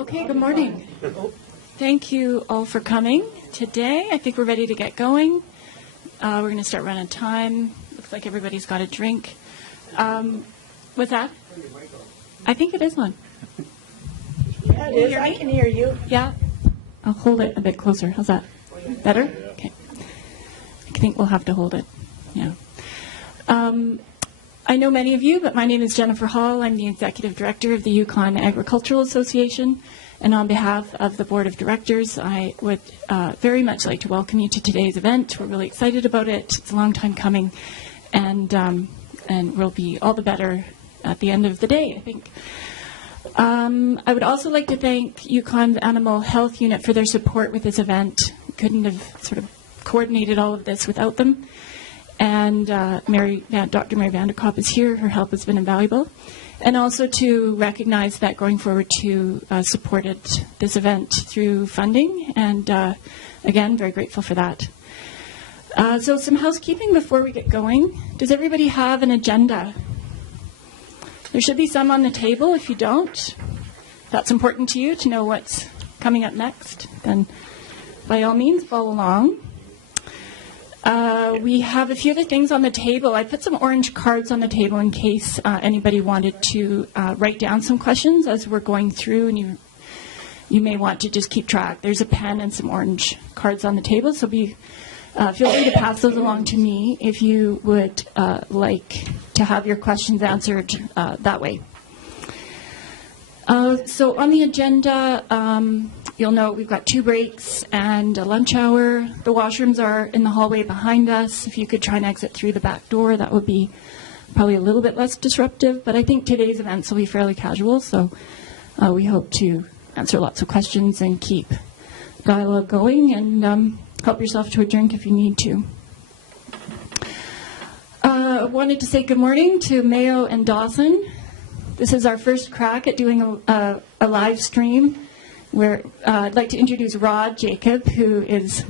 Okay, good morning. Thank you all for coming today. I think we're ready to get going. We're going to start running time. Looks like everybody's got a drink. What's that? I think it is on. Yeah, it is. I can hear you. Yeah? I'll hold it a bit closer. How's that? Better? Okay. I think we'll have to hold it. Yeah. I know many of you, but my name is Jennifer Hall. I'm the Executive Director of the Yukon Agricultural Association. And on behalf of the Board of Directors, I would very much like to welcome you to today's event. We're really excited about it. It's a long time coming. And we'll be all the better at the end of the day, I think. I would also like to thank Yukon's Animal Health Unit for their support with this event. Couldn't have sort of coordinated all of this without them. And Dr. Mary Vanderkop is here. Her help has been invaluable. And also to recognize that going forward to supported this event through funding. And again, very grateful for that. So some housekeeping before we get going. Does everybody have an agenda? There should be some on the table. If you don't, if that's important to you to know what's coming up next, then by all means follow along. We have a few other things on the table. I put some orange cards on the table in case anybody wanted to write down some questions as we're going through, and you may want to just keep track. There's a pen and some orange cards on the table, so feel free to pass those along to me if you would like to have your questions answered that way. So on the agenda, you'll note we've got 2 breaks and a lunch hour. The washrooms are in the hallway behind us. If you could try and exit through the back door, that would be probably a little bit less disruptive. But I think today's events will be fairly casual, so we hope to answer lots of questions and keep dialogue going, and help yourself to a drink if you need to. I wanted to say good morning to Mayo and Dawson. This is our first crack at doing a live stream where I'd like to introduce Rod Jacob, who is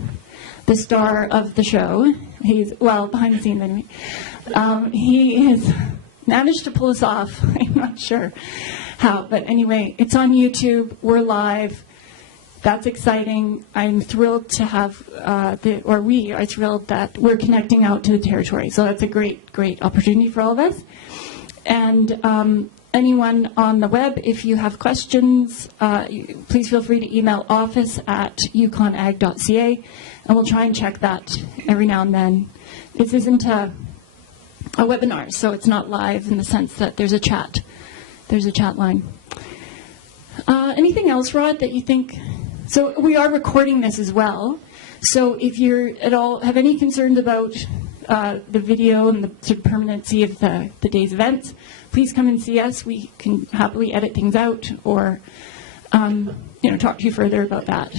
the star of the show. He's, well, behind the scenes anyway. He has managed to pull us off. I'm not sure how, but anyway, it's on YouTube. We're live. That's exciting. I'm thrilled to have, we are thrilled that we're connecting out to the territory. So that's a great, great opportunity for all of us. And anyone on the web, if you have questions, please feel free to email office@yukonag.ca, and we'll try and check that every now and then. This isn't a webinar, so it's not live in the sense that there's a chat. There's a chat line. Anything else, Rod, that you think? So we are recording this as well. So if you're at all have any concerns about the video and the sort of permanency of the day's events, please come and see us. We can happily edit things out or, talk to you further about that.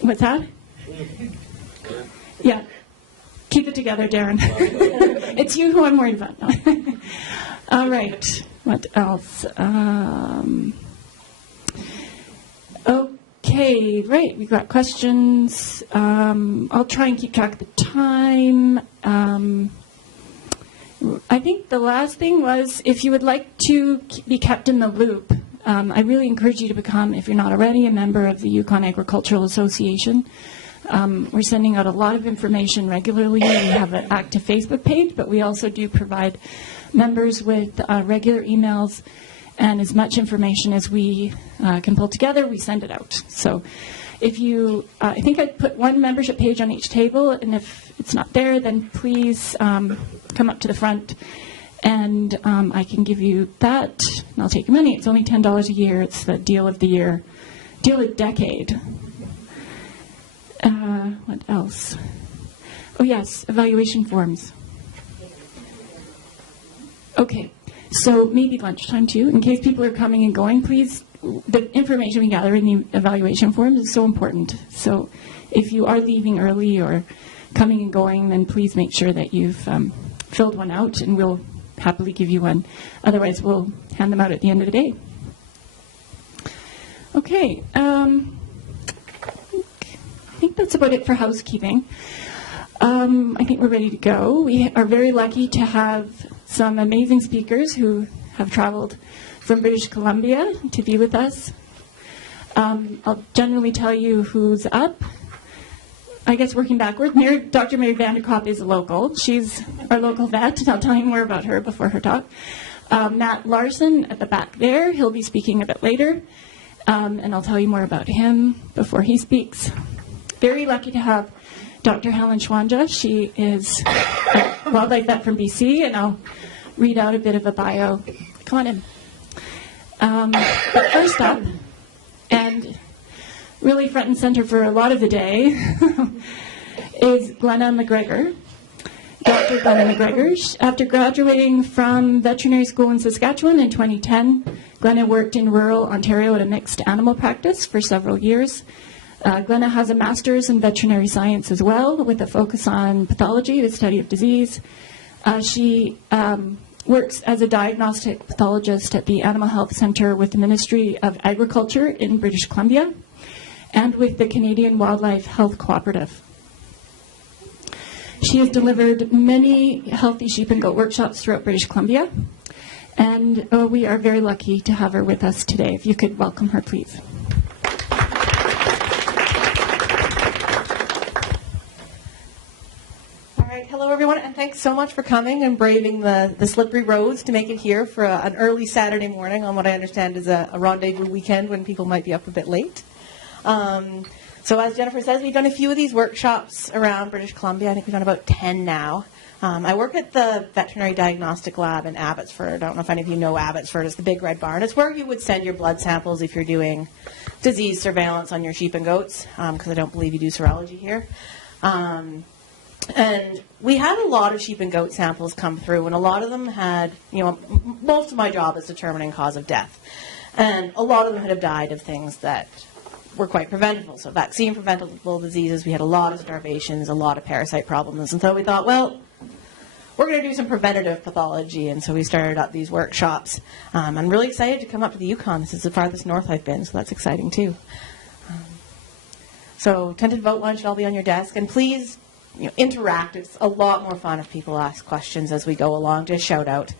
What's that? Yeah. Keep it together, Darren. It's you who I'm worried about. All right. What else? Okay, right. We've got questions. I'll try and keep track of the time. I think the last thing was, if you would like to be kept in the loop, I really encourage you to become, if you're not already, a member of the Yukon Agricultural Association. We're sending out a lot of information regularly. We have an active Facebook page, but we also do provide members with regular emails, and as much information as we can pull together, we send it out. So if you, I think I put one membership page on each table, and if it's not there, then please come up to the front, and I can give you that, and I'll take your money. It's only $10 a year. It's the deal of the year, deal of decade. What else? Oh, yes, evaluation forms. Okay, so maybe lunchtime too. In case people are coming and going, please, the information we gather in the evaluation forms is so important. So if you are leaving early or coming and going, then please make sure that you've filled one out, and we'll happily give you one. Otherwise, we'll hand them out at the end of the day. Okay. I think that's about it for housekeeping. I think we're ready to go. We are very lucky to have some amazing speakers who have traveled from British Columbia to be with us. I'll generally tell you who's up. I guess working backward, Dr. Mary Vanderkop is a local. She's our local vet, and I'll tell you more about her before her talk. Matt Larson at the back there, he'll be speaking a bit later, and I'll tell you more about him before he speaks. Very lucky to have Dr. Helen Schwanja. She is a wildlife vet from BC, and I'll read out a bit of a bio. Come on in. But first up, and really front and center for a lot of the day, is Glenna McGregor. Dr. Glenna McGregor. After graduating from veterinary school in Saskatchewan in 2010, Glenna worked in rural Ontario at a mixed animal practice for several years. Glenna has a master's in veterinary science as well, with a focus on pathology, the study of disease. She works as a diagnostic pathologist at the Animal Health Centre with the Ministry of Agriculture in British Columbia and with the Canadian Wildlife Health Cooperative. She has delivered many healthy sheep and goat workshops throughout British Columbia, and we are very lucky to have her with us today. If you could welcome her, please. Hello, everyone, and thanks so much for coming and braving the slippery roads to make it here for an early Saturday morning on what I understand is a rendezvous weekend when people might be up a bit late. So as Jennifer says, we've done a few of these workshops around British Columbia. I think we've done about 10 now. I work at the Veterinary Diagnostic Lab in Abbotsford. I don't know if any of you know Abbotsford. It's the big red barn. It's where you would send your blood samples if you're doing disease surveillance on your sheep and goats, because I don't believe you do serology here. And we had a lot of sheep and goat samples come through, and a lot of them had, most of my job is determining cause of death. And a lot of them had died of things that were quite preventable. So vaccine preventable diseases, we had a lot of starvations, a lot of parasite problems. And so we thought, well, we're going to do some preventative pathology. And so we started up these workshops. I'm really excited to come up to the Yukon. This is the farthest north I've been, so that's exciting too. So tentative outline should all be on your desk. And please, interact. It's a lot more fun if people ask questions as we go along. Just shout out.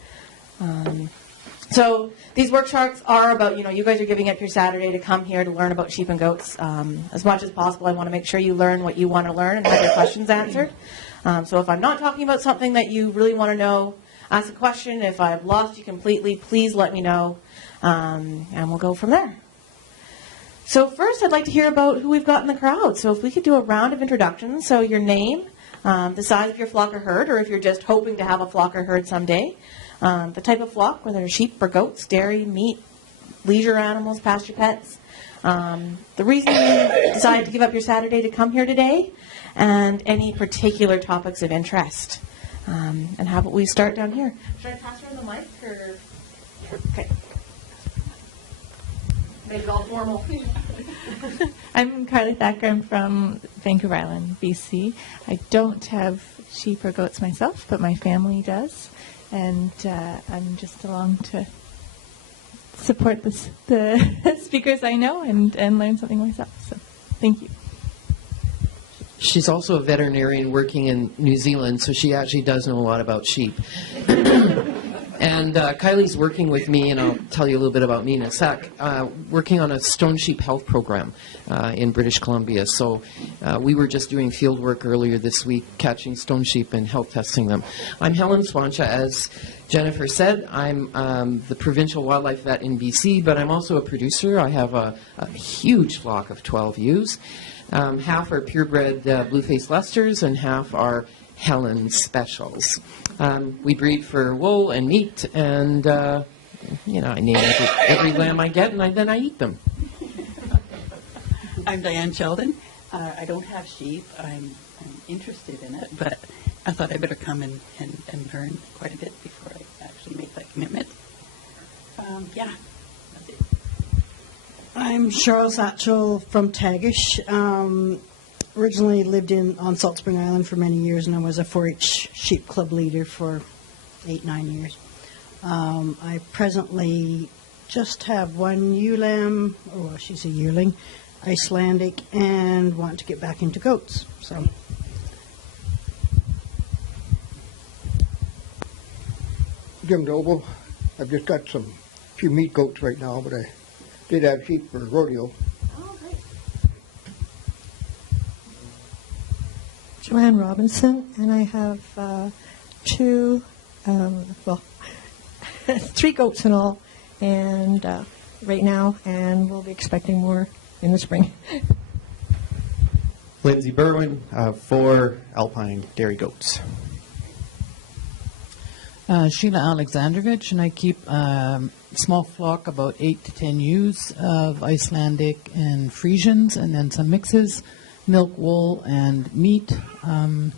So these workshops are about, you guys are giving up your Saturday to come here to learn about sheep and goats. As much as possible, I want to make sure you learn what you want to learn and have your questions answered. So if I'm not talking about something that you really want to know, ask a question. If I've lost you completely, please let me know, and we'll go from there. So first, I'd like to hear about who we've got in the crowd. So if we could do a round of introductions. So your name, the size of your flock or herd, or if you're just hoping to have a flock or herd someday, the type of flock, whether it's sheep or goats, dairy, meat, leisure animals, pasture pets, the reason you decided to give up your Saturday to come here today, and any particular topics of interest. And how about we start down here? Should I pass around the mic? Or? Okay. Make it all formal. I'm Carly Thacker. I'm from Vancouver Island, BC. I don't have sheep or goats myself, but my family does. And I'm just along to support the speakers I know and learn something myself. So thank you. She's also a veterinarian working in New Zealand, so she actually does know a lot about sheep. And Kylie's working with me, and I'll tell you a little bit about me in a sec, working on a stone sheep health program in British Columbia. So we were just doing field work earlier this week, catching stone sheep and health testing them. I'm Helen Swancha. As Jennifer said, I'm the provincial wildlife vet in BC, but I'm also a producer. I have a huge flock of 12 ewes. Half are purebred blue-faced Leicesters, and half are Helen Specials. We breed for wool and meat, and I name every lamb I get, and then I eat them. I'm Diane Sheldon. I don't have sheep. I'm interested in it, but I thought I'd better come and learn quite a bit before I actually make that commitment. That's it. I'm Cheryl Satchel from Tagish. Originally lived on Salt Spring Island for many years, and I was a 4-H sheep club leader for 8-9 years. I presently just have one ewe lamb, well, she's a yearling, Icelandic, and want to get back into goats. So. Jim Doble. I've just got some few meat goats right now, but I did have sheep for rodeo. Oh, great. Joanne Robinson, and I have three goats in all, and right now, and we'll be expecting more in the spring. Lindsay Berwin, 4 alpine dairy goats. Sheila Alexandrovich, and I keep a small flock, about 8 to 10 ewes of Icelandic and Frisians, and then some mixes, milk, wool, and meat. And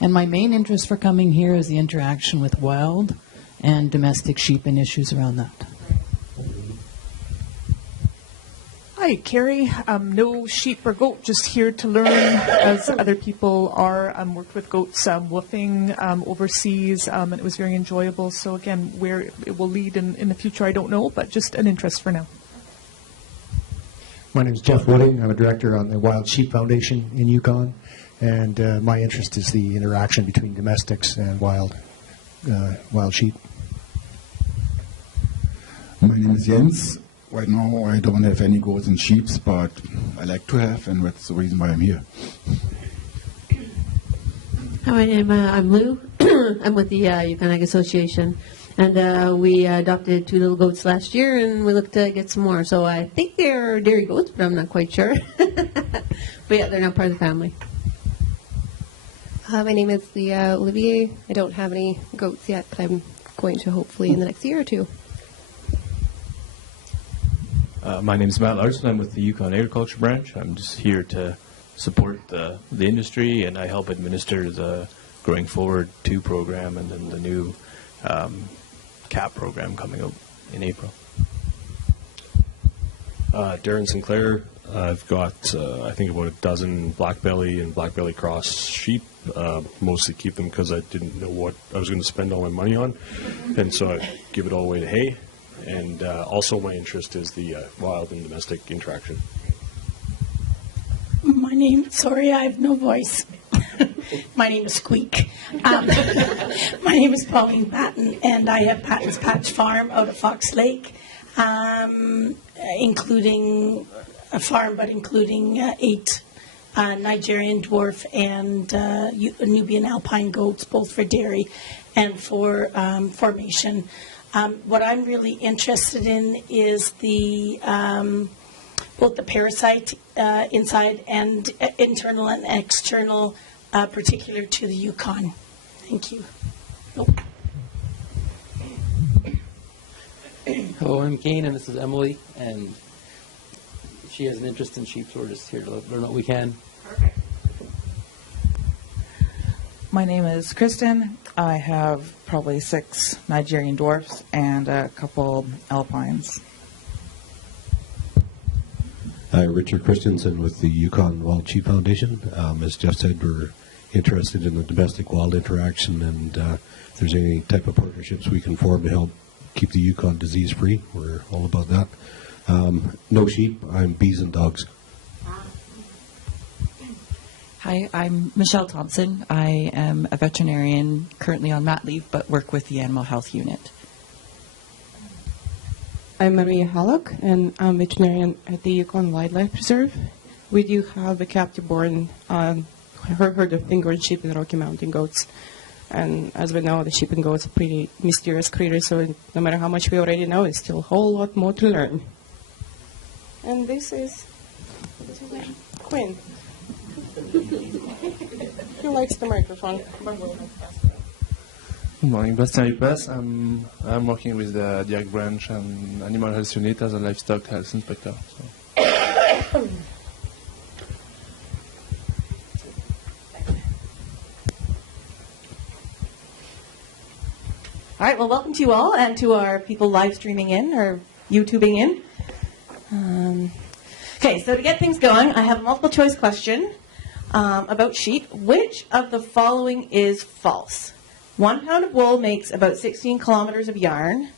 my main interest for coming here is the interaction with wild and domestic sheep and issues around that. Hi, Carrie. No sheep or goat, just here to learn as other people are. Worked with goats woofing overseas, and it was very enjoyable. So again, where it will lead in the future, I don't know, but just an interest for now. My name is Jeff Wooding. I'm a director on the Wild Sheep Foundation in Yukon, and my interest is the interaction between domestics and wild sheep. My name is Jens. Right now, I don't have any goats and sheep, but I like to have, and that's the reason why I'm here. Hi, I'm Lou. I'm with the Yukon Ag Association, and we adopted 2 little goats last year, and we look to get some more. So I think they're dairy goats, but I'm not quite sure. But yeah, they're now part of the family. My name is Leah Olivier. I don't have any goats yet, but I'm going to hopefully in the next year or two. My name is Matt Larson. I'm with the Yukon Agriculture Branch. I'm just here to support the industry, and I help administer the Growing Forward 2 program and then the new CAP program coming out in April. Darren Sinclair. I've got, I think, about a dozen black belly and black belly cross sheep. Mostly keep them because I didn't know what I was going to spend all my money on, and so I give it all away to hay. And also my interest is the wild and domestic interaction. Sorry, I have no voice. My name is Squeak. My name is Pauline Patton, and I have Patton's Patch Farm out of Fox Lake, including a farm, but including 8 Nigerian dwarf and Nubian alpine goats, both for dairy and for formation. What I'm really interested in is the both the parasite inside and internal and external, particular to the Yukon. Thank you. Hello, I'm Kane, and this is Emily, and she has an interest in sheep, so we're just here to learn what we can. My name is Kristen. I have probably 6 Nigerian dwarfs and a couple alpines. Hi, Richard Christensen with the Yukon Wild Sheep Foundation. As Jeff said, we're interested in the domestic wild interaction, and if there's any type of partnerships we can form to help keep the Yukon disease-free, we're all about that. No sheep, I'm bees and dogs. Hi, I'm Michelle Thompson. I am a veterinarian currently on mat leave, but work with the animal health unit. I'm Maria Hallock, and I'm a veterinarian at the Yukon Wildlife Preserve. We do have a captive-born herd of fingered sheep and Rocky Mountain goats. And as we know, the sheep and goats are pretty mysterious creatures, so no matter how much we already know, it's still a whole lot more to learn. And this is Quinn. He likes the microphone. Good morning, Bastien Lupes. I'm working with the Ag branch and animal health unit as a livestock health inspector. So. All right, well, welcome to you all and to our people live streaming in or YouTubing in. Okay, so to get things going, I have a multiple choice question about sheep. Which of the following is false? 1 pound of wool makes about 16 kilometers of yarn.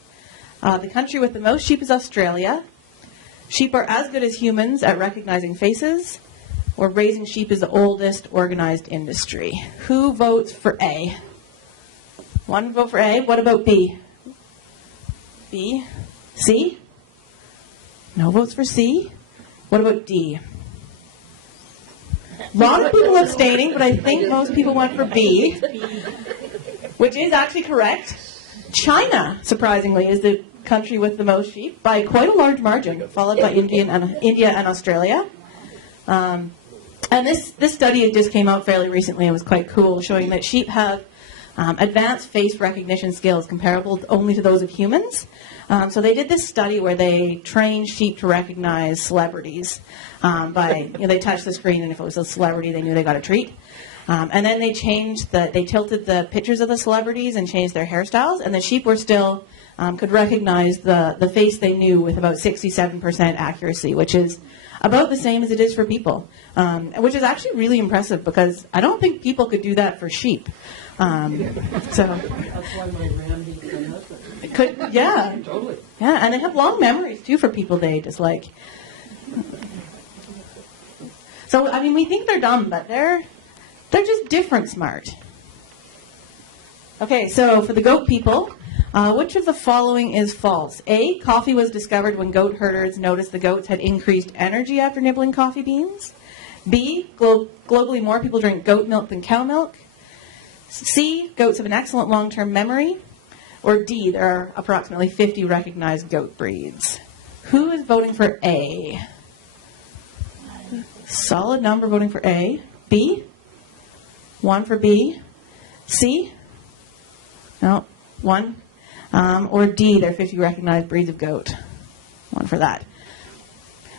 The country with the most sheep is Australia. Sheep are as good as humans at recognizing faces. Or raising sheep is the oldest organized industry. Who votes for A? 1 vote for A. What about B? B. C? No votes for C. What about D? A lot of people abstaining, but I think most people went for B, which is actually correct. China, surprisingly, is the country with the most sheep by quite a large margin, followed by India and Australia. And this study just came out fairly recently and was quite cool, showing that sheep have advanced face recognition skills comparable only to those of humans. So they did this study where they trained sheep to recognize celebrities by, they touched the screen, and if it was a celebrity, they knew they got a treat. And then they tilted the pictures of the celebrities and changed their hairstyles, and the sheep were still could recognize the face they knew with about 67% accuracy, which is about the same as it is for people, which is actually really impressive because I don't think people could do that for sheep. So that's why my ram beats my husband. it could, yeah, Totally. yeah, and they have long memories too for people they dislike. So I mean, we think they're dumb, but they're just different smart. Okay, so for the goat people, which of the following is false? A, coffee was discovered when goat herders noticed the goats had increased energy after nibbling coffee beans. B, globally more people drink goat milk than cow milk. C, goats have an excellent long-term memory. Or D, there are approximately 50 recognized goat breeds. Who is voting for A? Solid number voting for A. B? One for B. C? No, one. Or D, there are 50 recognized breeds of goat. One for that.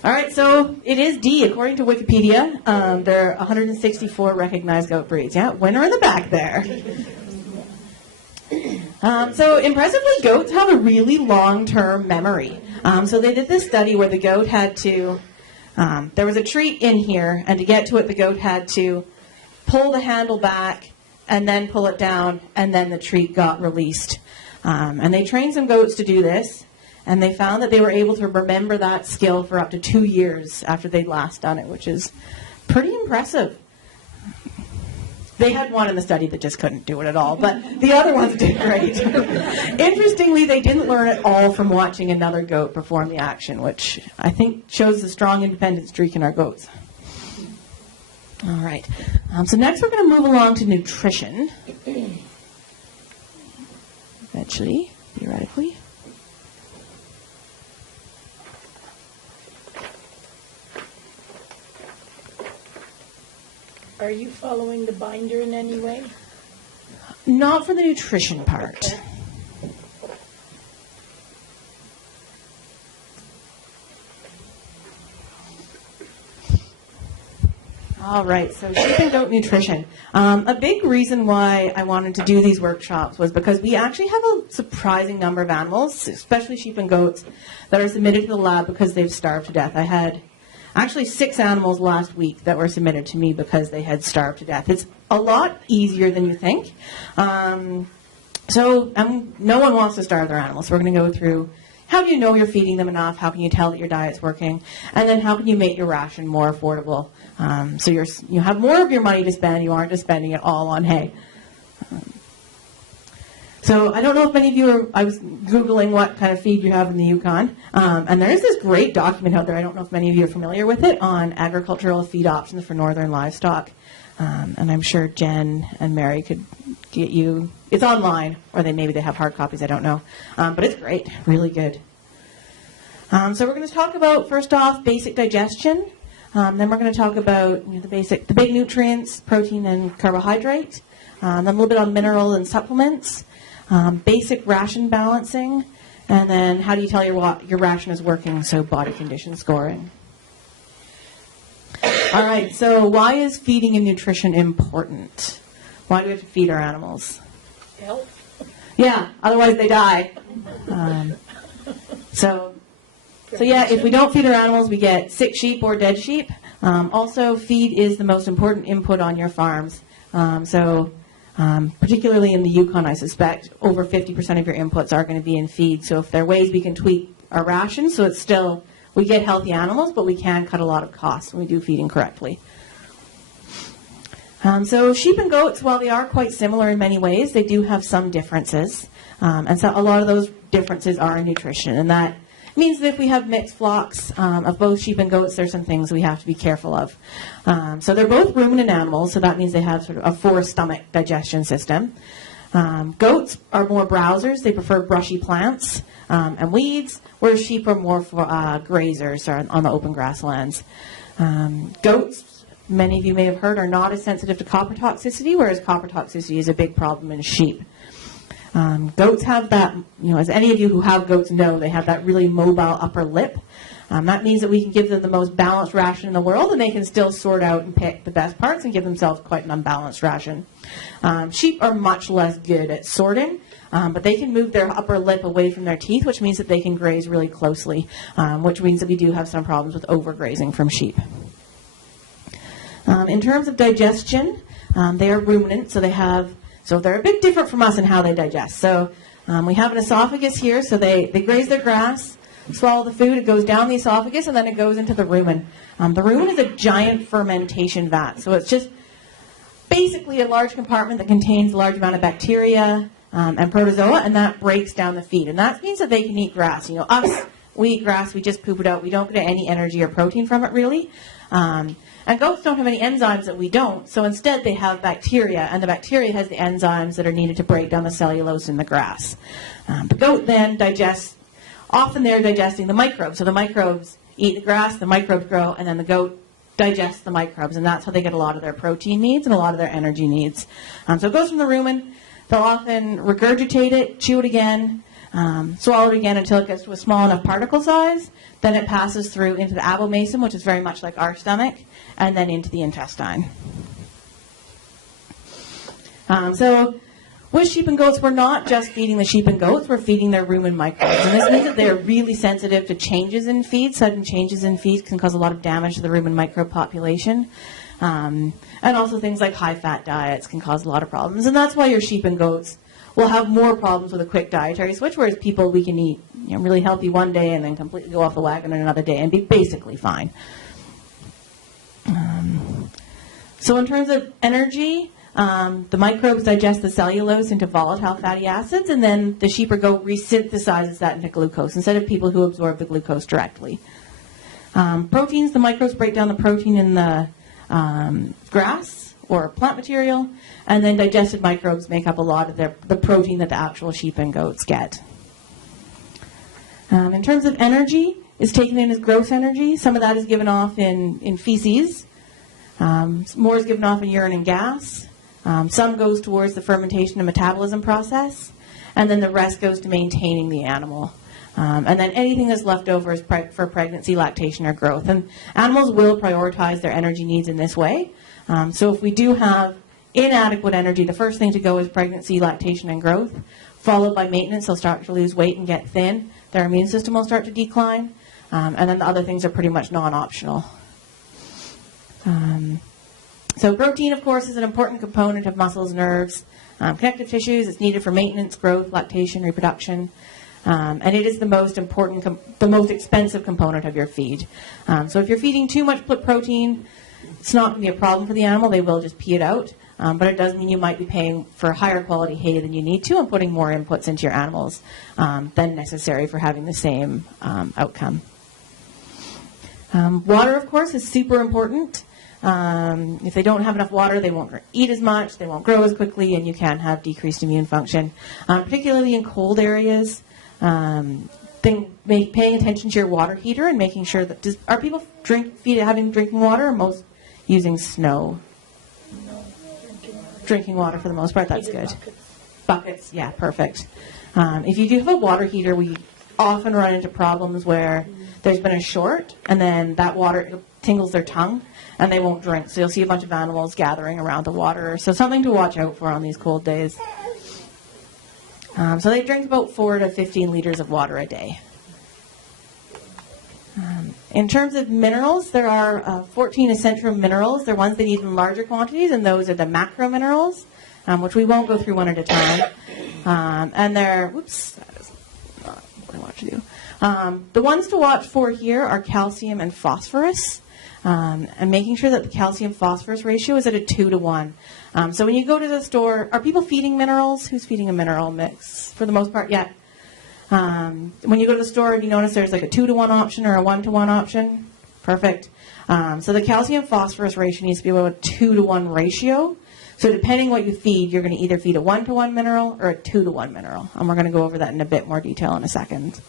All right, so it is D. According to Wikipedia, there are 164 recognized goat breeds. Yeah, winner in the back there. So impressively, goats have a really long-term memory. So they did this study where the goat had to, there was a treat in here, and to get to it, the goat had to pull the handle back and then pull it down, and then the treat got released. And they trained some goats to do this, and they found that they were able to remember that skill for up to 2 years after they'd last done it, which is pretty impressive. They had one in the study that just couldn't do it at all, but the other ones did great. Interestingly, they didn't learn it all from watching another goat perform the action, which I think shows the strong independent streak in our goats. All right. So next we're going to move along to nutrition. Eventually, theoretically. Are you following the binder in any way? Not for the nutrition part. Okay. All right, so sheep and goat nutrition. A big reason why I wanted to do these workshops was because we actually have a surprising number of animals, especially sheep and goats, that are submitted to the lab because they've starved to death. I had actually 6 animals last week that were submitted to me because they had starved to death. It's a lot easier than you think. No one wants to starve their animals. So we're going to go through how do you know you're feeding them enough, how can you tell that your diet's working, and then how can you make your ration more affordable so you have more of your money to spend, you aren't just spending it all on hay. So I don't know if many of you I was Googling what kind of feed you have in the Yukon, and there is this great document out there, I don't know if many of you are familiar with it, on agricultural feed options for northern livestock. And I'm sure Jen and Mary could get you, it's online, or maybe they have hard copies, I don't know. But it's great, really good. So we're going to talk about, first off, basic digestion. Then we're going to talk about the big nutrients, protein and carbohydrate. Then a little bit on mineral and supplements. Basic ration balancing, and then how do you tell your ration is working, so body condition scoring. All right, so why is feeding and nutrition important? Why do we have to feed our animals? Health. Yeah, otherwise they die. So yeah, if we don't feed our animals, we get sick sheep or dead sheep. Also, feed is the most important input on your farms. Particularly in the Yukon, I suspect over 50% of your inputs are going to be in feed. So if there are ways we can tweak our ration so it's still, we get healthy animals, but we can cut a lot of costs when we do feeding correctly. So sheep and goats, while they are quite similar in many ways, they do have some differences. And so a lot of those differences are in nutrition. And that means that if we have mixed flocks of both sheep and goats, there's some things we have to be careful of. So they're both ruminant animals, so that means they have sort of a four-stomach digestion system. Goats are more browsers. They prefer brushy plants and weeds, whereas sheep are more for grazers or on the open grasslands. Goats, many of you may have heard, are not as sensitive to copper toxicity, whereas copper toxicity is a big problem in sheep. Goats have that, as any of you who have goats know, they have that really mobile upper lip. That means that we can give them the most balanced ration in the world, and they can still sort out and pick the best parts and give themselves quite an unbalanced ration. Sheep are much less good at sorting, but they can move their upper lip away from their teeth, which means that they can graze really closely, which means that we do have some problems with overgrazing from sheep. In terms of digestion, they are ruminant, so they're a bit different from us in how they digest. So we have an esophagus here, so they graze their grass, swallow the food, it goes down the esophagus, and then it goes into the rumen. The rumen is a giant fermentation vat, so it's just basically a large compartment that contains a large amount of bacteria and protozoa, and that breaks down the feed. And that means that they can eat grass. Us, we eat grass, we just poop it out. We don't get any energy or protein from it, really. And goats don't have any enzymes that we don't, so instead they have bacteria, and the bacteria has the enzymes that are needed to break down the cellulose in the grass. The goat then often they're digesting the microbes. So the microbes eat the grass, the microbes grow, and then the goat digests the microbes, and that's how they get a lot of their protein needs and a lot of their energy needs. So it goes from the rumen. They'll often regurgitate it, chew it again, swallow it again until it gets to a small enough particle size. Then it passes through into the abomasum, which is very much like our stomach, and then into the intestine. So with sheep and goats, we're not just feeding the sheep and goats, we're feeding their rumen microbes. And this means that they're really sensitive to changes in feed. Sudden changes in feed can cause a lot of damage to the rumen microbe population. And also things like high-fat diets can cause a lot of problems. And that's why your sheep and goats will have more problems with a quick dietary switch, whereas people, we can eat really healthy one day and then completely go off the wagon on another day and be basically fine. So in terms of energy, the microbes digest the cellulose into volatile fatty acids, and then the sheep or goat resynthesizes that into glucose instead of people who absorb the glucose directly. Proteins, the microbes break down the protein in the grass or plant material, and then digested microbes make up a lot of the protein that the actual sheep and goats get. In terms of energy, it's taken in as gross energy. Some of that is given off in feces. More is given off in urine and gas. Some goes towards the fermentation and metabolism process, and then the rest goes to maintaining the animal. And then anything that's left over is for pregnancy, lactation, or growth. And animals will prioritize their energy needs in this way. So if we do have inadequate energy, the first thing to go is pregnancy, lactation, and growth, followed by maintenance. They'll start to lose weight and get thin. Their immune system will start to decline. And then the other things are pretty much non-optional. So protein, of course, is an important component of muscles, nerves, connective tissues. It's needed for maintenance, growth, lactation, reproduction. And it is the most important, the most expensive component of your feed. So if you're feeding too much protein, it's not going to be a problem for the animal. They will just pee it out. But it does mean you might be paying for higher quality hay than you need to and putting more inputs into your animals than necessary for having the same outcome. Water, of course, is super important. If they don't have enough water, they won't eat as much, they won't grow as quickly, and you can have decreased immune function, particularly in cold areas. Paying attention to your water heater and making sure that are people having drinking water, or most using snow? Drinking water for the most part. That's good. Buckets, yeah, perfect. If you do have a water heater, we often run into problems where there's been a short, and then that water tingles their tongue, and they won't drink. So you'll see a bunch of animals gathering around the water. So something to watch out for on these cold days. So they drink about 4 to 15 liters of water a day. In terms of minerals, there are 14 essential minerals. They're ones they need in larger quantities, and those are the macro minerals, which we won't go through one at a time. And they're, that is not what I want to do. The ones to watch for here are calcium and phosphorus. and making sure that the calcium-phosphorus ratio is at a 2-to-1. So when you go to the store, are people feeding minerals? Who's feeding a mineral mix? For the most part, yeah. When you go to the store, have you noticed there's like a 2-to-1 option or a 1-to-1 option? Perfect. So the calcium-phosphorus ratio needs to be about a 2-to-1 ratio. So depending what you feed, you're going to either feed a 1-to-1 mineral or a 2-to-1 mineral. And we're going to go over that in a bit more detail in a second.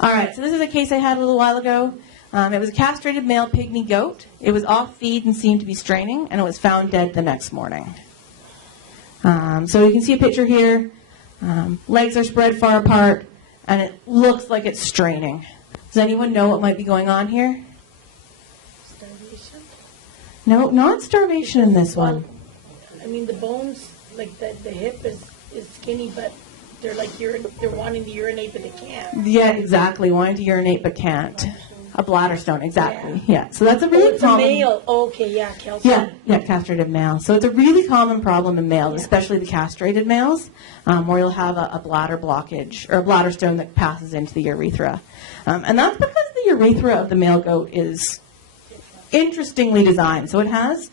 All right, so this is a case I had a little while ago. It was a castrated male pygmy goat. It was off feed and seemed to be straining, and it was found dead the next morning. So you can see a picture here. Legs are spread far apart, and it looks like it's straining. Does anyone know what might be going on here? Starvation? No, not starvation in this one. I mean, the bones, like the hip is skinny, but they're like they're wanting to urinate, but they can't. Yeah, exactly. Wanting to urinate but can't. A bladder stone, exactly. Yeah. So that's a really it's common. a male. Oh, okay, yeah, calcium. Yeah, castrated male. So it's a really common problem in males, especially the castrated males, where you'll have a bladder blockage or a bladder stone that passes into the urethra. And that's because the urethra of the male goat is interestingly designed. So it has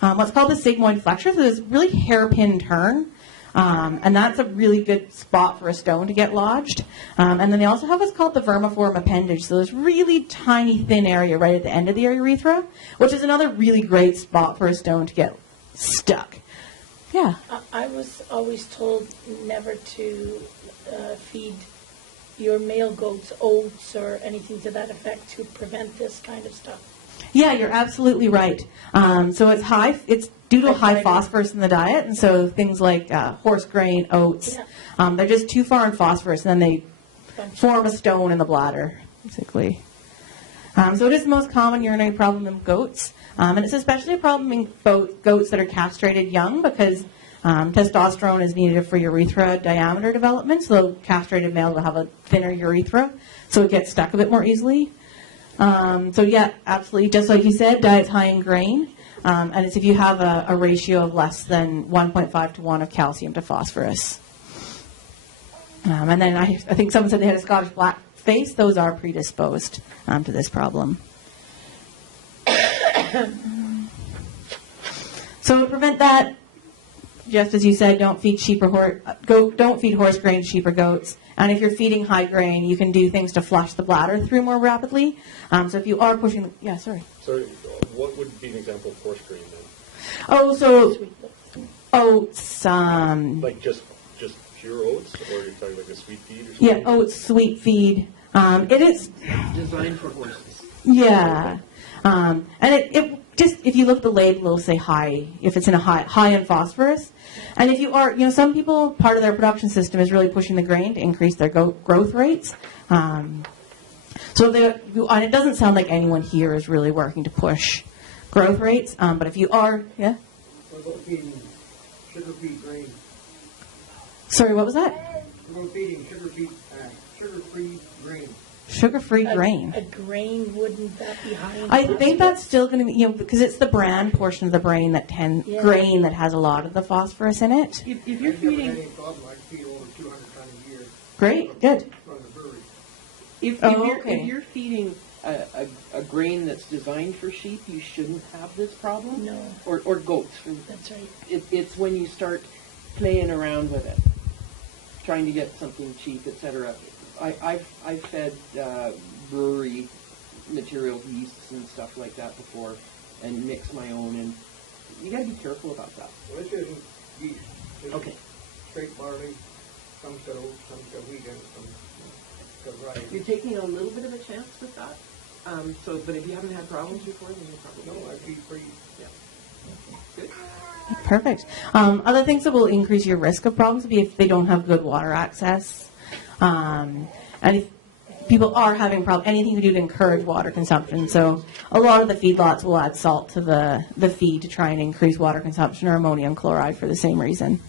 what's called the sigmoid flexure, so there's a really hairpin turn. And that's a really good spot for a stone to get lodged. And then they also have what's called the vermiform appendage. So there's really tiny, thin area right at the end of the urethra, which is another really great spot for a stone to get stuck. Yeah. I was always told never to feed your male goats oats or anything to that effect to prevent this kind of stuff. Yeah, you're absolutely right. So it's due to high phosphorus in the diet, and so things like horse grain, oats, they're just too far in phosphorus, and then they form a stone in the bladder, basically. So it is the most common urinary problem in goats, and it's especially a problem in goats that are castrated young because testosterone is needed for urethra diameter development, so the castrated male will have a thinner urethra, so it gets stuck a bit more easily. So yeah, absolutely. Just like you said, diet's high in grain, and it's if you have a ratio of less than 1.5 to 1 of calcium to phosphorus. And then I think someone said they had a Scottish black face. Those are predisposed to this problem. So to prevent that, just as you said, don't feed don't feed horse grain to sheep or goats. And if you're feeding high grain, you can do things to flush the bladder through more rapidly. So if you are pushing, sorry. Sorry, what would be an example of horse grain then? Oh, so oats. Like just pure oats, or are you talking like a sweet feed or something? Yeah, oats, sweet feed. It is designed for horses. Yeah, and it just if you look at the label, it'll say high if it's in a high in phosphorus. And if you are, some people, part of their production system is really pushing the grain to increase their growth rates. And it doesn't sound like anyone here is really working to push growth rates. But if you are, yeah? What about feeding sugar-free grain? Sorry, what was that? What about feeding sugar-free grain? Sugar-free grain. A grain, wouldn't that be high in I think that's still going to be, because it's the bran portion of the grain that grain that has a lot of the phosphorus in it. If you're feeding, I feed over 200 tons a year. Great, good. From the brewery. If you're feeding a grain that's designed for sheep, you shouldn't have this problem. No. Or goats. That's right. It's when you start playing around with it, trying to get something cheap, etc. I've fed brewery materials, yeasts and stuff like that before, and mixed my own, and you got to be careful about that. Well, this isn't yeast. This Okay. is straight barley, some to oats, some to wheat, and some to rye. You're taking a little bit of a chance with that. But if you haven't had problems before, then you probably No, I feed free. Yeah. Good. Perfect. Other things that will increase your risk of problems would be if they don't have good water access. And if people are having problems, anything to do to encourage water consumption. So a lot of the feedlots will add salt to the feed to try and increase water consumption, or ammonium chloride for the same reason.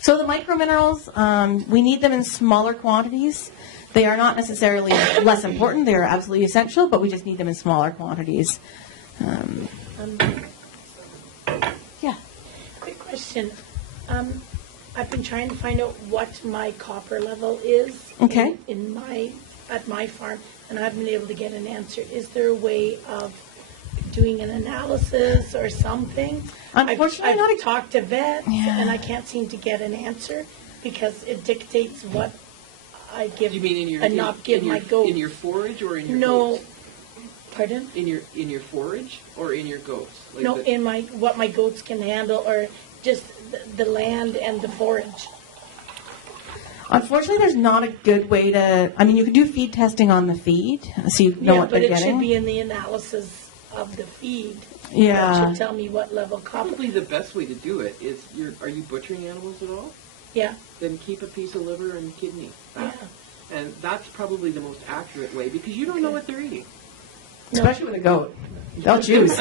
So the microminerals, we need them in smaller quantities. They are not necessarily less important. They are absolutely essential, but we just need them in smaller quantities. Yeah. Quick question. I've been trying to find out what my copper level is Okay. in my at my farm, and I haven't been able to get an answer. Is there a way of doing an analysis or something? Unfortunately, I've talked to vets, and I can't seem to get an answer because it dictates what I give You mean in your and not give my goats. in your forage or in your No, goats? pardon? In your forage or in your goats? Like No, the- in my what my goats can handle, or just the land and the forage. Unfortunately, there's not a good way to. I mean, you can do feed testing on the feed, so you know what but they're it getting. should be in the analysis of the feed. Yeah. That should tell me what level copper. Probably the best way to do it is are you butchering animals at all? Yeah. Then keep a piece of liver and kidney back. And that's probably the most accurate way because you don't know what they're eating. Especially with a goat. They'll choose.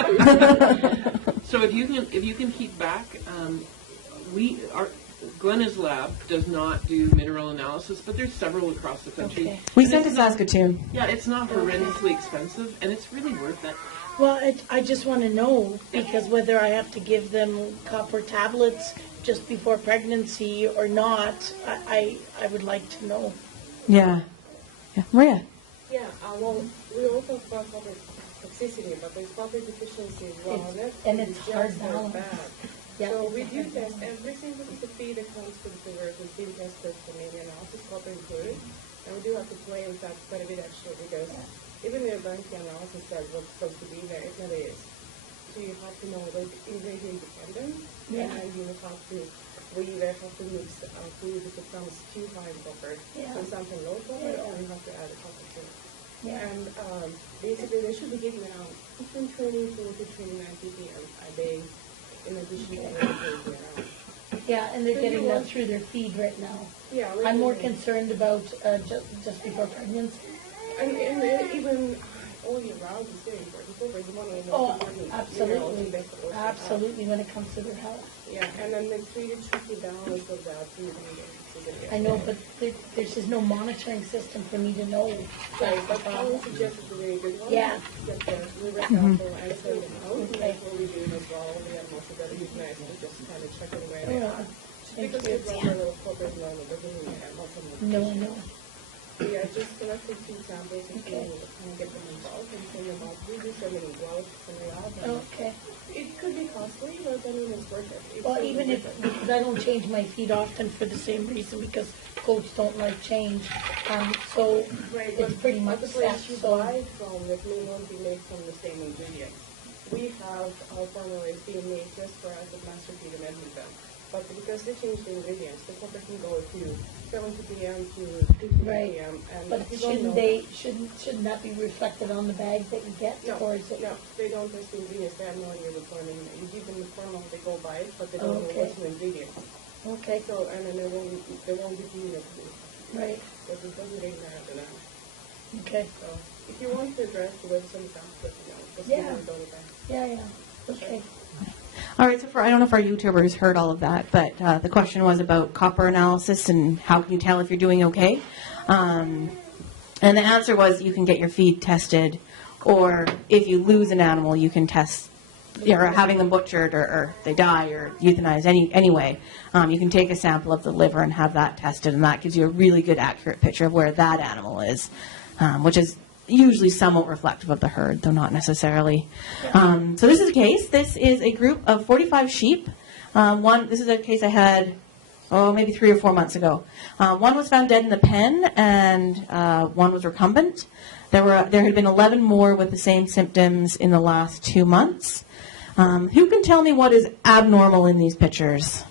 So if you can keep back, Glenna's lab does not do mineral analysis, but there's several across the country. Okay. We And sent to it's not- Saskatoon. Yeah, it's not horrendously expensive, and it's really worth it. Well, I just want to know because whether I have to give them copper tablets just before pregnancy or not, I would like to know. Yeah. Maria. Yeah, well, we also talk about copper toxicity, but there's copper deficiency as well. And it's hard just balance. bad. Yeah. So we do test every single piece of feed that comes to the figures is being tested for maybe analysis, copper included. And we do have to play with that quite a bit actually because even the banking analysis says what's supposed to be there, it never is. So you have to know the ingredient dependent, Yeah. and you have to, we either have to mix food if it becomes too high in copper, Yeah. and something low copper, or you have to add a copper to it. Yeah. And basically they should be giving around between 20 to 29 ppm a day in addition to what they do around. Yeah, and they're So getting you that want- through their feed right now. Yeah, I'm more regularly. concerned about just before pregnancy. And even all year round is very important. Copper is one of the Oh, most important minerals absolutely, in vegetables. absolutely. When it comes to their health, Yeah, and then it's really tricky balance of that too. I know, but there's just no monitoring system for me to know. Right, but I would suggest it's a very good one. Yeah. Get the liver Mhm. sample and send them out. And that's what we do as well. The animals are very nice to just kind of check it where they Yeah. are. Thank Because you. it's rather little copper is normal, doesn't mean you have lots of No, no. Yeah, just collected 2 samples and kind of get them involved and send them out. We do so many blood from the lab. and Okay. It could be costly, but I mean it's worth it. Well, even if, because I don't change my feed often for the same reason, because goats don't like change. So Right, it's pretty much the set, place you so. buy from that may not be made from the same ingredients. We have our formulas being made just for us at Master Feed in Edmonton. But because they change the ingredients, the copper can go to 70 ppm to 50 Right. ppm. And But if you don't know- shouldn't that be reflected on the bag that you get? No, Or is it? no, they don't test the ingredients. They have no idea what's going in. You give them the formula, they go by it, but they don't know Okay. what's in the ingredients. Okay. So, and then they won't give you it. Right. But it doesn't really matter to them. Okay. So, if you want to address the web some samples, let me know. Because we Yeah. haven't done it back. Yeah. Okay. All right, so I don't know if our YouTubers heard all of that, but the question was about copper analysis and how can you tell if you're doing okay. And the answer was you can get your feed tested, or if you lose an animal, you can test, or having them butchered or they die or euthanized anyway. You can take a sample of the liver and have that tested, and that gives you a really good, accurate picture of where that animal is, which is usually somewhat reflective of the herd, though not necessarily. So this is a case. This is a group of 45 sheep. This is a case I had, maybe 3 or 4 months ago. One was found dead in the pen, and one was recumbent. There had been 11 more with the same symptoms in the last 2 months. Who can tell me what is abnormal in these pictures?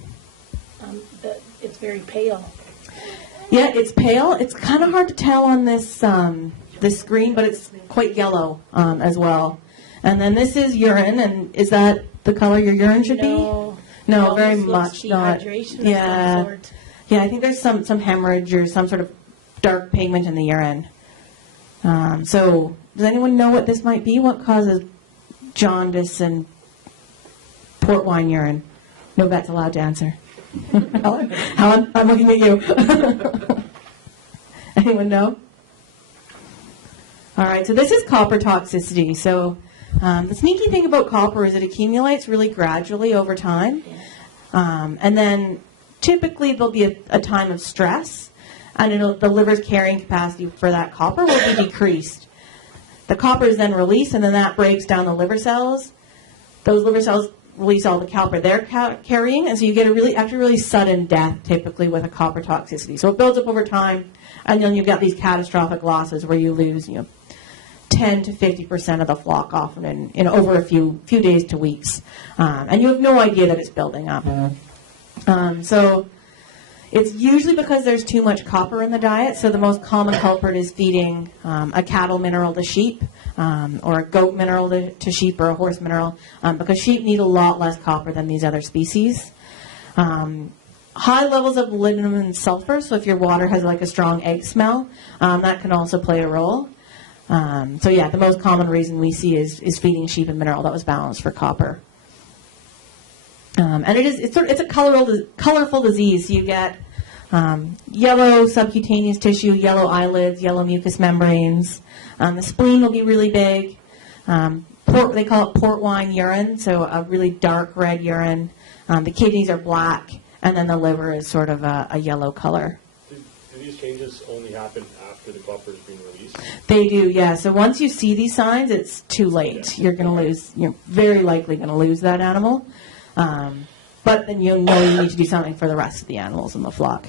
It's very pale. Yeah, it's pale. It's kind of hard to tell on this this screen, but it's quite yellow as well. And then this is urine, and is that the color your urine should be? No, It very almost much looks not. dehydration of Yeah, some sort. yeah. I think there's some hemorrhage or some sort of dark pigment in the urine. So, does anyone know what this might be? What causes jaundice and port wine urine? No vet's allowed to answer. Helen, I'm looking at you. Anyone know? All right, so this is copper toxicity. So the sneaky thing about copper is it accumulates really gradually over time. And then typically there'll be a time of stress. and the liver's carrying capacity for that copper will be decreased. The copper is then released, and then that breaks down the liver cells. Those liver cells release all the copper they're carrying, and so you get a really sudden death typically with a copper toxicity. So it builds up over time, and then you've got these catastrophic losses where you lose 10 to 50% of the flock often in over a few days to weeks, and you have no idea that it's building up. So it's usually because there's too much copper in the diet. So the most common culprit is feeding a cattle mineral to sheep, or a goat mineral to sheep, or a horse mineral, because sheep need a lot less copper than these other species. High levels of molybdenum and sulfur, so if your water has like a strong egg smell, that can also play a role. So yeah, the most common reason we see is feeding sheep a mineral that was balanced for copper. And it's a colorful disease. So you get yellow subcutaneous tissue, yellow eyelids, yellow mucous membranes. The spleen will be really big. They call it port wine urine, so a really dark red urine. The kidneys are black, and then the liver is sort of a yellow color. Do these changes only happen after the copper is being released? They do, yeah. So once you see these signs, it's too late. You're very likely going to lose that animal. But then you know you need to do something for the rest of the animals in the flock.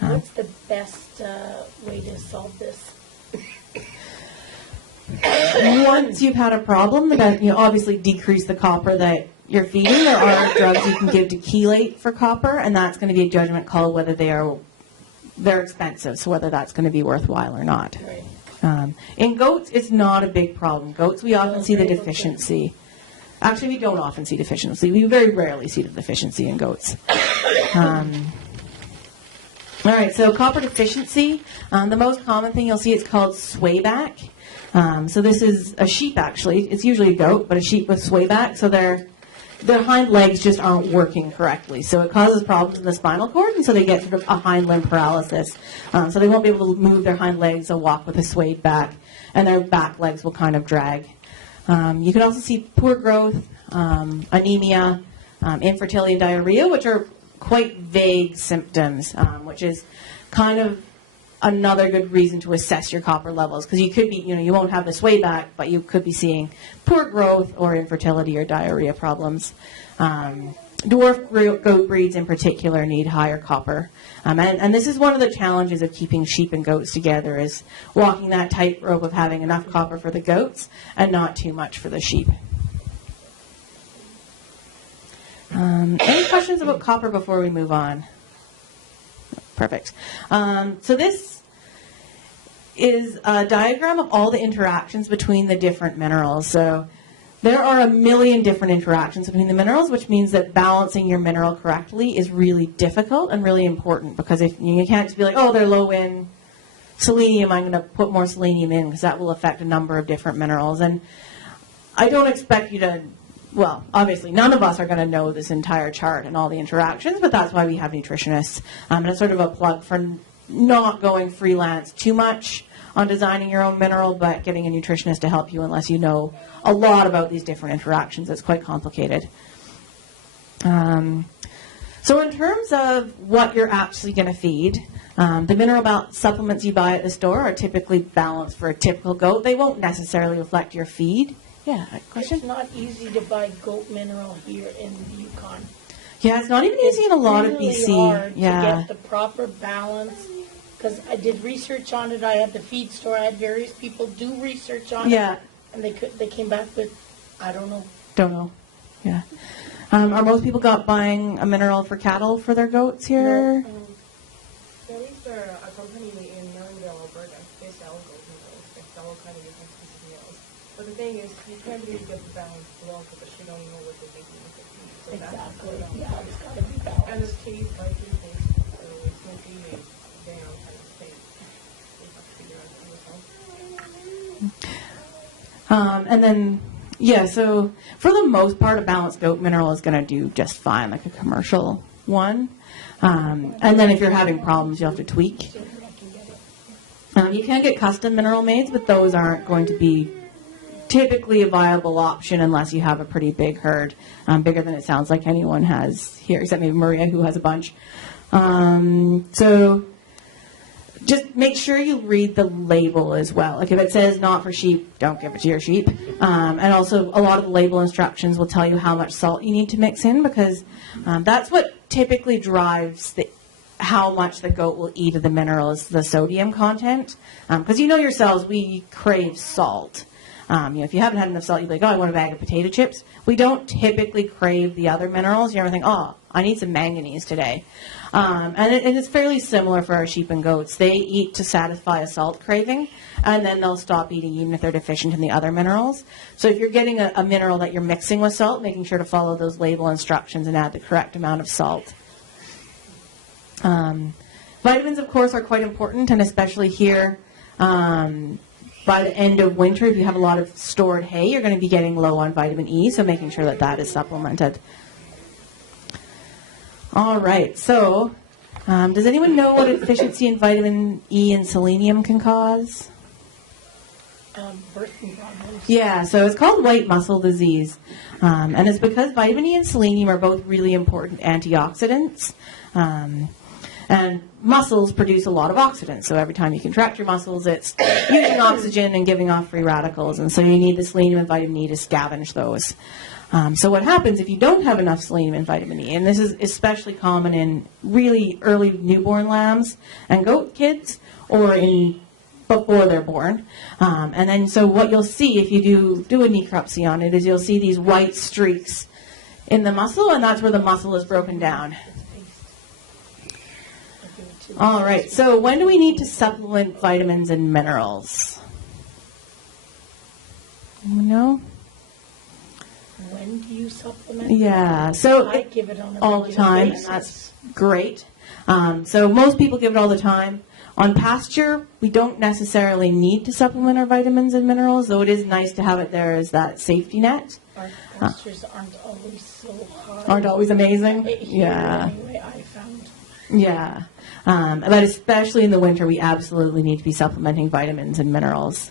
What's the best way to solve this? Once you've had a problem, that obviously decrease the copper that you're feeding. There are drugs you can give to chelate for copper, and that's going to be a judgment call whether they're expensive, so whether that's going to be worthwhile or not. Right. In goats, it's not a big problem. Goats, we often see the deficiency. Actually, we don't often see deficiency. We very rarely see the deficiency in goats. All right, so copper deficiency. The most common thing you'll see is called swayback. So this is a sheep, actually. It's usually a goat, but a sheep with swayback. So their hind legs just aren't working correctly. So it causes problems in the spinal cord, and so they get sort of a hind limb paralysis. So they won't be able to move their hind legs. They'll walk with a swayed back, and their back legs will kind of drag. You can also see poor growth, anemia, infertility, and diarrhea, which are quite vague symptoms, which is kind of another good reason to assess your copper levels, because you could be, you won't have the swayback, but you could be seeing poor growth or infertility or diarrhea problems. Dwarf goat breeds in particular need higher copper. And this is one of the challenges of keeping sheep and goats together, is walking that tightrope of having enough copper for the goats and not too much for the sheep. Any questions about copper before we move on? Perfect. So this is a diagram of all the interactions between the different minerals. So there are a million different interactions between the minerals, which means that balancing your mineral correctly is really difficult and really important, because if you can't just be like, oh, they're low in selenium, I'm going to put more selenium in, because that will affect a number of different minerals. And I don't expect you to, well, obviously none of us are going to know this entire chart and all the interactions, but that's why we have nutritionists. And it's sort of a plug for not going freelance too much on designing your own mineral, but getting a nutritionist to help you unless you know a lot about these different interactions. It's quite complicated. So in terms of what you're actually going to feed, the mineral supplements you buy at the store are typically balanced for a typical goat. They won't necessarily reflect your feed. Yeah, question? It's not easy to buy goat mineral here in the Yukon. Yeah, it's not even easy in a lot of really BC. Hard yeah. to get the proper balance, because I did research on it. I had the feed store. I had various people do research on it, and they came back with, I don't know. Don't know. Yeah. Are most people buying a mineral for cattle for their goats here? No. There is a company in Merivale, Alberta. They sell goat minerals. They sell all kind of different species of minerals. But the thing is, you can't really get the balanced block because you don't know what they're making with the feed. So Exactly. That's Yeah, it's got to be balanced. And it's case by case, so it's not really down kind of thing. You have to figure out yourself. And then, yeah, so for the most part, a balanced goat mineral is going to do just fine, like a commercial one. And then if you're having problems, you'll have to tweak. You can get custom mineral mades, but those aren't going to be typically a viable option unless you have a pretty big herd, bigger than it sounds like anyone has here, except maybe Maria, who has a bunch. So just make sure you read the label as well. Like if it says not for sheep, don't give it to your sheep. And also a lot of the label instructions will tell you how much salt you need to mix in, because that's what typically drives how much the goat will eat of the mineral is the sodium content. Because you know yourselves, we crave salt. If you haven't had enough salt, you'll be like, oh, I want a bag of potato chips. We don't typically crave the other minerals. You ever think, oh, I need some manganese today. And it's fairly similar for our sheep and goats. They eat to satisfy a salt craving, and then they'll stop eating even if they're deficient in the other minerals. So if you're getting a mineral that you're mixing with salt, making sure to follow those label instructions and add the correct amount of salt. Vitamins, of course, are quite important, and especially here by the end of winter, if you have a lot of stored hay, you're going to be getting low on vitamin E, so making sure that is supplemented. All right, so does anyone know what a deficiency in vitamin E and selenium can cause? Birthing problems. Yeah, so it's called white muscle disease, and it's because vitamin E and selenium are both really important antioxidants. And muscles produce a lot of oxidants, so every time you contract your muscles, it's using oxygen and giving off free radicals, and so you need the selenium and vitamin E to scavenge those. So what happens if you don't have enough selenium and vitamin E, and this is especially common in really early newborn lambs and goat kids, or before they're born. And then so what you'll see if you do a necropsy on it is you'll see these white streaks in the muscle, and that's where the muscle is broken down. All right, so when do we need to supplement vitamins and minerals? No? When do you supplement? Yeah, so I give it on a all the regular time, basis. and that's great. So most people give it all the time. On pasture, we don't necessarily need to supplement our vitamins and minerals, though it is nice to have it there as that safety net. Our pastures aren't always so high. Aren't always amazing? Here, Yeah. Anyway, I found. Yeah. But especially in the winter, we absolutely need to be supplementing vitamins and minerals.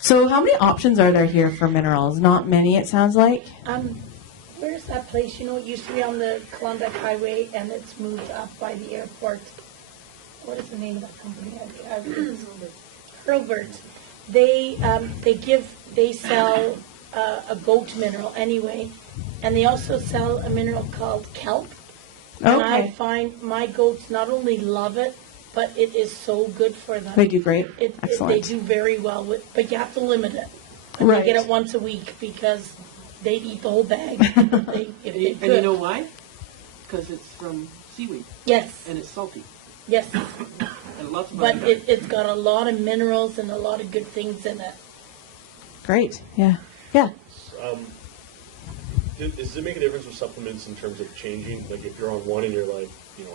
So how many options are there here for minerals? Not many, it sounds like. Where's that place? You know, it used to be on the Klondike Highway, and it's moved up by the airport. What is the name of that company? Hurlbert. They sell a goat mineral anyway, and they also sell a mineral called kelp. And I find my goats not only love it, but it is so good for them. They do great. Excellent. They do very well with, but you have to limit it. And Right. They get it once a week because they eat the whole bag. And you know why? Because it's from seaweed. Yes. And it's salty. Yes. And lots of But iodine. it's got a lot of minerals and a lot of good things in it. Great. Yeah. Yeah. Does it make a difference with supplements in terms of changing? Like if you're on one and you're like,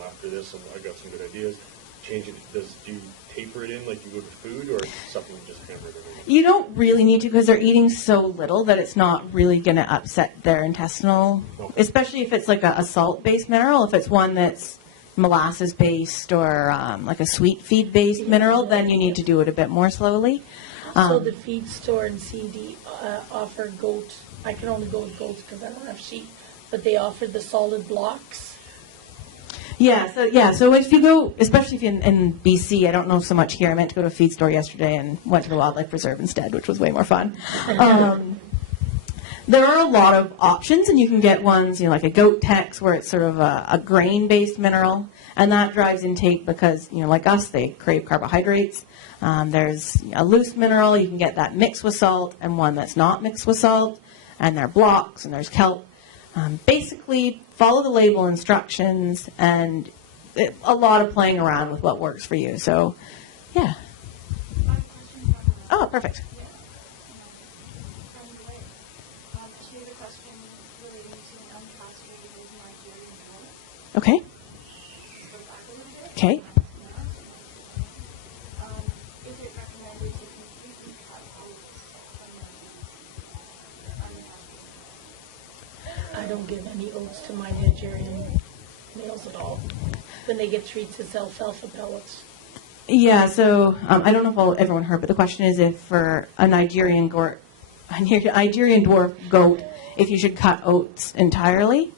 after this, I got some good ideas, change it. Do you taper it in like you would with food, or supplement just hammer it in? You don't really need to, because they're eating so little that it's not really going to upset their intestinal, especially if it's like a salt-based mineral. If it's one that's molasses-based or like a sweet feed-based mineral, then you need to do it a bit more slowly. So the feed store and CD offer goat. I can only go with goats because I don't have sheep, but they offer the solid blocks. So if you go, especially if you're in BC, I don't know so much here. I meant to go to a feed store yesterday and went to the wildlife preserve instead, which was way more fun. There are a lot of options, and you can get ones, like a Goat Tex, where it's sort of a grain-based mineral, and that drives intake because, like us, they crave carbohydrates. There's a loose mineral, you can get that mixed with salt, and one that's not mixed with salt, and there are blocks, and there's kelp. Basically, follow the label instructions, and a lot of playing around with what works for you. So, yeah. Oh, perfect. Okay. Okay. I don't give any oats to my Nigerian males at all. Then they get treats as alfalfa pellets. Yeah, so I don't know if everyone heard, but the question is if for a Nigerian dwarf goat, if you should cut oats entirely.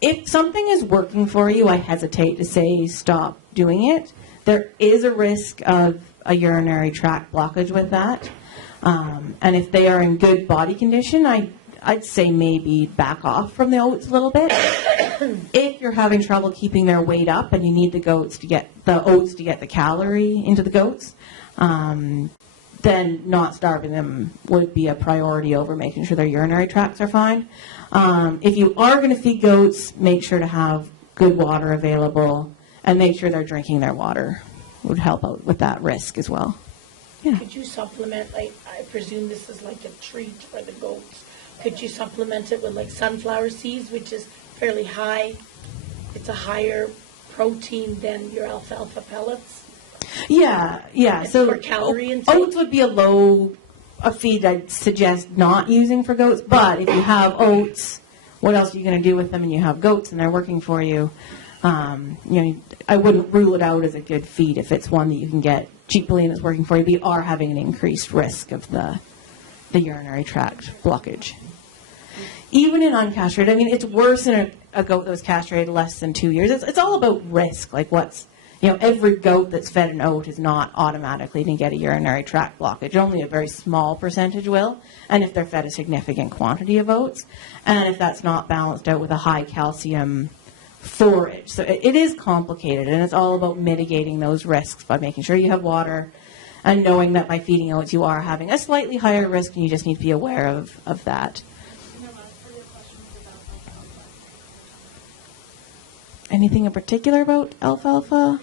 if something is working for you, I hesitate to say stop doing it. There is a risk of a urinary tract blockage with that. And if they are in good body condition, I'd say maybe back off from the oats a little bit. If you're having trouble keeping their weight up and you need the oats to get the calorie into the goats, then not starving them would be a priority over making sure their urinary tracts are fine. If you are going to feed goats, make sure to have good water available and make sure they're drinking their water. Would help out with that risk as well. Yeah. Could you supplement, like, I presume this is like a treat for the goats. Could you supplement it with like sunflower seeds, which is fairly high? It's a higher protein than your alfalfa pellets. Yeah. So for calorie intake. Oats would be a feed I'd suggest not using for goats. But if you have oats, what else are you going to do with them? And you have goats and they're working for you. I wouldn't rule it out as a good feed if it's one that you can get cheaply and it's working for you. But you are having an increased risk of the urinary tract blockage. Even in uncastrated, I mean, it's worse in a goat that was castrated less than 2 years. It's all about risk. Like every goat that's fed an oat is not automatically going to get a urinary tract blockage. Only a very small percentage will. And if they're fed a significant quantity of oats, and if that's not balanced out with a high calcium forage. So it is complicated, and it's all about mitigating those risks by making sure you have water and knowing that by feeding oats you are having a slightly higher risk, and you just need to be aware of that. Anything in particular about alfalfa?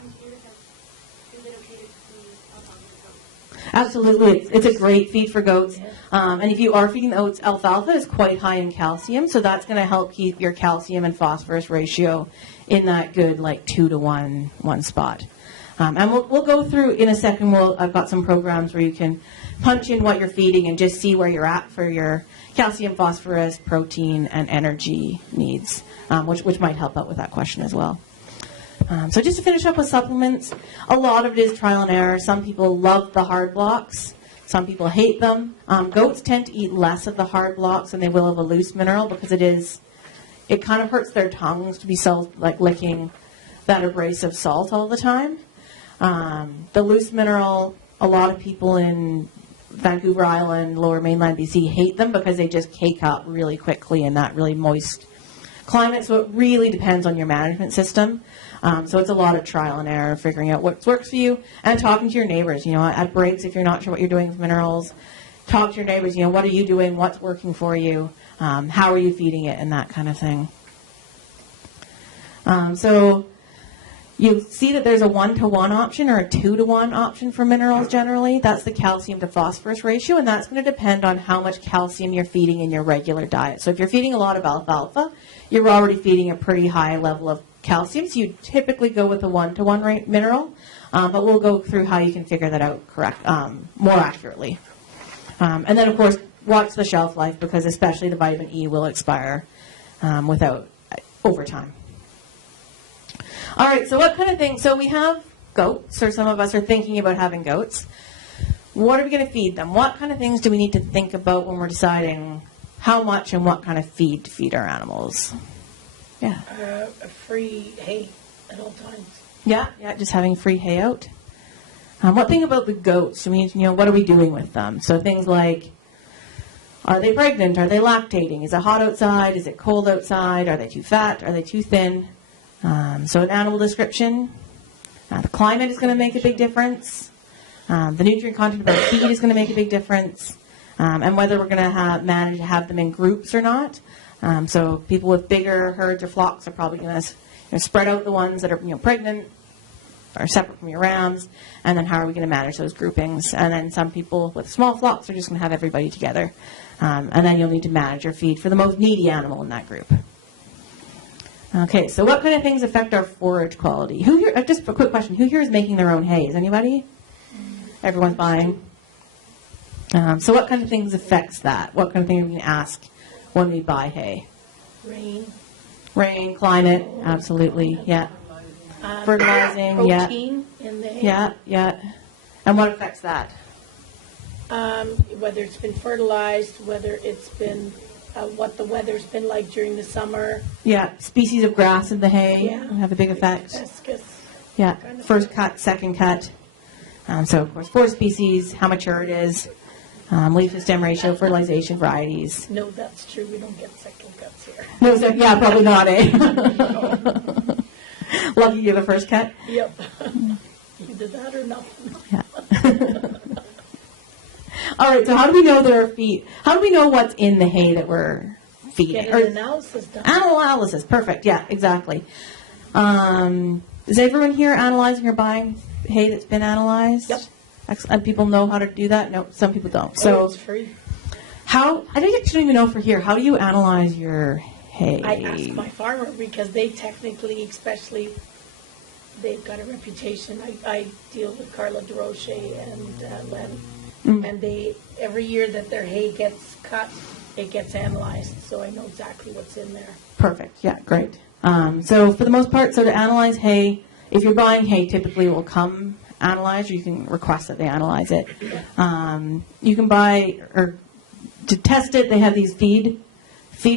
Absolutely. It's a great feed for goats. And if you are feeding the oats, alfalfa is quite high in calcium, so that's going to help keep your calcium and phosphorus ratio in that good 2-to-1 spot. And we'll go through in a second. I've got some programs where you can punch in what you're feeding and just see where you're at for your calcium, phosphorus, protein, and energy needs, which might help out with that question as well. So just to finish up with supplements, a lot of it is trial and error. Some people love the hard blocks. Some people hate them. Goats tend to eat less of the hard blocks than they will of a loose mineral because it kind of hurts their tongues to be licking that abrasive salt all the time. The loose mineral, a lot of people in Vancouver Island, Lower Mainland BC hate them because they just cake up really quickly in that really moist climate. So it really depends on your management system. So it's a lot of trial and error, figuring out what works for you, and talking to your neighbors. At breaks, if you're not sure what you're doing with minerals, talk to your neighbors. What are you doing? What's working for you? How are you feeding it? And that kind of thing. So you see that there's a 1-to-1 option or a 2-to-1 option for minerals generally. That's the calcium to phosphorus ratio, and that's going to depend on how much calcium you're feeding in your regular diet. So if you're feeding a lot of alfalfa, you're already feeding a pretty high level of calcium, so you typically go with a 1-to-1 mineral, but we'll go through how you can figure that out more accurately. And then, of course, watch the shelf life, because especially the vitamin E will expire over time. All right, so what kind of things? So we have goats, or some of us are thinking about having goats. What are we going to feed them? What kind of things do we need to think about when we're deciding how much and what kind of feed to feed our animals? Yeah. Free hay at all times. Yeah, just having free hay out. What thing about the goats? I mean, what are we doing with them? So things like, are they pregnant? Are they lactating? Is it hot outside? Is it cold outside? Are they too fat? Are they too thin? So an animal description. The climate is going to make a big difference. The nutrient content of our feed is going to make a big difference. And whether we're going to manage to have them in groups or not. So people with bigger herds or flocks are probably going to spread out the ones that are pregnant or separate from your rams, and then how are we going to manage those groupings? And then some people with small flocks are just going to have everybody together, and then you'll need to manage your feed for the most needy animal in that group. Okay, so what kind of things affect our forage quality? Who here? Just a quick question: who here is making their own hay? Is anybody? Everyone's buying. So what kind of things affects that? What kind of things are we going to ask when we buy hay? Rain, climate, absolutely, yeah. Fertilizing, protein in the hay. Yeah. And what affects that? Whether it's been fertilized, whether it's been what the weather's been like during the summer. Yeah, species of grass in the hay Yeah. have a big effect. Hibiscus. Yeah, first cut, second cut. So, of course, 4 species, how mature it is, leaf to stem ratio, fertilization varieties. No, that's true. We don't get second cuts here. No, yeah, probably not, eh? Lucky you're the first cut. Yep. Either that or nothing. Yeah. All right, so how do we know there are feed? How do we know what's in the hay that we're feeding? Get an analysis done. Analysis, perfect. Yeah, exactly. Is everyone here analyzing or buying hay that's been analyzed? Yep. And people know how to do that? No, some people don't. So it's free. how, I don't even know for here, how do you analyze your hay? I asked my farmer because they technically, especially, they've got a reputation. I deal with Carla DeRoche and Len. And they, every year that their hay gets cut, it gets analyzed, so I know exactly what's in there. Perfect. Yeah, great. So for the most part, so to analyze hay, if you're buying hay, typically it will come analyzed, or you can request that they analyze it. You can buy, or to test it, they have these feed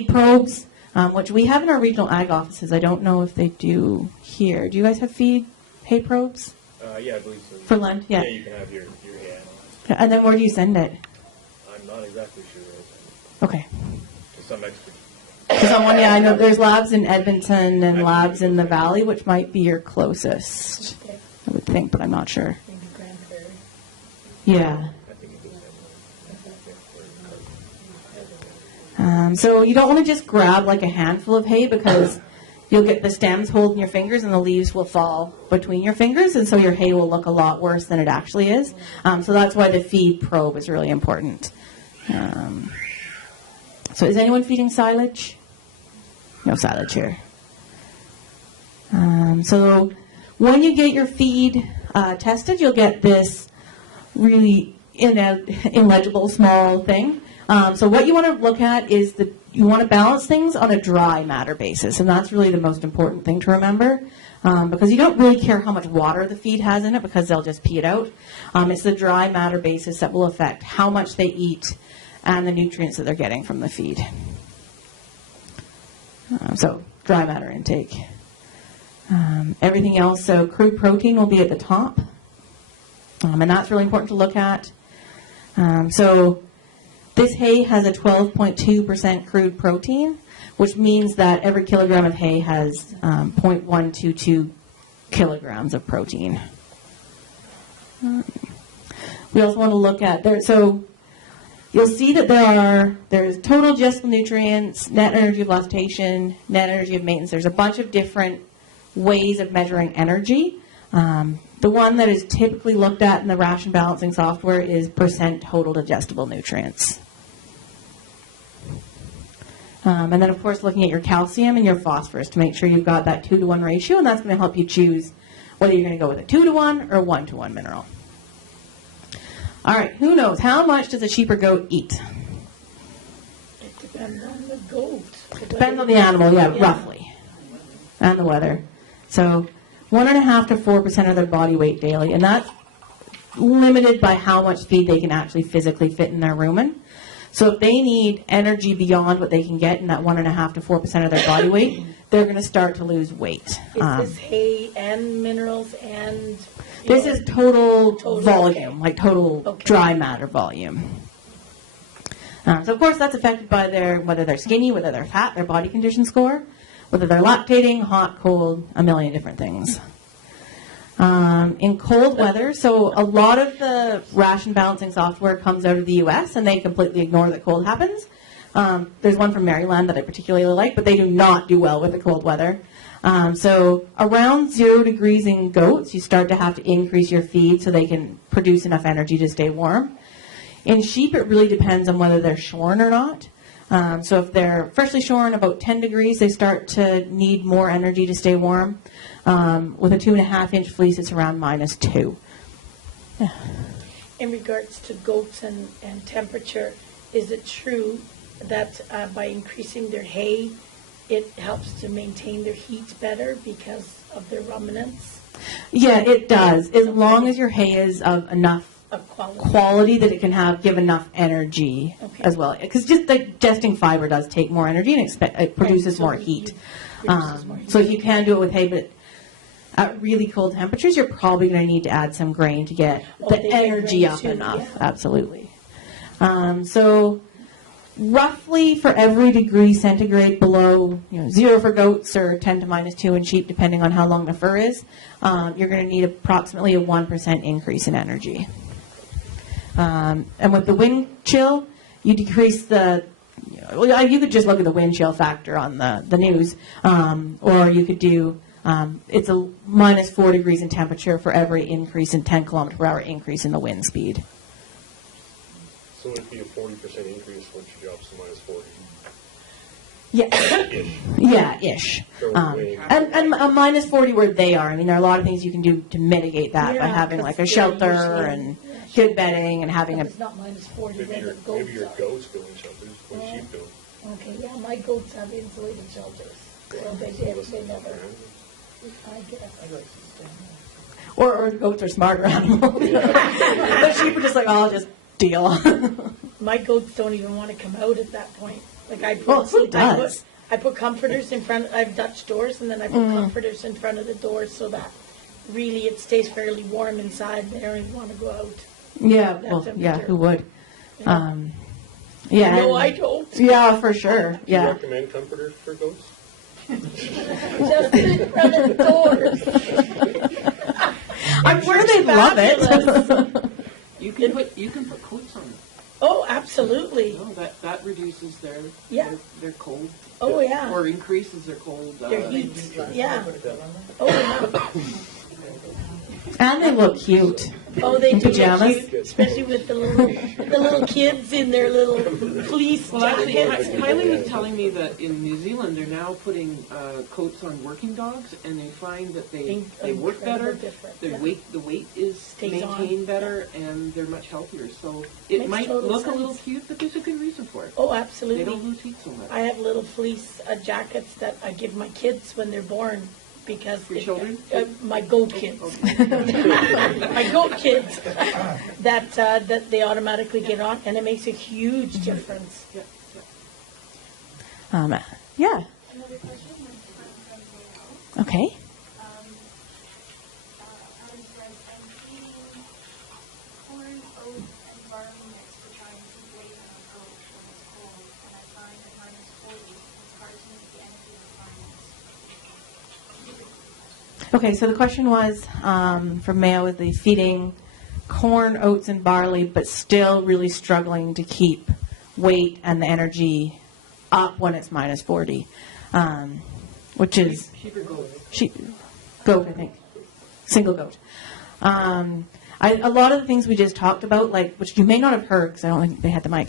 probes, which we have in our regional ag offices. I don't know if they do here. Do you guys have hay probes? Yeah, I believe so. For Lent, yeah. Yeah, you can have your hay analyzed. And then where do you send it? I'm not exactly sure. Okay. To some experts. To someone, yeah, I know there's labs in Edmonton and labs in the Valley, which might be your closest. I would think, but I'm not sure. Yeah. So you don't want to just grab like a handful of hay because you'll get the stems holding your fingers and the leaves will fall between your fingers, and so your hay will look a lot worse than it actually is. So that's why the feed probe is really important. So is anyone feeding silage? No silage here. So when you get your feed tested, you'll get this really illegible small thing. So what you want to look at is you want to balance things on a dry matter basis, and that's really the most important thing to remember, because you don't really care how much water the feed has in it because they'll just pee it out. It's the dry matter basis that will affect how much they eat and the nutrients that they're getting from the feed. So dry matter intake. Everything else, so crude protein will be at the top, and that's really important to look at. So this hay has a 12.2% crude protein, which means that every kilogram of hay has 0.122 kilograms of protein. We also want to look at there. So you'll see that there's total digestible nutrients, net energy of lactation, net energy of maintenance. There's a bunch of different ways of measuring energy. The one that is typically looked at in the ration balancing software is percent total digestible nutrients. And then, of course, looking at your calcium and your phosphorus to make sure you've got that 2-to-1 ratio, and that's going to help you choose whether you're going to go with a 2-to-1 or 1-to-1 mineral. All right, who knows? How much does a sheep or goat eat? It depends on the goat. Depends on the animal, yeah, roughly, and the weather. So 1.5 to 4% of their body weight daily, and that's limited by how much feed they can actually physically fit in their rumen. So if they need energy beyond what they can get in that 1.5 to 4% of their body weight, they're going to start to lose weight. Is this hay and minerals and... This is total volume, like total dry matter volume. So of course that's affected by whether they're skinny, whether they're fat, their body condition score, whether they're lactating, hot, cold, a million different things. In cold weather, so a lot of the ration balancing software comes out of the U.S. and they completely ignore that cold happens. There's one from Maryland that I particularly like, but they do not do well with the cold weather. So around 0 degrees in goats, you start to have to increase your feed so they can produce enough energy to stay warm. In sheep, it really depends on whether they're shorn or not. So if they're freshly shorn, about 10 degrees, they start to need more energy to stay warm. With a 2.5-inch fleece, it's around -2. Yeah. In regards to goats and temperature, is it true that by increasing their hay, it helps to maintain their heat better because of their ruminants? Yeah, it does. As long as your hay is of enough quality that it can give enough energy as well. Because just digesting fiber does take more energy and it produces more heat. So if you can do it with hay, but at really cold temperatures, you're probably going to need to add some grain to get the energy up enough. Yeah. Absolutely. So roughly for every degree centigrade below 0 for goats or 10 to -2 in sheep, depending on how long the fur is, you're going to need approximately a 1% increase in energy. And with the wind chill, you decrease you could just look at the wind chill factor on the news, or you could do, it's a -4 degrees in temperature for every increase in 10 kilometer per hour increase in the wind speed. So it'd be a 40% increase once you drop to -40. Yeah. Ish. Yeah, ish. And a -40 where they are. I mean, there are a lot of things you can do to mitigate that by having like a shelter and good bedding and having It's not -40. Maybe your goats go in shelters, or sheep go. Okay, yeah, my goats have insulated shelters. So they never, I guess. Or goats are smarter animals. The sheep are just like, oh, I'll just deal. My goats don't even want to come out at that point. Like I put comforters in front. I have Dutch doors, and then I put comforters in front of the doors so that really it stays fairly warm inside. They don't even want to go out. Yeah, who would? Yeah. No, I don't. Yeah, for sure. Do you Yeah. recommend comforters for goats? Just in front of the doors. I'm sure they love it. You can put coats on them. Oh, absolutely. No, that reduces their cold. Oh, yeah. Or increases their cold. Their heat. Yeah. Oh, yeah. And they look cute. Oh, they in do pajamas. look cute, especially with the little kids in their little fleece jackets. Kylie was telling me that in New Zealand they're now putting coats on working dogs, and they find that they work better. The weight is maintained better, and they're much healthier. So it might look a little cute, but there's a good reason for it. Oh, absolutely. They don't lose heat so much. I have little fleece jackets that I give my kids when they're born. Because children? My goat kids, my goat kids, that they automatically get on, and it makes a huge difference. Yeah. Okay. Okay, so the question was from Mayo, with the feeding corn, oats, and barley, but still really struggling to keep weight and the energy up when it's -40, which is sheep or goat? Goat, I think, single goat. A lot of the things we just talked about, like which you may not have heard because I don't think they had the mic.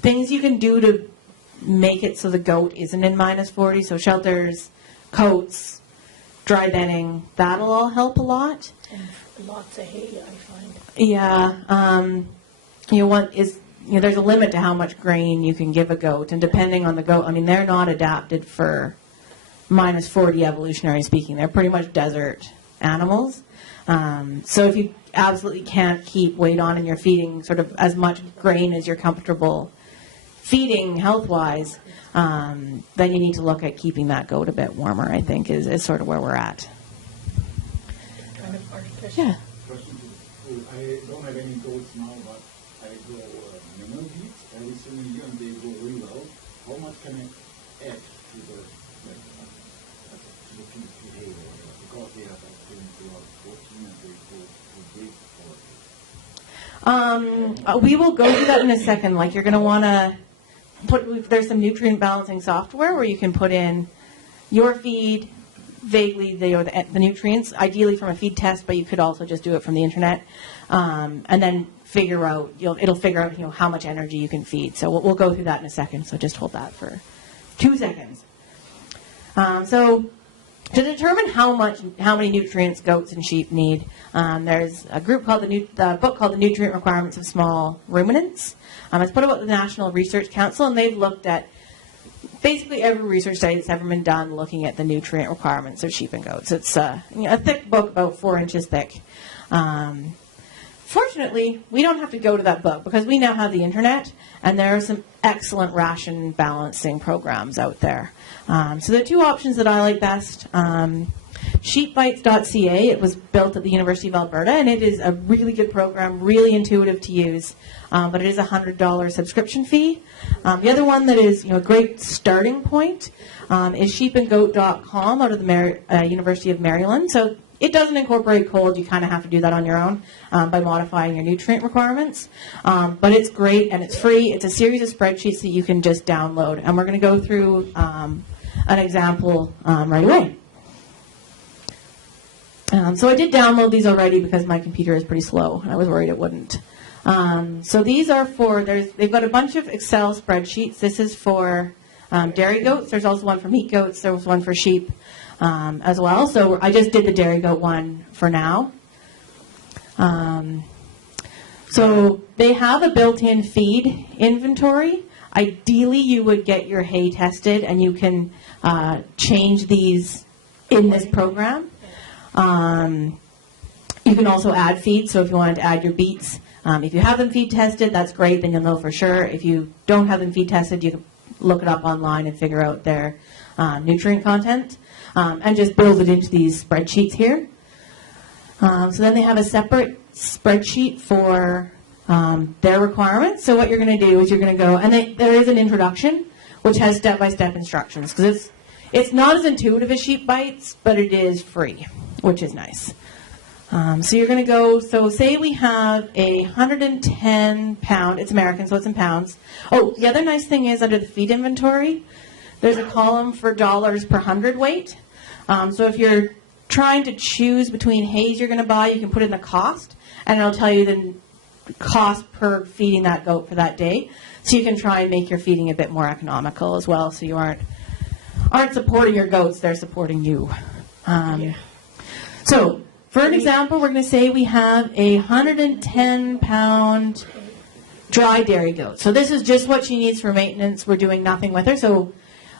Things you can do to make it so the goat isn't in -40, so shelters, coats, dry bedding, that'll all help a lot. And lots of hay, I find. Yeah. There's a limit to how much grain you can give a goat, and depending on the goat, I mean, they're not adapted for -40 evolutionary speaking. They're pretty much desert animals. So if you absolutely can't keep weight on and you're feeding sort of as much grain as you're comfortable feeding health-wise, then you need to look at keeping that goat a bit warmer, I think, is sort of where we're at. Kind of artificial. Yeah. I don't have any goats now, but I grow mineral beets every single year, and they grow really well. How much can I add to the feed because they have protein and they grow big? We will go through that in a second. Like, you're going to want to there's some nutrient balancing software where you can put in your feed, vaguely the nutrients, ideally from a feed test, but you could also just do it from the internet, and then figure out, it'll figure out how much energy you can feed. So we'll go through that in a second. So just hold that for 2 seconds. So to determine how many nutrients goats and sheep need, there's a group called the book called The Nutrient Requirements of Small Ruminants. It's put out by the National Research Council, and they've looked at basically every research study that's ever been done looking at the nutrient requirements of sheep and goats. It's a thick book, about 4 inches thick. Fortunately, we don't have to go to that book because we now have the internet, and there are some excellent ration balancing programs out there. So the two options that I like best, sheepbites.ca. It was built at the University of Alberta, and it is a really good program, really intuitive to use, but it is a $100 subscription fee. The other one that is a great starting point is sheepandgoat.com out of the University of Maryland. So it doesn't incorporate cold. You kind of have to do that on your own by modifying your nutrient requirements. But it's great, and it's free. It's a series of spreadsheets that you can just download. And we're going to go through an example right away. So I did download these already because my computer is pretty slow, and I was worried it wouldn't. So these are they've got a bunch of Excel spreadsheets. This is for dairy goats. There's also one for meat goats. There was one for sheep as well. So I just did the dairy goat one for now. So they have a built-in feed inventory. Ideally, you would get your hay tested, and you can change these in this program. You can also add feed, so if you wanted to add your beets, if you have them feed tested, that's great, then you'll know for sure. If you don't have them feed tested, you can look it up online and figure out their nutrient content, and just build it into these spreadsheets here. So then they have a separate spreadsheet for their requirements. So what you're going to do is you're going to go, and there is an introduction, which has step-by-step instructions, because it's not as intuitive as Sheep Bites, but it is free, which is nice. So you're going to go, so say we have a 110 pound, it's American, so it's in pounds. Oh, the other nice thing is under the feed inventory, there's a column for dollars per hundredweight. So if you're trying to choose between hays you're going to buy, you can put in the cost, and it'll tell you the cost per feeding that goat for that day. So you can try and make your feeding a bit more economical as well, so you aren't supporting your goats, they're supporting you. So, for an example, we're going to say we have a 110 pound dry dairy goat. So this is just what she needs for maintenance. We're doing nothing with her. So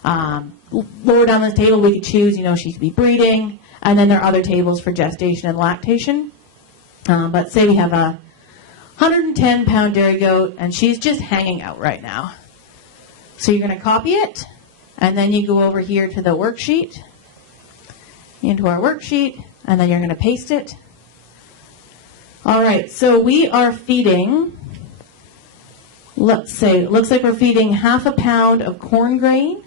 lower down the table we could choose, she could be breeding, and then there are other tables for gestation and lactation. But say we have a 110 pound dairy goat, and she's just hanging out right now. So you're going to copy it, and then you go over here to the worksheet, into our worksheet, and then you're going to paste it. All right, so we are feeding, let's say, it looks like we're feeding 1/2 pound of corn grain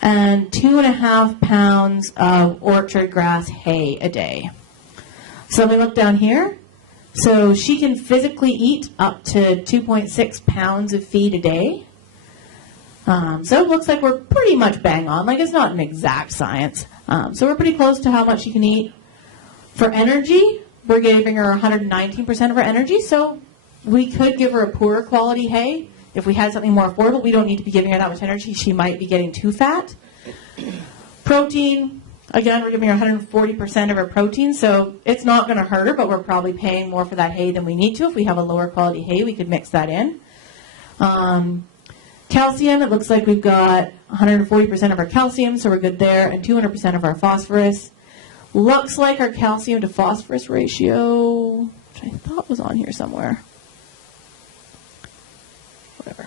and 2.5 pounds of orchard grass hay a day. So let me look down here. So she can physically eat up to 2.6 pounds of feed a day. So it looks like we're pretty much bang on. Like, it's not an exact science. So we're pretty close to how much she can eat. For energy, we're giving her 119% of her energy. So we could give her a poorer quality hay. If we had something more affordable, we don't need to be giving her that much energy. She might be getting too fat. Protein, again, we're giving her 140% of her protein. So it's not going to hurt her, but we're probably paying more for that hay than we need to. If we have a lower quality hay, we could mix that in. Calcium, it looks like we've got 140% of our calcium, so we're good there, and 200% of our phosphorus. Looks like our calcium to phosphorus ratio, which I thought was on here somewhere. Whatever.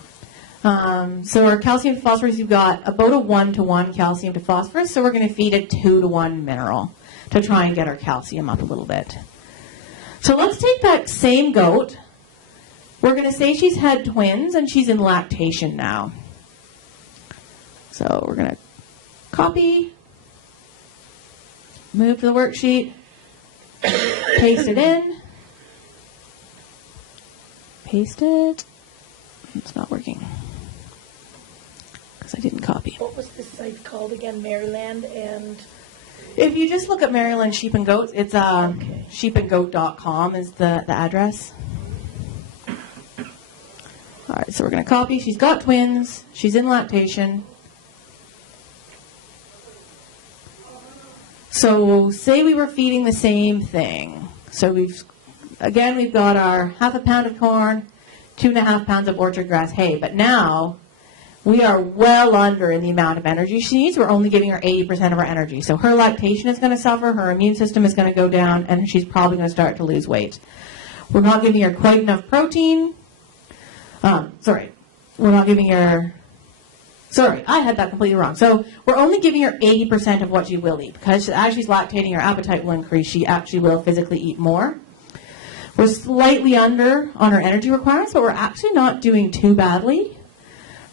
So our calcium to phosphorus, we've got about a 1-to-1 calcium to phosphorus, so we're going to feed a 2-to-1 mineral to try and get our calcium up a little bit. So let's take that same goat. We're going to say she's had twins and she's in lactation now. So we're going to copy, move to the worksheet, paste it in, paste it. It's not working because I didn't copy. What was the site called again? Maryland and... If you just look at Maryland Sheep and Goats, it's sheepandgoat.com is the address. All right, so we're going to copy. She's got twins. She's in lactation. So say we were feeding the same thing. So we've got our 1/2 pound of corn, 2.5 pounds of orchard grass hay. But now we are well under in the amount of energy she needs. We're only giving her 80% of her energy. So her lactation is going to suffer. Her immune system is going to go down, and she's probably going to start to lose weight. We're not giving her quite enough protein. Sorry, I had that completely wrong. So we're only giving her 80% of what she will eat, because as she's lactating, her appetite will increase. She actually will physically eat more. We're slightly under on her energy requirements, but we're actually not doing too badly.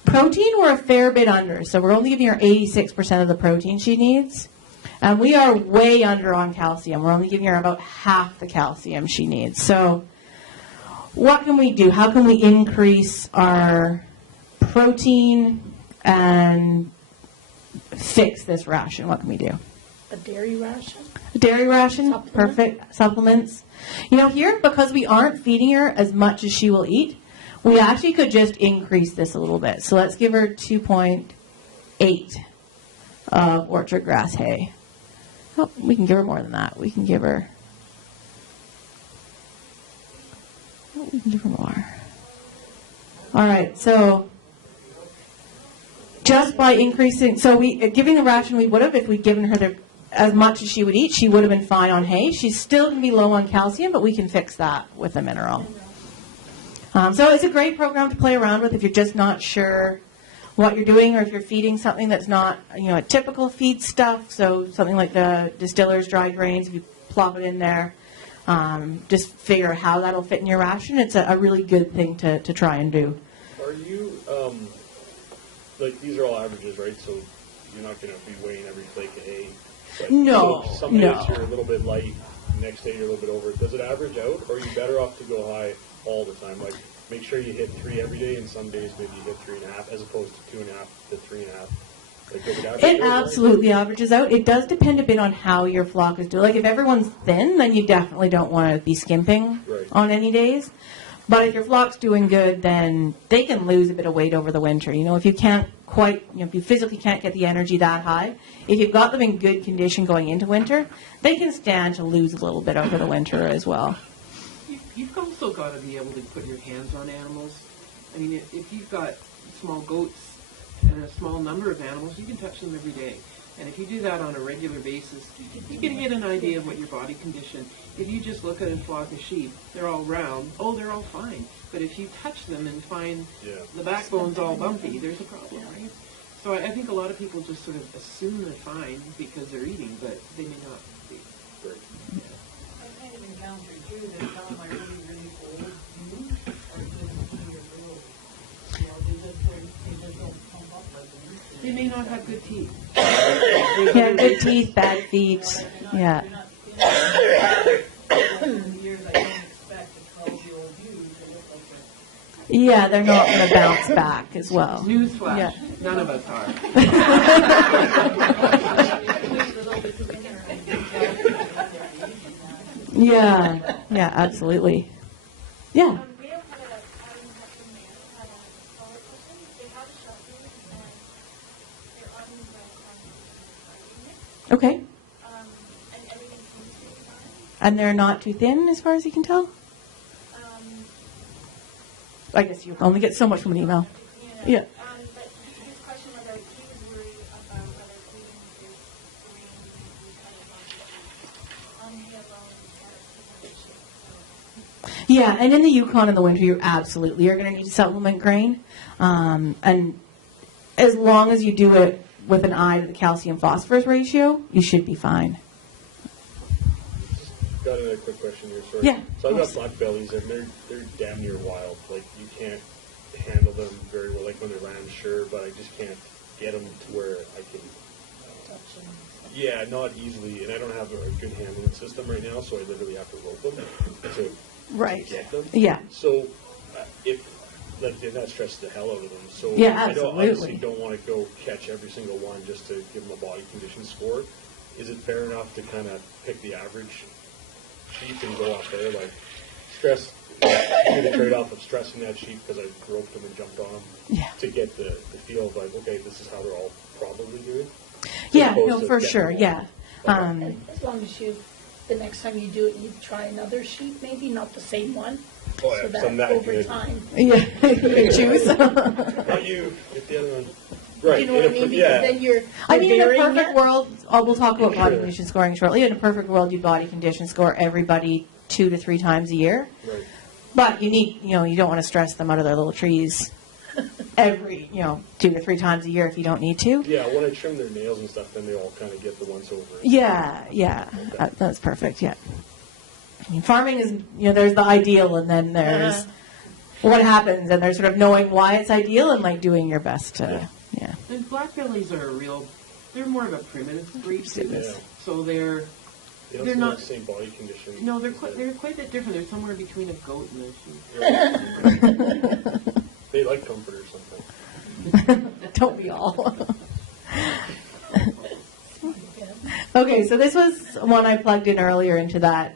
Protein, we're a fair bit under. So we're only giving her 86% of the protein she needs. And we are way under on calcium. We're only giving her about half the calcium she needs. So what can we do? How can we increase our protein and fix this ration? What can we do? A dairy ration? A dairy ration, Supplement? perfect. Supplements. You know, here, because we aren't feeding her as much as she will eat, we actually could just increase this a little bit. So let's give her 2.8 of orchard grass hay. Oh, we can give her more than that. We can give her more. All right, so just by increasing, so giving the ration we would have, if we'd given her as much as she would eat, she would have been fine on hay. She's still going to be low on calcium, but we can fix that with a mineral. So it's a great program to play around with if you're just not sure what you're doing, or if you're feeding something that's not, a typical feed stuff. So something like the distiller's dry grains, if you plop it in there, just figure out how that'll fit in your ration. It's a really good thing to try and do. Are you, these are all averages, right? So you're not going to be weighing every flake of hay? No, so some days you're a little bit light, next day you're a little bit over. Does it average out, or are you better off to go high all the time? Like, make sure you hit 3 every day, and some days maybe you hit 3.5, as opposed to 2.5 to 3.5. Like, does it average It out, absolutely averages out. It does depend a bit on how your flock is doing. Like, if everyone's thin, then you definitely don't want to be skimping on any days. But if your flock's doing good, then they can lose a bit of weight over the winter. If you can't quite, if you physically can't get the energy that high, if you've got them in good condition going into winter, they can stand to lose a little bit over the winter as well. You've also got to be able to put your hands on animals. I mean, if you've got small goats and a small number of animals, you can touch them every day. And if you do that on a regular basis, you can get an idea of what your body condition. If you just look at a flock of sheep, they're all round, they're all fine. But if you touch them and find the backbone's all bumpy, there's a problem, right? So I think a lot of people just sort of assume they're fine because they're eating, but they may not be. Right. I've kind of encountered too that some of my really, really old ewes are just eating little. They just don't pump up like they used to. They may not have good teeth. Yeah, good teeth, bad feet. Yeah. Yeah, they're not going to bounce back as well. Newsflash. Yeah. None of us are. Yeah, absolutely. Yeah. Okay. And they're not too thin as far as you can tell? I guess you only get so much from an email. Yeah. Yeah, and in the Yukon in the winter, you're going to need to supplement grain. And as long as you do it with an eye to the calcium-phosphorus ratio, you should be fine. Got another quick question here, sorry. Yeah. So I've got black bellies, and they're damn near wild. Like, you can't handle them very well. Like, when they're lambs, sure, but I just can't get them to where I can touch them. Yeah, not easily, and I don't have a good handling system right now, so I literally have to rope them to get them. Yeah. So that stresses the hell out of them. So yeah, I absolutely. obviously don't want to go catch every single one just to give them a body condition score. Is it fair enough to kind of pick the average sheep and go off there, like stress, do the trade-off of stressing that sheep because I roped them and jumped on them to get the feel of like, okay, this is how they're all probably doing? Yeah, no, for sure, yeah. As long as the next time you do it, you try another sheep, maybe, not the same one. Oh, yeah, so that over time. Yeah, choose. Not you, get the other one. Right. You know what I mean? Because then you're in a perfect world, we'll talk about body condition scoring shortly. In a perfect world, you body condition score everybody 2 to 3 times a year. Right. But you need, you don't want to stress them out of their little trees every, 2 to 3 times a year if you don't need to. Yeah, when I trim their nails and stuff, then they all kind of get the once over. Yeah. That's perfect, yeah. I mean, farming is, there's the ideal, and then there's what happens, and there's sort of knowing why it's ideal and like doing your best to, And blackbellies are they're more of a primitive breed. So they're not the same body condition. No, they're quite a bit different. They're somewhere between a goat and a sheep. They like comfort or something. Don't we all? Okay, so this was one I plugged in earlier into that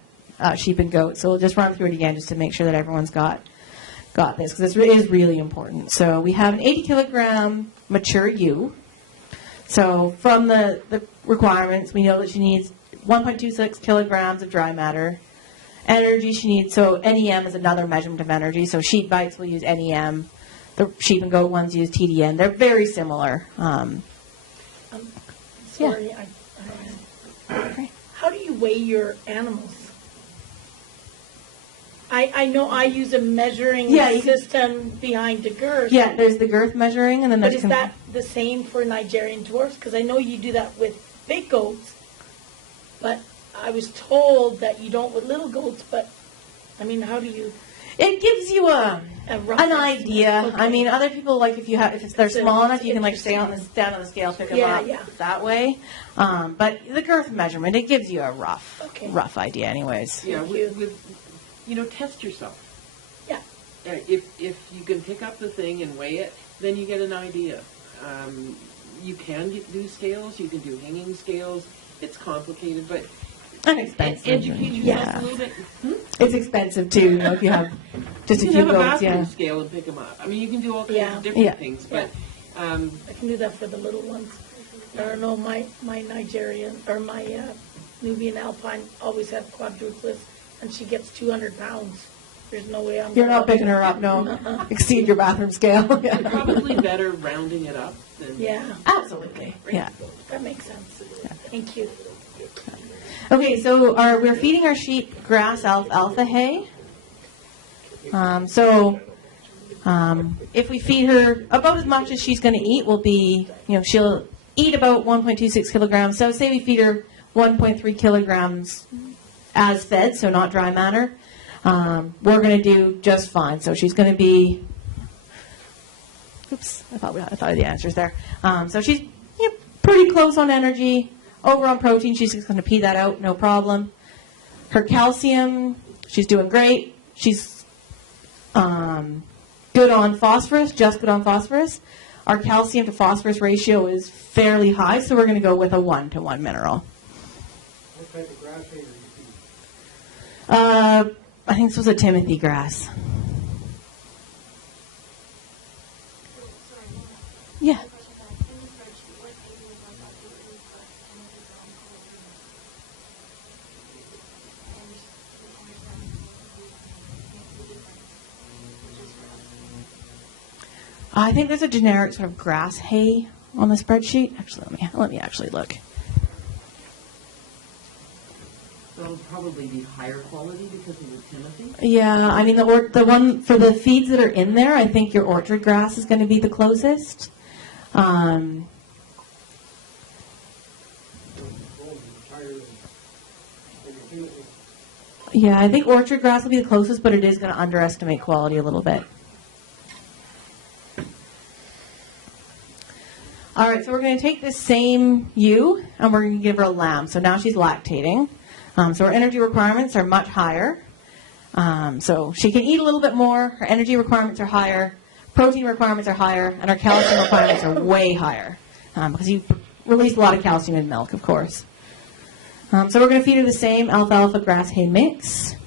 sheep and goat. So we'll just run through it again just to make sure that everyone's got this, because this is really important. So we have an 80 kilogram mature ewe. So from the requirements, we know that she needs 1.26 kilograms of dry matter. Energy she needs, so NEM is another measurement of energy. So sheep bites will use NEM. The sheep and goat ones use TDN. They're very similar. Sorry, how do you weigh your animals? I know I use a measuring system behind the girth. Yeah, there's the girth measuring, and then But there's... is that the same for Nigerian dwarfs? Because I know you do that with big goats, but I was told that you don't with little goats, but, I mean, how do you... It gives you an idea. Okay. I mean, other people, like, if they're small enough, you can, like, stay down on the scale, pick them up that way. But the girth measurement, it gives you a rough idea anyways. Yeah, test yourself. Yeah. If you can pick up the thing and weigh it, then you get an idea. You can do scales. You can do hanging scales. It's complicated, but and expensive. Educate yourself a little bit. It's expensive too. If you have just a few you can have a goats. bathroom scale and pick them up. I mean, you can do all kinds of different things, but I can do that for the little ones. I don't know, my Nigerian or my Nubian Alpine always have quadruplets, and she gets 200 pounds. There's no way I'm. You're not picking her up, no. Exceed your bathroom scale. Probably better rounding it up than. Yeah. Absolutely. Yeah. That makes sense. Thank you. Okay, so we're feeding our sheep grass alfalfa hay. If we feed her about as much as she's going to eat, will be, she'll eat about 1.26 kilograms. So say we feed her 1.3 kilograms as fed, so not dry matter. We're going to do just fine. So she's going to be, oops, I thought I had the answers there. So she's pretty close on energy. Over on protein, she's just going to pee that out, no problem. Her calcium, she's doing great. She's good on phosphorus, just good on phosphorus. Our calcium to phosphorus ratio is fairly high, so we're going to go with a 1-to-1 mineral. What type of grass hay are you feeding? I think this was a Timothy grass. Yeah. I think there's a generic sort of grass hay on the spreadsheet. Actually, let me actually look. That'll probably be higher quality because of the Timothy. Yeah, I mean the one for the feeds that are in there, I think your orchard grass is going to be the closest. Yeah, I think orchard grass will be the closest, but it is going to underestimate quality a little bit. All right, so we're going to take this same ewe and we're going to give her a lamb. So now she's lactating. So her energy requirements are much higher. So she can eat a little bit more. Her energy requirements are higher. Protein requirements are higher. And her calcium requirements are way higher. Because you release a lot of calcium in milk, of course. So we're going to feed her the same alfalfa grass hay mix.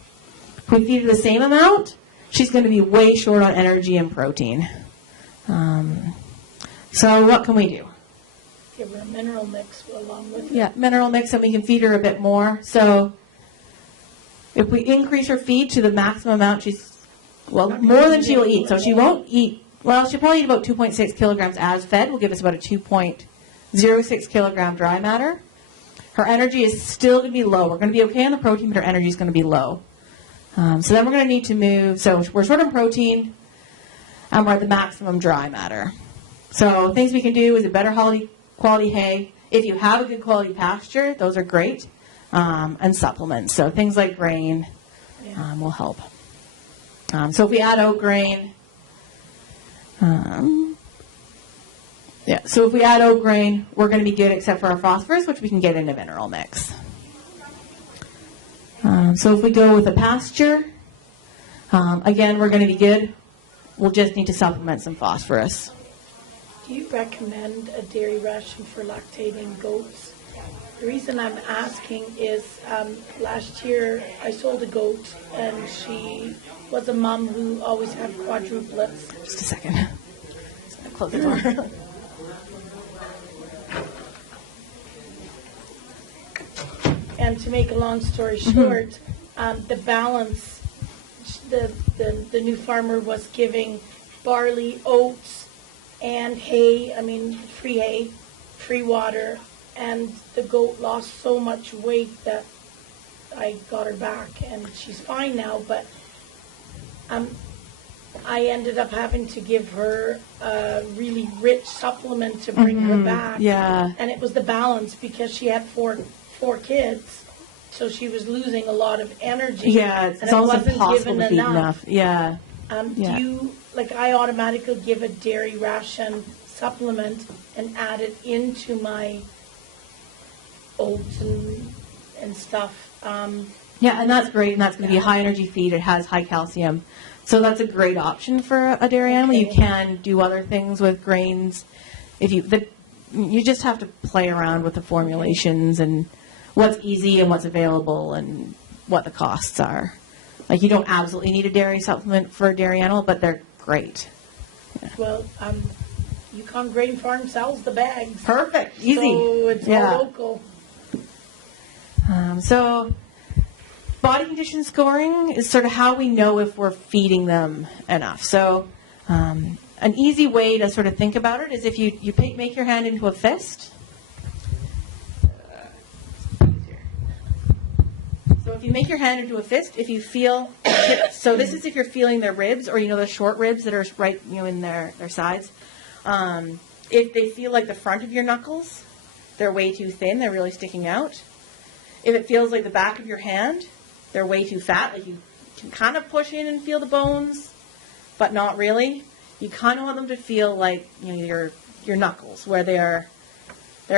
If we feed her the same amount, she's going to be way short on energy and protein. So what can we do? Give her a mineral mix along with it. Yeah, mineral mix, and we can feed her a bit more. So if we increase her feed to the maximum amount, more than she will eat. So she won't eat, she'll probably eat about 2.6 kilograms as fed. Will give us about a 2.06 kilogram dry matter. Her energy is still going to be low. We're going to be okay on the protein, but her energy is going to be low. So then we're going to need to move, so we're short on protein, and we're at the maximum dry matter. So things we can do is a better quality hay. If you have a good quality pasture, those are great, and supplements. So things like grain will help. So if we add oat grain, so if we add oat grain, we're going to be good except for our phosphorus, which we can get in a mineral mix. So if we go with a pasture, again, we're going to be good. We'll just need to supplement some phosphorus. Do you recommend a dairy ration for lactating goats? The reason I'm asking is last year I sold a goat and she was a mom who always had quadruplets. Just a second. Close the door. And to make a long story short, the balance, the new farmer was giving barley, oats, and hay, free hay, free water, and the goat lost so much weight that I got her back, and she's fine now, but I ended up having to give her a really rich supplement to bring her back. Yeah. And it was the balance because she had four kids, so she was losing a lot of energy. Yeah, it's almost impossible to feed enough. Yeah. Do you, I automatically give a dairy ration supplement and add it into my oats and stuff. Yeah, and that's great, and that's going to be a high energy feed. It has high calcium. So that's a great option for a dairy animal. You can do other things with grains. You just have to play around with the formulations and what's easy and what's available and what the costs are. You don't absolutely need a dairy supplement for a dairy animal, but they're great. Yeah. Well, Yukon Grain Farm sells the bags. Perfect. Easy. So it's all local. So body condition scoring is sort of how we know if we're feeding them enough. So an easy way to sort of think about it is if you make your hand into a fist. So if you make your hand into a fist, if you feel, so this is if you're feeling their ribs or, the short ribs that are right, in their sides. If they feel like the front of your knuckles, they're way too thin, they're really sticking out. If it feels like the back of your hand, they're way too fat, you can kind of push in and feel the bones, but not really. You kind of want them to feel like, your knuckles, where there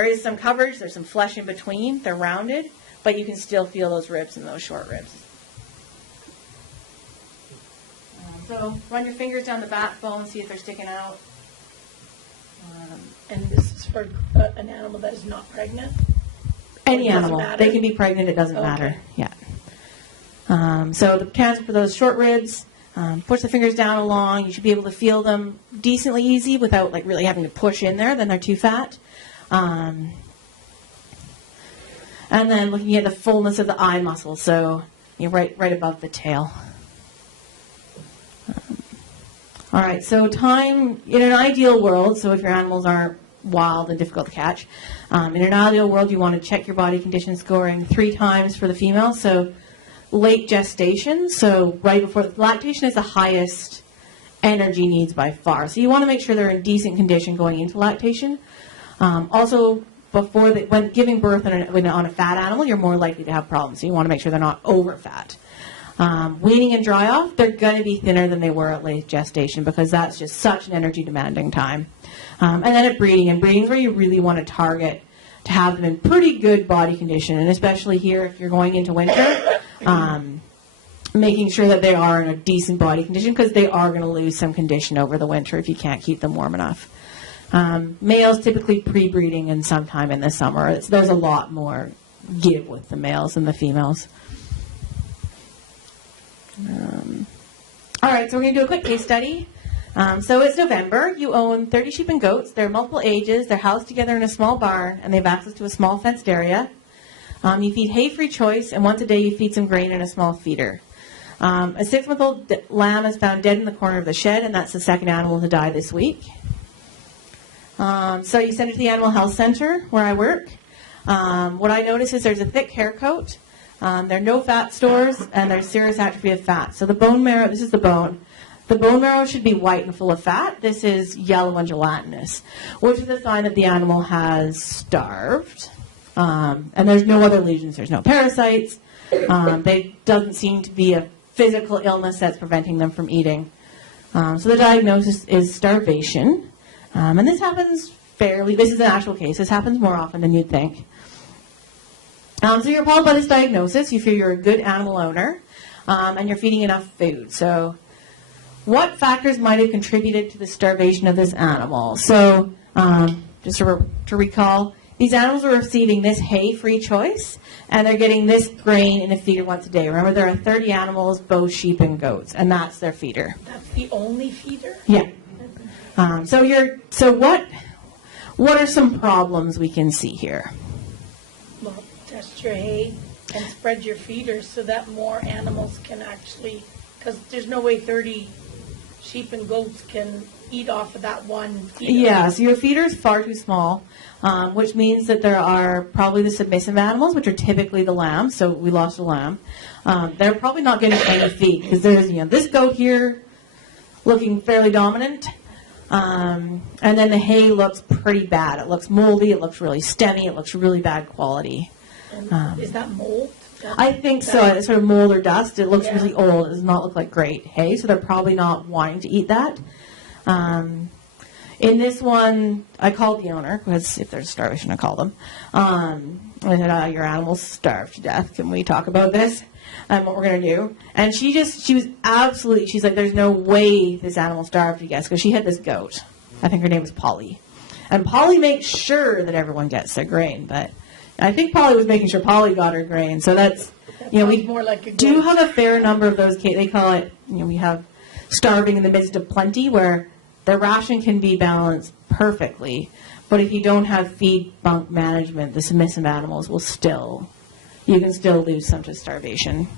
is some coverage, there's some flesh in between, they're rounded, but you can still feel those ribs and those short ribs. So run your fingers down the backbone, see if they're sticking out. And this is for an animal that is not pregnant? Any animal. They can be pregnant, it doesn't matter. Yeah. So the cancer for those short ribs, push the fingers down along. You should be able to feel them decently easy without really having to push in there, then they're too fat. And then looking at the fullness of the eye muscle, so right above the tail. All right, so time, in an ideal world, so if your animals aren't wild and difficult to catch, in an ideal world you want to check your body condition scoring 3 times for the female, so late gestation, so right before, lactation is the highest energy needs by far, so you want to make sure they're in decent condition going into lactation. Also, when giving birth on a fat animal, you're more likely to have problems. So you want to make sure they're not over fat. Weaning and dry off, they're going to be thinner than they were at late gestation because that's just such an energy demanding time. And then at breeding, and breeding is where you really want to target to have them in pretty good body condition, and especially here if you're going into winter, making sure that they are in a decent body condition because they are going to lose some condition over the winter if you can't keep them warm enough. Males typically pre-breeding and sometime in the summer. There's a lot more give with the males than the females. All right, so we're going to do a quick case study. So it's November. You own 30 sheep and goats. They're multiple ages. They're housed together in a small barn, and they have access to a small fenced area. You feed hay-free choice, and once a day you feed some grain in a small feeder. A 6-month-old lamb is found dead in the corner of the shed, and that's the second animal to die this week. So you send it to the Animal Health Center where I work. What I notice is there's a thick hair coat They're no-fat stores, and they're serous atrophy of fat. So the bone marrow, this is the bone. The bone marrow should be white and full of fat. This is yellow and gelatinous, which is a sign that the animal has starved. And there's no other lesions. There's no parasites. They doesn't seem to be a physical illness that's preventing them from eating. So the diagnosis is starvation. And this happens this is an actual case. This happens more often than you'd think. So you're appalled by this diagnosis. You feel you're a good animal owner, and you're feeding enough food. So what factors might have contributed to the starvation of this animal? So just to recall, these animals are receiving this hay-free choice, and they're getting this grain in a feeder once a day. Remember, there are 30 animals, both sheep and goats, and that's their feeder. That's the only feeder? Yeah. So what are some problems we can see here? Well, test your hay and spread your feeders so that more animals can actually, because there's no way 30 sheep and goats can eat off of that one feeder. Yeah, so your feeder is far too small, which means that there are probably the submissive animals, which are typically the lambs. So we lost a lamb. They're probably not getting any feed because there's this goat here looking fairly dominant. And then the hay looks pretty bad. It looks moldy. It looks really stemmy. It looks really bad quality. Is that mold? I think so. It's sort of mold or dust. It looks really old. It does not look like great hay, so they're probably not wanting to eat that. In this one, I called the owner, because if there's starvation, I call them. I said, your animal's starved to death. Can we talk about this and what we're going to do? And she's like, there's no way this animal starved to death, because she had this goat. I think her name was Polly. And Polly makes sure that everyone gets their grain, but I think Polly was making sure Polly got her grain. So that's, we more like do have a fair number of those cases. They call it, we have starving in the midst of plenty, where the ration can be balanced perfectly. But if you don't have feed bunk management, the submissive animals you can still lose some to starvation.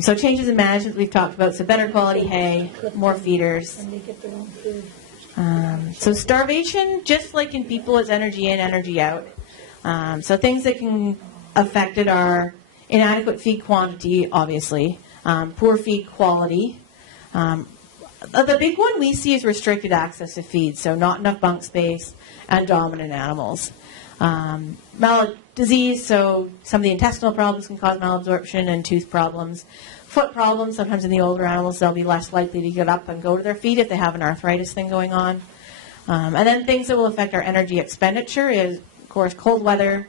So changes in management we've talked about. So better quality hay, more feeders. And they get their own food. So starvation, just like in people, is energy in, energy out. So things that can affect it are inadequate feed quantity, obviously, poor feed quality. The big one we see is restricted access to feed, so not enough bunk space and dominant animals. Disease, so some of the intestinal problems can cause malabsorption, and tooth problems. Foot problems, sometimes in the older animals, they'll be less likely to get up and go to their feet if they have an arthritis thing going on. And then things that will affect our energy expenditure is, of course, cold weather,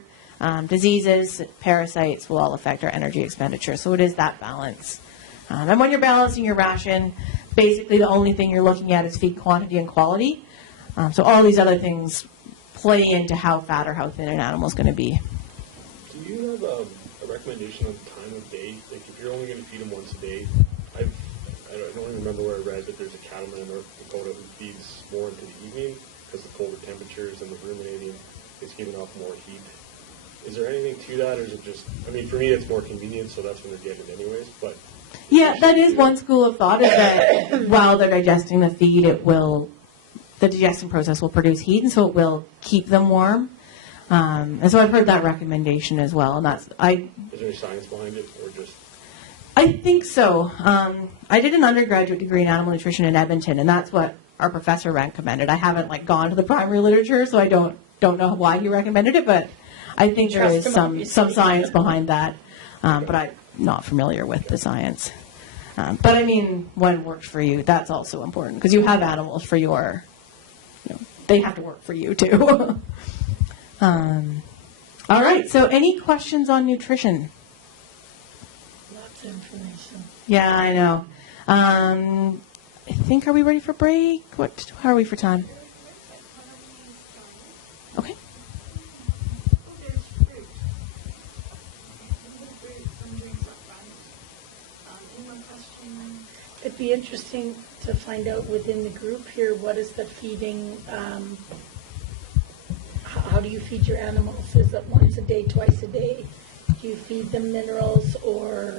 diseases, parasites will all affect our energy expenditure. So it is that balance. And when you're balancing your ration, basically the only thing you're looking at is feed quantity and quality. So all these other things play into how fat or how thin an animal is going to be. Do you have a recommendation on time of day? Like if you're only going to feed them once a day, I don't even remember where I read that there's a cattleman in North Dakota who feeds more into the evening because the colder temperatures and the ruminating is giving off more heat. Is there anything to that, or is it just, for me it's more convenient, so that's when they're getting it anyways, but... Yeah, that is one school of thought, is that while they're digesting the feed, the digestion process will produce heat, and so it will keep them warm. And so I've heard that recommendation as well. And is there any science behind it, or just? I think so. I did an undergraduate degree in animal nutrition in Edmonton, and that's what our professor recommended. I haven't gone to the primary literature, so I don't know why he recommended it, but I think there is some science behind that. But I'm not familiar with the science. But when it works for you, that's also important, because you have animals for your, they have to work for you too. All right, so any questions on nutrition? Lots of information. Yeah, I know. I think, are we ready for break? How are we for time? Okay. It'd be interesting to find out within the group here, what is the feeding, how do you feed your animals? Is it once a day, twice a day? Do you feed them minerals or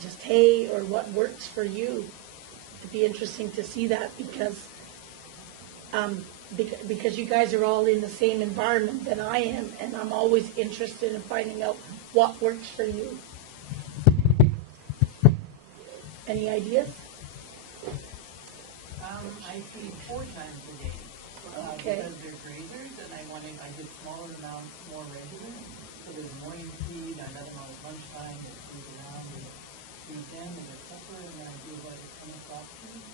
just hay, or what works for you? It'd be interesting to see that, because because you guys are all in the same environment that I am, and I'm always interested in finding out what works for you. Any ideas? I feed 4 times a day. Okay. Because they're grazers, and I did smaller amounts more regular. So there's morning feed, I let them out at lunchtime, they feed around, they feed them, they get supper, and then I do about 10 o'clock feed.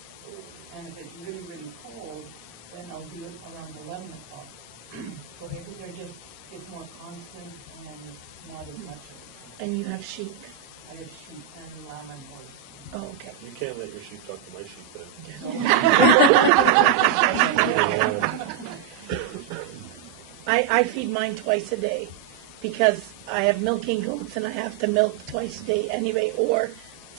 And if it's really, really cold, then I'll do it around 11 o'clock. So maybe it's more constant and not as much. And you have sheep? I have sheep and lamb and horse. Oh, okay. You can't let your sheep talk to my sheep then. I feed mine twice a day because I have milking goats and I have to milk twice a day anyway, or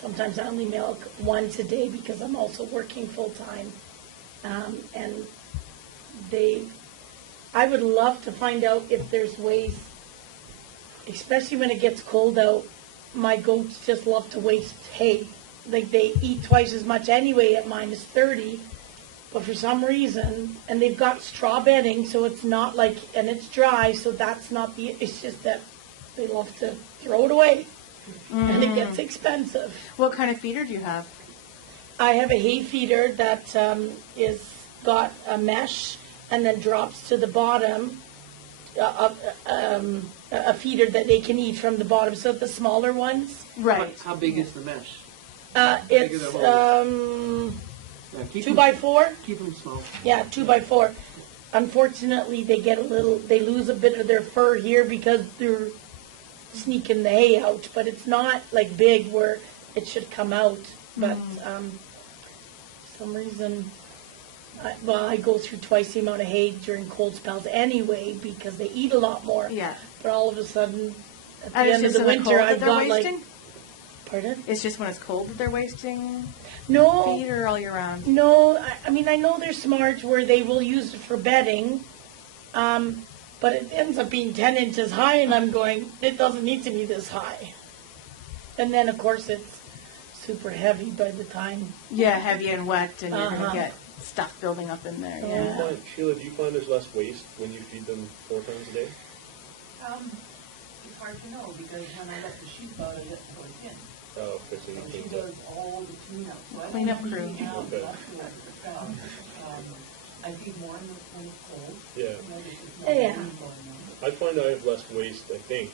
sometimes I only milk once a day because I'm also working full time. And I would love to find out if there's ways, especially when it gets cold out, my goats just love to waste hay. Like they eat twice as much anyway at minus 30, but for some reason, and they've got straw bedding, so it's not like, and it's dry, so that's not it's just that they love to throw it away, and it gets expensive. What kind of feeder do you have? I have a hay feeder that is got a mesh and then drops to the bottom, a feeder that they can eat from the bottom, so the smaller ones. Right. How big is the mesh? It's Yeah, 2 by 4. Keep them small. Yeah, 2 by 4. Unfortunately, they lose a bit of their fur here because they're sneaking the hay out, but it's not like big where it should come out. But for some reason, I go through twice the amount of hay during cold spells anyway because they eat a lot more. Yeah. But all of a sudden, at the And it's end of just the in the winter, cold that I've they're got wasting? like. Pardon? It's just when it's cold that they're wasting No. feed or all year round? No, I mean, I know they're smart where they will use it for bedding, but it ends up being 10 inches high, and I'm going, it doesn't need to be this high. And then, of course, it's super heavy by the time. Yeah, heavy and wet, and you're going Uh-huh. to get stuff building up in there. Yeah. Sheila, do you find there's less waste when you feed them 4 times a day? It's hard to know because when I let the sheep out, I let the horse in. Oh, okay, so you And she think does all the cleanup. So I don't Cleanup usually crew. have Okay. lots of extra crowd. I feed more when it's cold. Yeah. You know, there's just more Yeah. food going on. I find I have less waste, I think,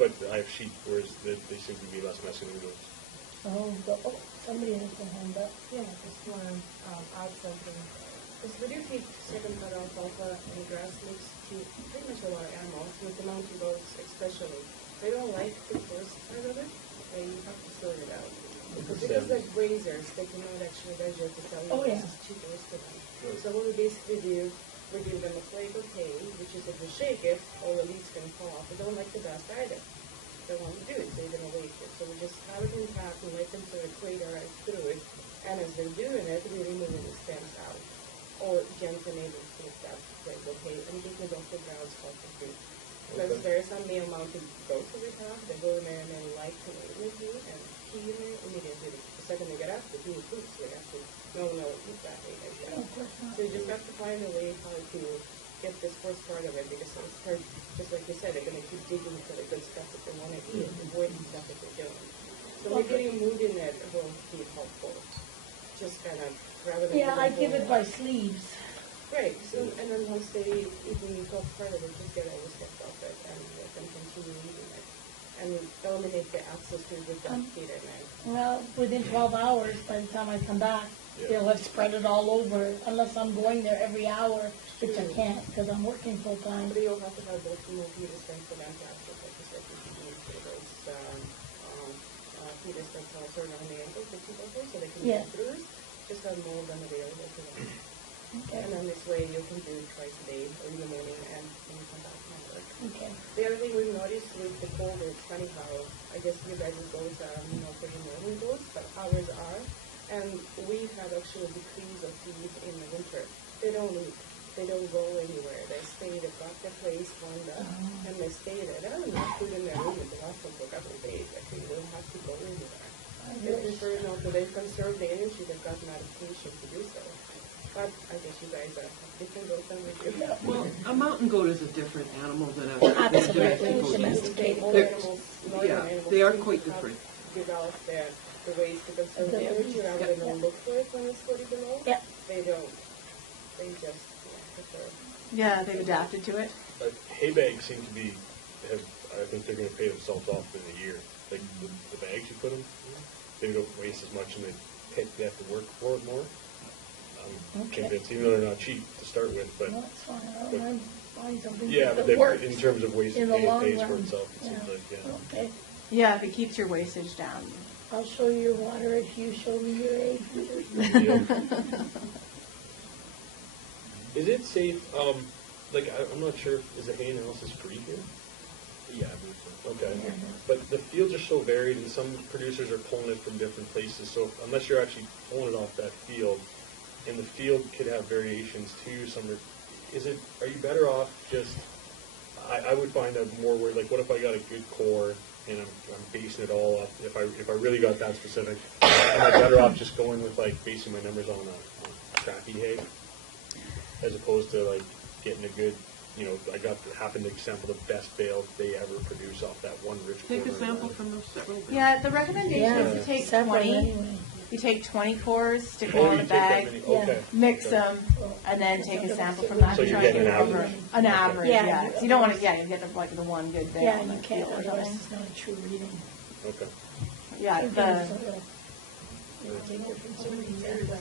but I have sheep, whereas they seem to be less messy than goats. Somebody has their hand up. Yeah, just want to add something. Because we do feed certain kind of alfalfa and grass mix to pretty much a lot of animals, with the mountain goats especially. They don't like the first part of it, and you have to sort it out. Because they're grazers, they cannot actually digest the cellulose. Oh, yeah. It's too close to them. So what we basically do, we give them a flake of hay, which is if you shake it, all the leaves can fall off. They don't like the dust either. They want to do it, so they're going to waste it. So we just have it intact and let them sort of clay their eyes through it. And as they're doing it, we're removing the stems out. Or gently maybe take that flake of hay and take it off the ground spot for food. Because there are some male-mounted goats that we have that go in there and they like to wait with you and pee in there immediately. The second they get up, they do food, so they have to eat that way as well. So you just have to find a way how to get this first part of it, because it's hard, just like you said, they're going to keep digging for the good stuff that they want to eat, avoid the stuff that they're doing. So maybe moving it will be helpful. Just kind of, rather than... Yeah, I give it by sleeves. Right, so, and then once they even got part of it, just get all the stuff off it and let them continue eating it. And eliminate the access to the dump feed at night. Well, within 12 hours, by the time I come back, they'll have spread it all over, unless I'm going there every hour, which I can't because I'm working full time. But you'll have to have both feeders for them to access, like you said, you need for those feeders that's also around the ankles that people do, so they can Yeah. get through. Just have more of them available to them. Okay. And then this way you can do it twice a day, or in the morning and when you come back from work. Okay. The other thing we've noticed with the cold, it's funny how, I guess you guys' goals are not pretty normal goals, but ours are. And we have actually a decrease of feed in the winter. They don't eat. They don't go anywhere. They stay, they've got their place lined up, and they stay there. They don't have food in their room at the last one for a couple of days. Actually, they don't have to go anywhere. They prefer not to. They've conserved the energy. They've got an adaptation to do so. But I guess you guys are different goats than we do. Well, a mountain goat is a different animal than a Absolutely, domesticated goat. All animals, northern Yeah, animals they are seem quite to have different. Develop the ways to conserve the temperature rather than don't look for it when it's 40 below. Yeah. They don't. They just prefer. Yeah, they've adapted to it. Hay bags seem to be, I think they're going to pay themselves off in a year. Like the bags you put them, they don't waste as much and they have to work for it more. I'm convinced, even though they're not cheap to start with, but Well, that's fine. I don't mind buying something yeah, that but works in terms of waste, in the it long pays run. for itself. It Yeah. seems like, yeah. Okay. Yeah, if it keeps your wastage down. I'll show you your water if you show me your egg. Is it safe? I'm not sure. Is the hay analysis free here? Yeah, I believe so. Okay, but the fields are so varied, and some producers are pulling it from different places. So unless you're actually pulling it off that field, and the field could have variations too. Are you better off just? I would find out more where, like, what if I got a good core and I'm basing it all up? If I really got that specific, am I better off just going with like basing my numbers on a crappy hay, as opposed to like getting a good, I happened to sample the best bale they ever produce off that one rich Take a corner. sample from those several bales. Yeah, the recommendation is to take several 20. anyway. You take 20 cores, stick Oh, them in you a take that bag, many? Okay. mix Okay. them, and then take a sample from that. So to you're try and getting get an over average. An average, Yeah. yeah. 'Cause you don't want to, you get the one good bale. Yeah, on you the can't, field or otherwise something. it's not a true reading. Okay. Yeah, Okay, the, so, I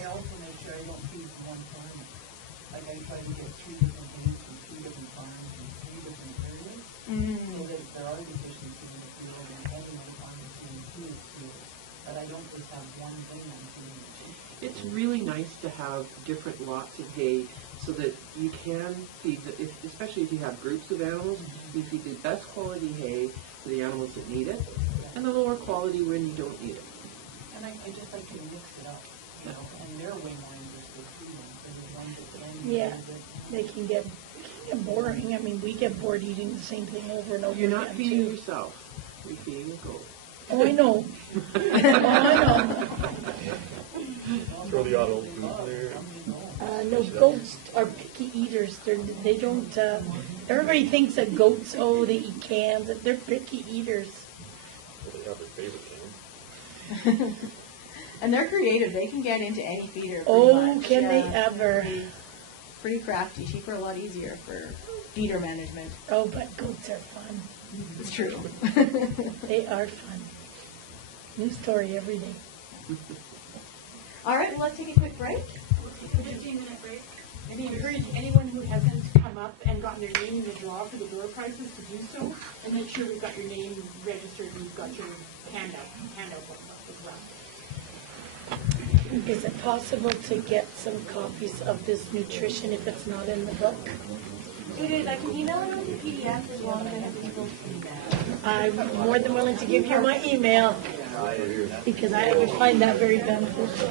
also make sure I don't feed from one farm. Like I try to get 3 different things from 2 different farms in 3 different areas. So that there are deficiencies in the field and everyone on the same field too. But I don't just have one thing I'm feeding. It's really nice to have different lots of hay so that you can feed, especially if you have groups of animals, you feed the best quality hay to the animals that need it, and the lower quality when you don't need it. And I just like to mix it up, and they're way more interested too, because the ones that then Yeah, they can get boring. I mean, we get bored eating the same thing over and over You're not again, feeding too. yourself, you're feeding a goat. Oh, I know. Oh, I know. Throw the auto food there. No, goats are picky eaters. They don't, everybody thinks that goats, they eat cans. They're picky eaters. They have their favorite can. and they're creative. They can get into any feeder. Oh, can they ever? Pretty crafty. Sheep are a lot easier for feeder management. Oh, but goats are fun. It's true. They are fun. New story every day. All right, well, let's take a quick break. We'll take a 15-minute break. And encourage anyone who hasn't come up and gotten their name in the draw for the door prizes to do so, and make sure we've got your name registered and you've got your handout as well. Is it possible to get some copies of this nutrition if it's not in the book? It is. I can email it on the PDF as well. I have people see that. I'm more than willing to give you my email because I would find that very beneficial.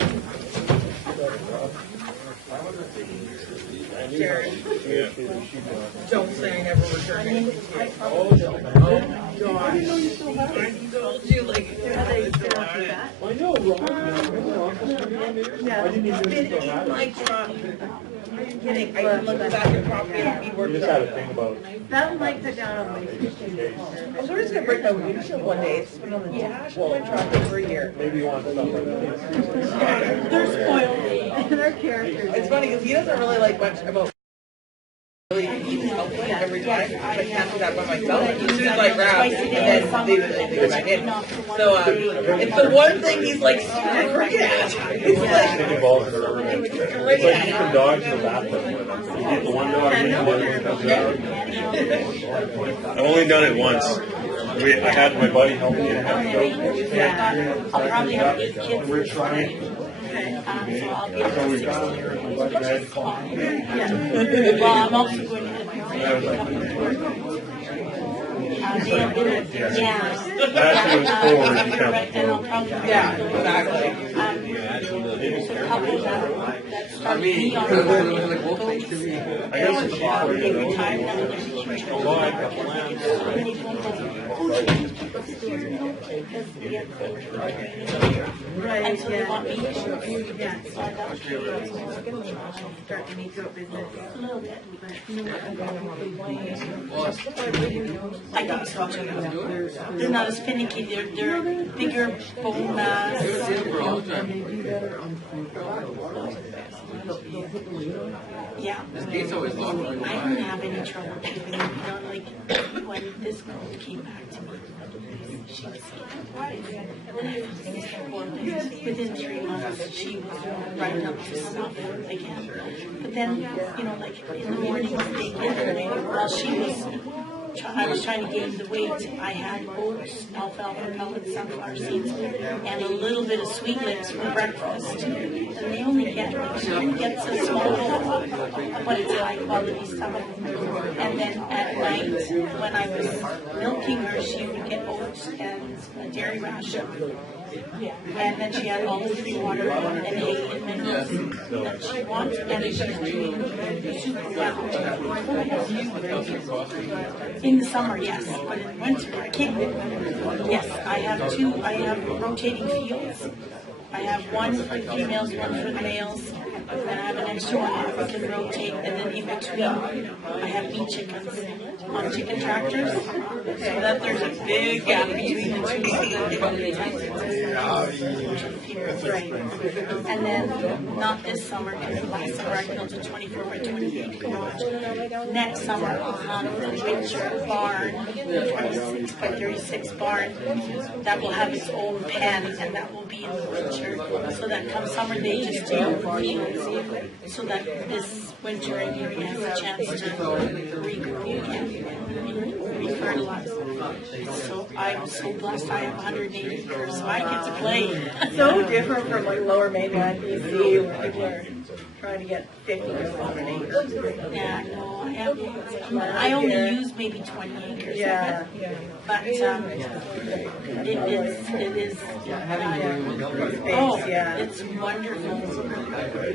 Don't say I never returned anything to you. Oh, God. I didn't know you still had it. I told you, like, I know, Ron. my truck. Are you kidding? I can look back and probably be working. You just had a thing about. That one might put down on my I was just gonna break my windshield one day. It's been on the dash of my truck for a year. Maybe you want stuff like that. They're spoiled. They're characters. It's funny because he doesn't really like much about. Really needs help with every time. I can't do that by myself. He's like grab and then they go back in. So it's the one thing he's like super great at. He's like, It's like keeping dogs in the bathroom. You get the one dog in, the other one comes out. I've only done it once. I had my buddy help me and I had to I'll probably have 8 kids. We're trying. So we got here and my buddy had to call me. Well, I'm also going to Actually, it was 4 when you count. yeah, exactly. There's a couple that's started me on farming goats. They retired now, and there's a huge and so they want me to start to make up business a little bit. I think so too. They're not as finicky. They're bigger bone mass. Yeah. I didn't have any trouble keeping them. Like when this girl came back to me, she was within 3 months she was right up to snuff again. But then, like in the morning they get her while I was trying to gain the weight. I had oats, alfalfa pellets, sunflower seeds, and a little bit of sweet mix for breakfast. And they only get, she gets a small bowl, but it's high quality stuff. And then at night, when I was milking her, she would get oats and a dairy ration. And then she had all the free water and egg and minerals that she wants, and she's doing super well. In the summer, yes, but in winter, I can't. Yes, I have rotating fields. I have one for the females, one for the males, and I have an extra one that we can rotate, and then in between, I have meat chickens on chicken tractors, so that there's a big gap between the two, so that they don't get right. And then, not this summer, because last summer I built a 24 by 28 garage. Next summer, I'll have a winter barn, 26 by 36 barn, that will have its own pen, and that will be in the winter. So that come summer they just do fields, so that this winter area has a chance to regroup again and refertilize. So I'm so blessed I have 180 acres, so I get to play. So different from like Lower Mainland BC, where people are trying to get 50 acres on an acre. Yeah, no, I only use maybe 20 acres. Yeah, but it is. It's wonderful.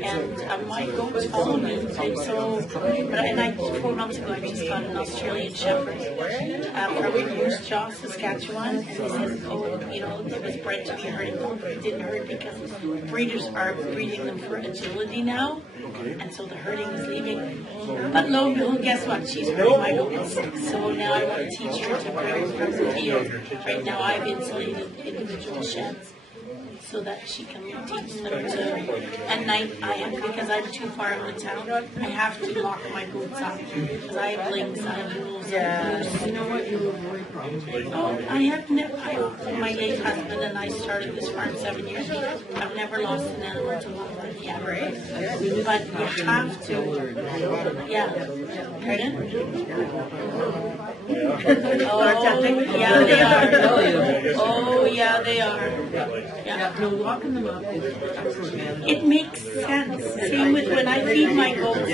And my goats follow me. And 4 months ago, I just got an Australian Shepherd from Moose Jaw, Saskatchewan. And they said, it was bred to be a herding dog, but it didn't hurt because breeders are breeding them for agility now. And so the herding is leaving. But lo and behold, guess what? She's herding my goats. So now I want to teach her to bring from the field. Right now I've insulated individual sheds so that she can teach them to. At night, because I'm too far out of town, I have to lock my goats up because I have lynx, I have wolves. You know what? You avoid problems. I have never. My late husband and I started this farm 7 years ago. I've never lost an animal to wildlife yet. But you have to. Yeah. Pardon? Oh, yeah, they are. Oh, yeah, they are. Yeah. No, locking them up. It makes sense. Same with when I feed my goats,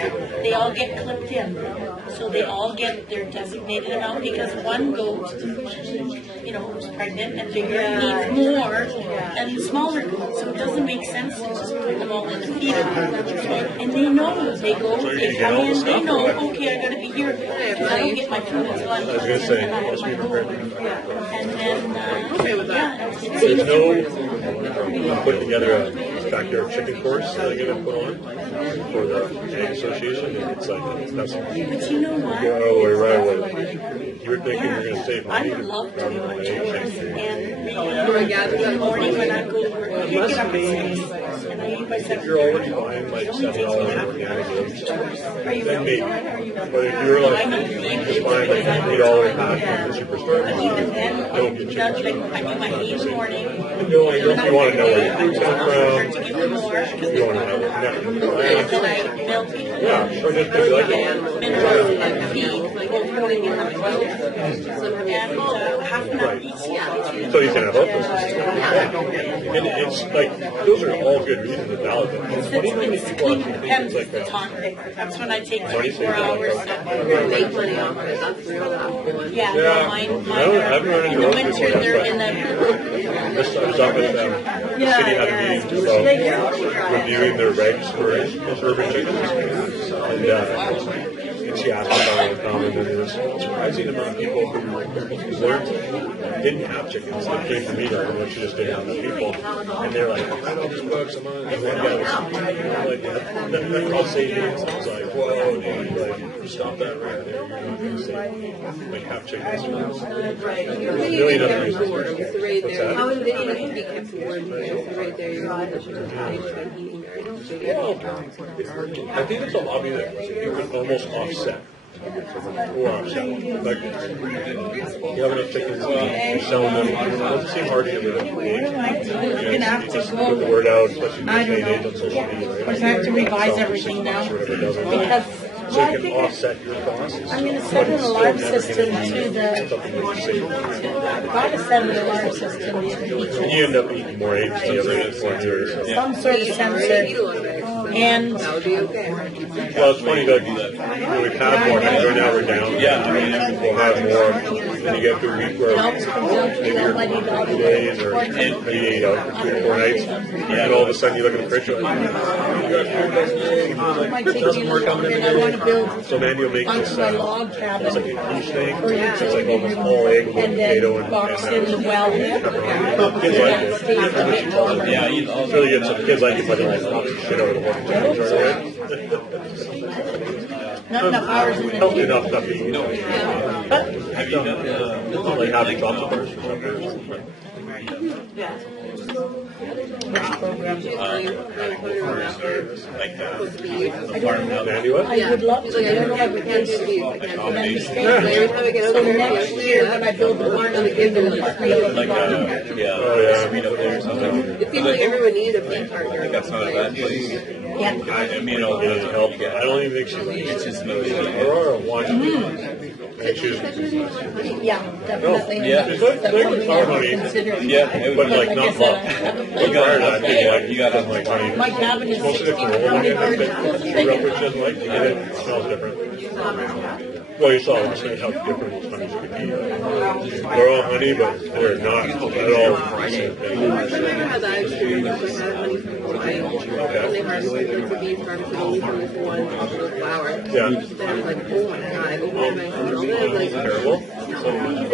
they all get clipped in. So they all get their designated amount because one goat, who's pregnant and bigger, needs more than the smaller goat. So it doesn't make sense to just put them all in the feeder. And they know. They go, they come in, they know, okay, I got to be here. Because I don't get my food until I'm done and I have my goat. And then, There's no put together a backyard chicken course that I'm going to put on for the Ag Association. It's like, that's, but you know what? Right away. You were thinking you're going to save money. I would love to do my chores and in the morning when I go to work, I get up at 6 and I eat by 7. You're already buying like $7 for the ag. Are you But if you're like just buying like $8 pack from the superstore, but even then, I do my hay in the morning. you want to know where your food's coming from. To give them more. You want to know And then I milk it. Yeah, or just maybe like Minerals and feed, both morning and night. And half an hour each. So you can have outputs. And it's like, those are all good reasons to validate. It's to clean the pens with the tonic. That's when I take 3-4 hours. Make money off of it. That's real helpful. Yeah, no, mine are, in the winter they're in the... I was talking with them. City had a meeting about reviewing their regs for urban chickens, and she asked me if I would come, and then there was a surprising amount of people who didn't have chickens. They came to me and she just didn't have the people, and they're like, I know this works, I'm on. And one guy was like, that cost savings. I was like, whoa, dude, like, stop that right there. You're not going to say, like, have chickens. There's a million other reasons. What's that? How is it that you be kept warm? Because right there, you're going to heating. I think it's a hobby that you can almost offset. Or offset. Like, you have enough chickens, you're selling them. It doesn't seem hard to get rid of them. You just put the word out, especially in this day and age on social media. Right? Because I have to revise everything now. Because so you can offset your costs. I'm going to set an alarm system to got to set an alarm system to the you end up eating more eggs than you ever eat more. some sort of sensor. And well, it's funny that we've had more, and right now we're down. We'll have more. And you get to a week where maybe you're 2 days or 8 out for 3 or 4 nights, and all of a sudden you look at the fridge and so then you'll make this, it's like a quiche thing. It's like almost all egg with potato and pepperoni. Kids like it. Yeah, it's really good. So the kids like it, but they like lots of shit over the morning. not enough hours in the day. Enough stuff to eat. Have you done like having chocolate bars for supper? Which programs? I would love to. I don't know if I would do so next year when I build the barn, I'm going to It seems like everyone needs a plant partner. That's not a bad place. Yeah. I mean, it'll help. I don't even think she's like, it's just no Aurora wants Yeah, definitely. Yeah, it's our money. Yeah, but like not love. You got to you got to like honey. My cabin is Most of it for old like you get it. It smells different. Well, you saw how different those honeys could be. They're all honey, but they're not at all the same thing. I remember how that experience had honey from Hawaii. And they harvested the bees harvested only from this one flower. Yeah. Then I was like, oh my god, open my eyes. I was like, terrible.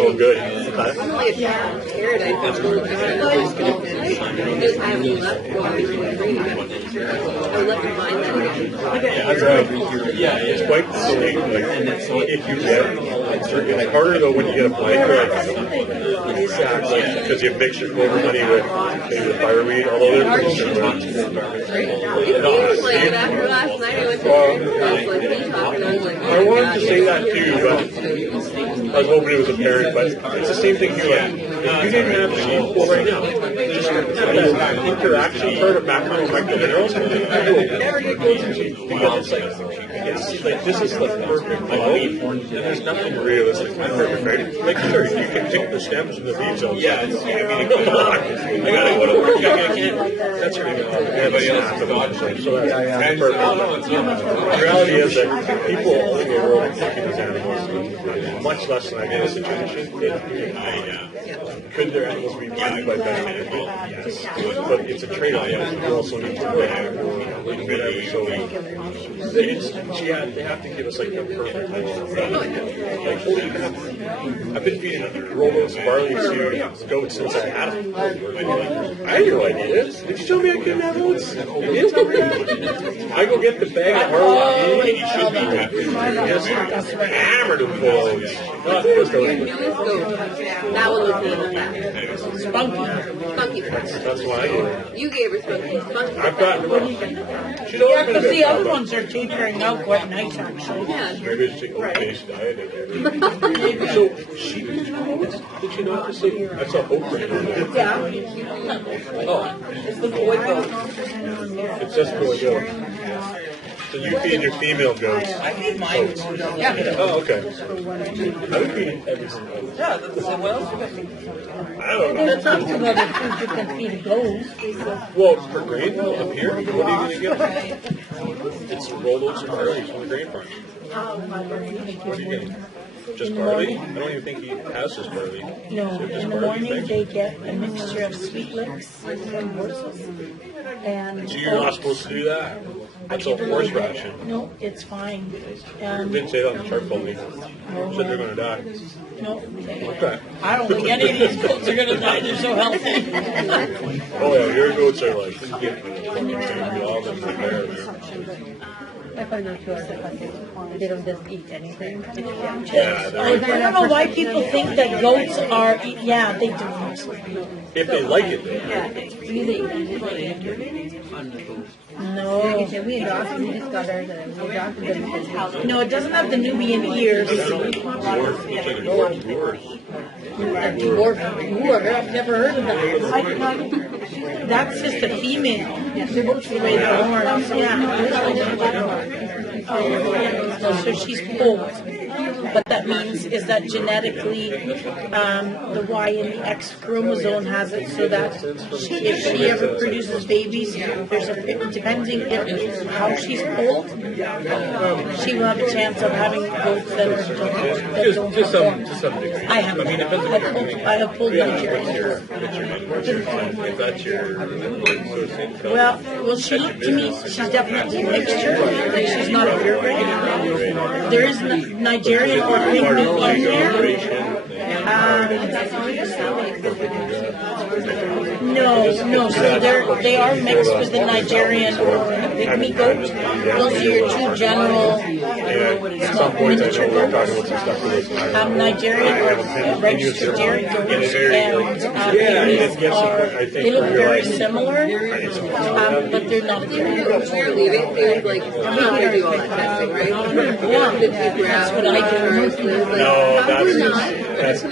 Oh, good. I'm like a paradise. That's really good. Just have left going to the green. I would love to find that again. Yeah, it's quite the same. Like, if you get, it's harder though when you get a blanket, because you mix your clover honey with maybe the fireweed, although there's It seems like after last night I went to I wanted to say that too, but I was hoping it was apparent, but it's the same thing here. Like, you didn't have sheep, well, right now, just have that interaction part of macro and microminerals, you will never get goats and sheep, because it's like this is the perfect flow, and there's nothing realistically perfect, right? Like, sure, you can pick the stems and the leaves out. Yeah, it's, I mean, come on, I gotta go to work, I can't, that's right, everybody else is dodging, so that's perfect. The reality is that people all in the world are taking these animals, much less than I get a situation. Could their animals be valued by better people? Yes. But it's a trade-off. You also need to know. So they have to give us like the perfect like, holy crap. I've been feeding rolled oats and barley to goats since I had them. I had no idea. Did you tell me I couldn't have oats? I go get the bag of barley. You should be happy. Just hammered them full of oats. That one was good. Spunky. That's why I did. You gave her spunky. I've gotten yeah, because the other ones are tapering out quite nice, actually. Yeah. Maybe it's taking a base diet. So, sheep, did you not just say, I saw oat bran on there. Yeah. Oh. It's the boy goat. It's just boy goat. So you feed your female goats. I feed mine. Yeah. Oh, okay. I would feed every single goat. Yeah, what else would I feed? I don't know. There's lots of other foods you can feed goats. Well, for grain though, up here, what are you going to get? It's rolled oats and barley from the grain farm. What are you getting? Just In the barley? morning. I don't even think he has just barley. No, Just in the barley morning mix? they get a mixture of sweet licks and morsels. And So you're not oats. supposed to do that? I That's a give a horse little bit. ration. No, it's fine. It didn't say that on the chart, Colby. No. Said they're going to die. No. Okay. I don't think any of these goats are going to die. They're so healthy. Oh yeah, your goats are like, all them are there, man. I find out too, they don't just eat anything. Yeah, I don't know why people think that goats are, yeah, they do. If they like it, though. No. We adopted, we discovered that we adopted them because No, it doesn't have the Nubian ears. Dwarf. I've never heard of that. That's just a female. The way they're horns. Yeah. So she's old. What that means is that genetically, the Y and the X chromosome has it so that if she ever produces babies, depending if how she's old, she will have a chance of having goats that don't perform. To some degree. I have. I have pulled Nigerian. If that's your Well, she looked to me. She's definitely a mixture. Like she's not a purebred. There is Nigerian or pig in there. No. So they are mixed with the Nigerian or the pygmy goat. Those are your two general miniature goats. Nigerian or registered dairy goats and pygmies are, they look very similar, but they're not dairy goats. Yeah, that's what I do. No, that's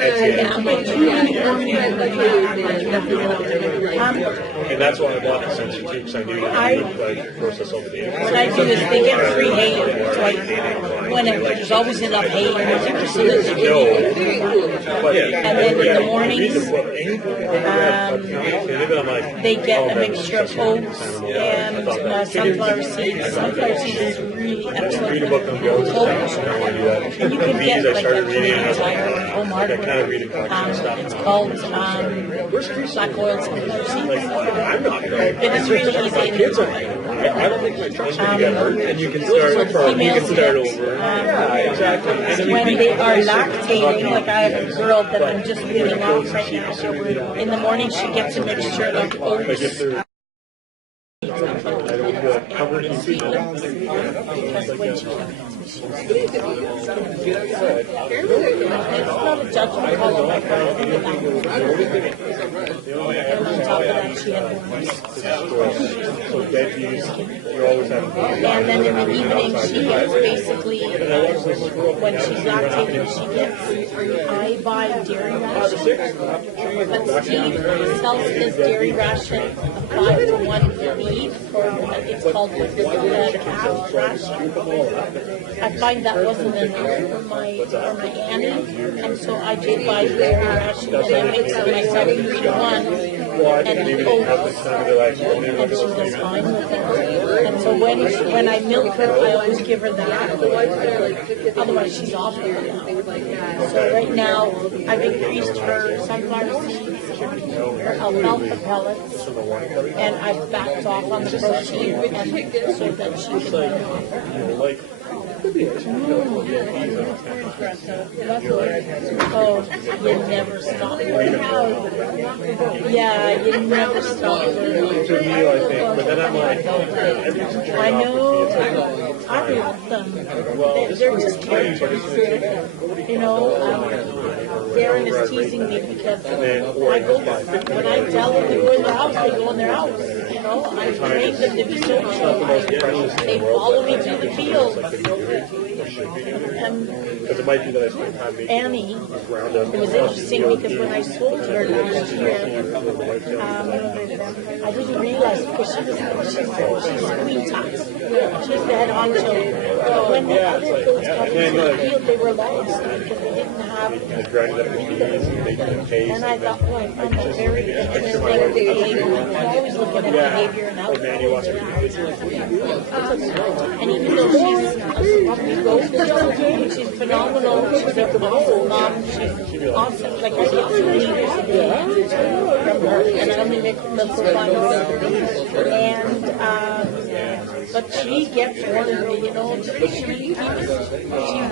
and that's why I bought the sensor too, because I knew you could process over the air. What I do is they get free hay, like whenever there's always enough hay, so that they can and then in the mornings, they get a mixture of oats and sunflower seeds. Sunflower seeds is really excellent. And you can get like a home it's called black oil sunflower seeds. It is really easy. I don't think my trust when you get hurt, and you can start over. When they are lactating, like I have a girl that I'm just weaning off right now. In the morning, she gets a mixture of oats. Covered in Sweet lips, because when she it's not a judgment call on my part. And on top of that, she had worms. So veggies, you're always having. And then in the evening, she gets basically, when she's lactating, she gets, I buy dairy ration. But Steve sells his dairy ration a 5-to-1 feed for, it's called the calf ration. I find that wasn't enough for my Annie, and so I did buy dairy ration, and I mix it myself 3-to-1. And the oats, and she was fine with it. And so when I milk her, I always give her that. Otherwise, she's awful. So right now, I've increased her sunflower seeds, her alfalfa pellets, and I've backed off on the protein, and so that she can. Oh, you never stop. Yeah, you never stop. I know. I love them. They're just characters. You know, Darren is teasing me because I go, when I tell them to go in their house, they go in their house. You know, I trained them to be social. They follow me to the field. Because it might be that I spent time making Annie, it was interesting because when I sold her last year, I didn't realize because she's queen tax. She's the head honcho. But when the other goats got into the field, they were lost because they didn't have and I thought, well, I found that very interesting behavior. I'm always looking at behavior and outcomes. And even though she's a goats. She's phenomenal. She's an awesome mom. She's awesome. Like I get some leaders from her, and I only make them for fun. And but she gets ornery, you know. She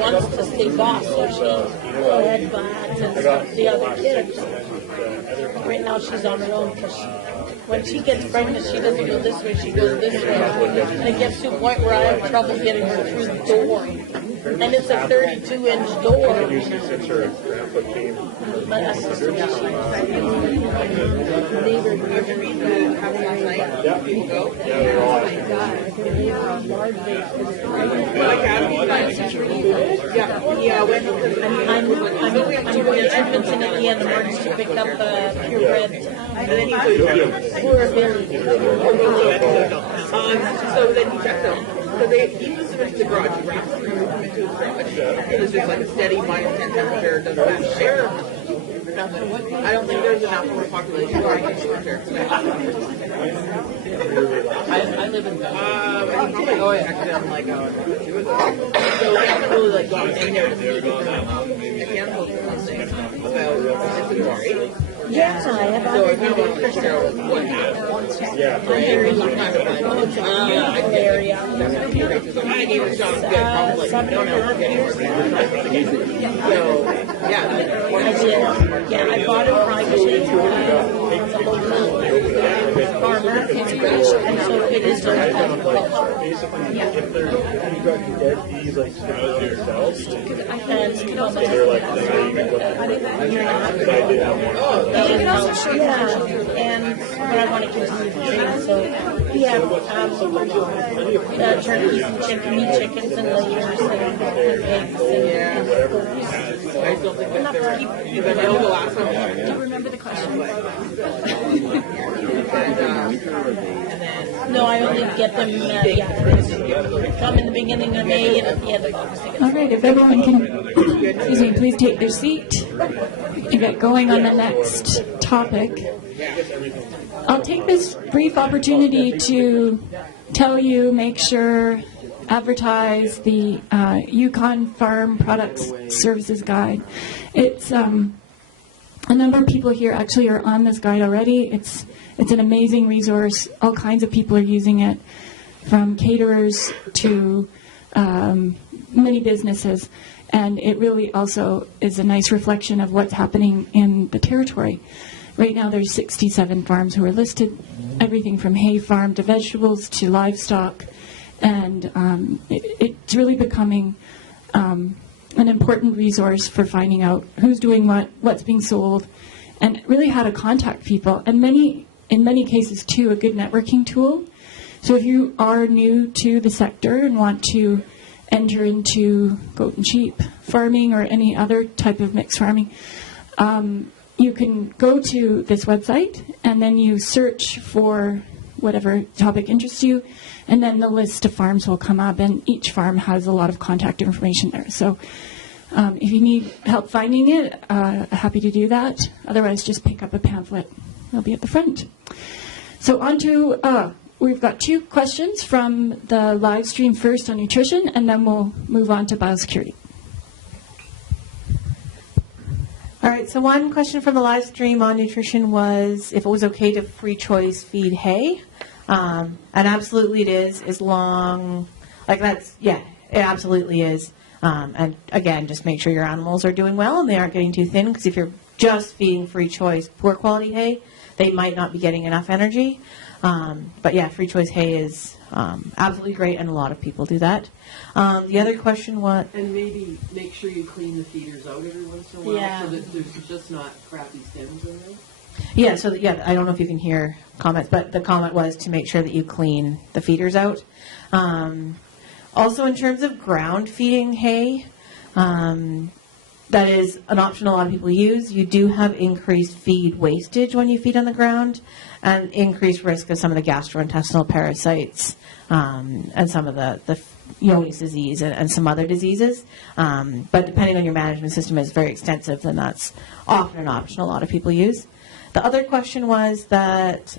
wants to stay boss, so she headbutts and the other kids. Right now she's on her own because when she gets pregnant, she doesn't go this way, she goes this way. And it gets to a point where I have trouble getting her through the door. And it's a 32-inch door. But I I'm going to Edmonton at the end of March to pick up purebred. Poor Billy. So then you check them. So he moves them into the garage. He wraps them into his garage. It's just like a steady -10 temperature. Doesn't have air. Nothing. I don't think there's enough for a population where I can do it. I live in Belgium. Oh, yeah. Actually, I'm like, two of those. So we haven't really like gone in there to see a handful of something about dysentery. Yeah, I have so I kind of want to figure out what happened. Yeah. area. I gave it a shot. Good. Probably. 7.5 years. So, yeah. I did. Yeah, I bought it privately. It's a local farmer, and so it is very agriculture. Yeah. And they're like, you can also show and but I want to continue to train. So we have turkeys and chickens and layers and pigs and I still think that they're do you remember the question? No, I only get them come in the beginning of May and at the end of August. All right, if everyone can, excuse me, please take their seat and get going on the next topic. I'll take this brief opportunity to tell you, make sure, advertise the Yukon Farm Products Services Guide. It's a number of people here actually are on this guide already. It's an amazing resource. All kinds of people are using it, from caterers to many businesses. And it really also is a nice reflection of what's happening in the territory. Right now there's 67 farms who are listed, everything from hay farm to vegetables to livestock. And it's really becoming an important resource for finding out who's doing what, what's being sold, and really how to contact people. And in many cases, too, a good networking tool. So if you are new to the sector and want to enter into goat and sheep farming or any other type of mixed farming, you can go to this website and then you search for whatever topic interests you, and then the list of farms will come up, and each farm has a lot of contact information there. So if you need help finding it, happy to do that. Otherwise, just pick up a pamphlet. It'll be at the front. So on to, we've got two questions from the live stream first on nutrition, and then we'll move on to biosecurity. All right, so one question from the live stream on nutrition was if it was okay to free choice feed hay. And absolutely it is, as long, like that's, yeah, it absolutely is. And again, just make sure your animals are doing well and they aren't getting too thin, because if you're just feeding free choice poor quality hay, they might not be getting enough energy. But yeah, free choice hay is absolutely great, and a lot of people do that. The other question was... And maybe make sure you clean the feeders out every once in a while, so that there's just not crappy stems in there. Yeah, so I don't know if you can hear comments, but the comment was to make sure that you clean the feeders out. Also, in terms of ground feeding hay, that is an option a lot of people use. You do have increased feed wastage when you feed on the ground, and increased risk of some of the gastrointestinal parasites, and some of the Johne's disease and some other diseases. But depending on your management system is very extensive, then that's often an option a lot of people use. The other question was that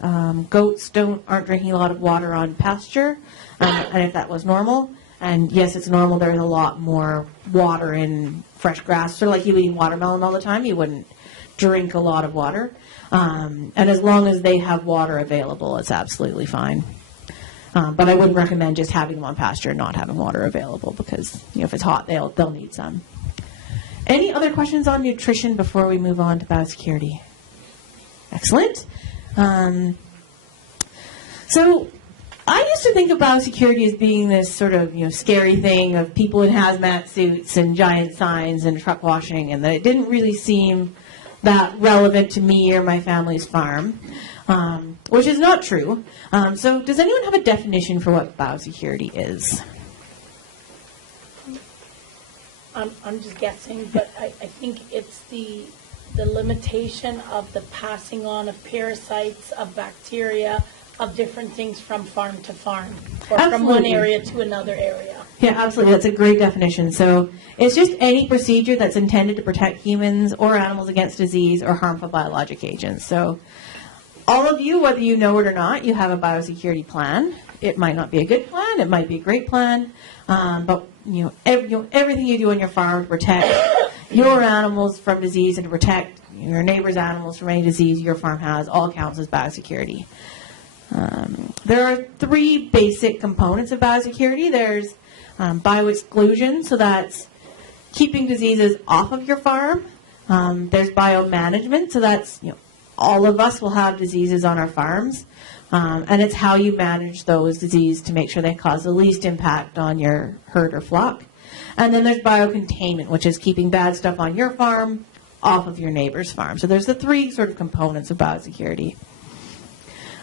goats aren't drinking a lot of water on pasture, and if that was normal. And yes, it's normal. There's a lot more water in fresh grass. Sort of like you eating watermelon all the time, you wouldn't drink a lot of water. And as long as they have water available, it's absolutely fine. But I wouldn't recommend just having them on pasture and not having water available because, if it's hot, they'll need some. Any other questions on nutrition before we move on to biosecurity? Excellent. So I used to think of biosecurity as being this sort of, scary thing of people in hazmat suits and giant signs and truck washing, and that it didn't really seem that relevant to me or my family's farm, which is not true. So does anyone have a definition for what biosecurity is? I'm just guessing, but I think it's the limitation of the passing on of parasites, of bacteria, of different things from farm to farm, or Absolutely. from one area to another area. Yeah, absolutely. That's a great definition. So it's just any procedure that's intended to protect humans or animals against disease or harmful biologic agents. So all of you, whether you know it or not, you have a biosecurity plan. It might not be a good plan. It might be a great plan. But everything you do on your farm to protect your animals from disease and to protect your neighbor's animals from any disease your farm has all counts as biosecurity. There are 3 basic components of biosecurity. There's bioexclusion, so that's keeping diseases off of your farm. There's biomanagement, so that's all of us will have diseases on our farms, and it's how you manage those diseases to make sure they cause the least impact on your herd or flock. And then there's biocontainment, which is keeping bad stuff on your farm off of your neighbor's farm. So there's the 3 sort of components of biosecurity.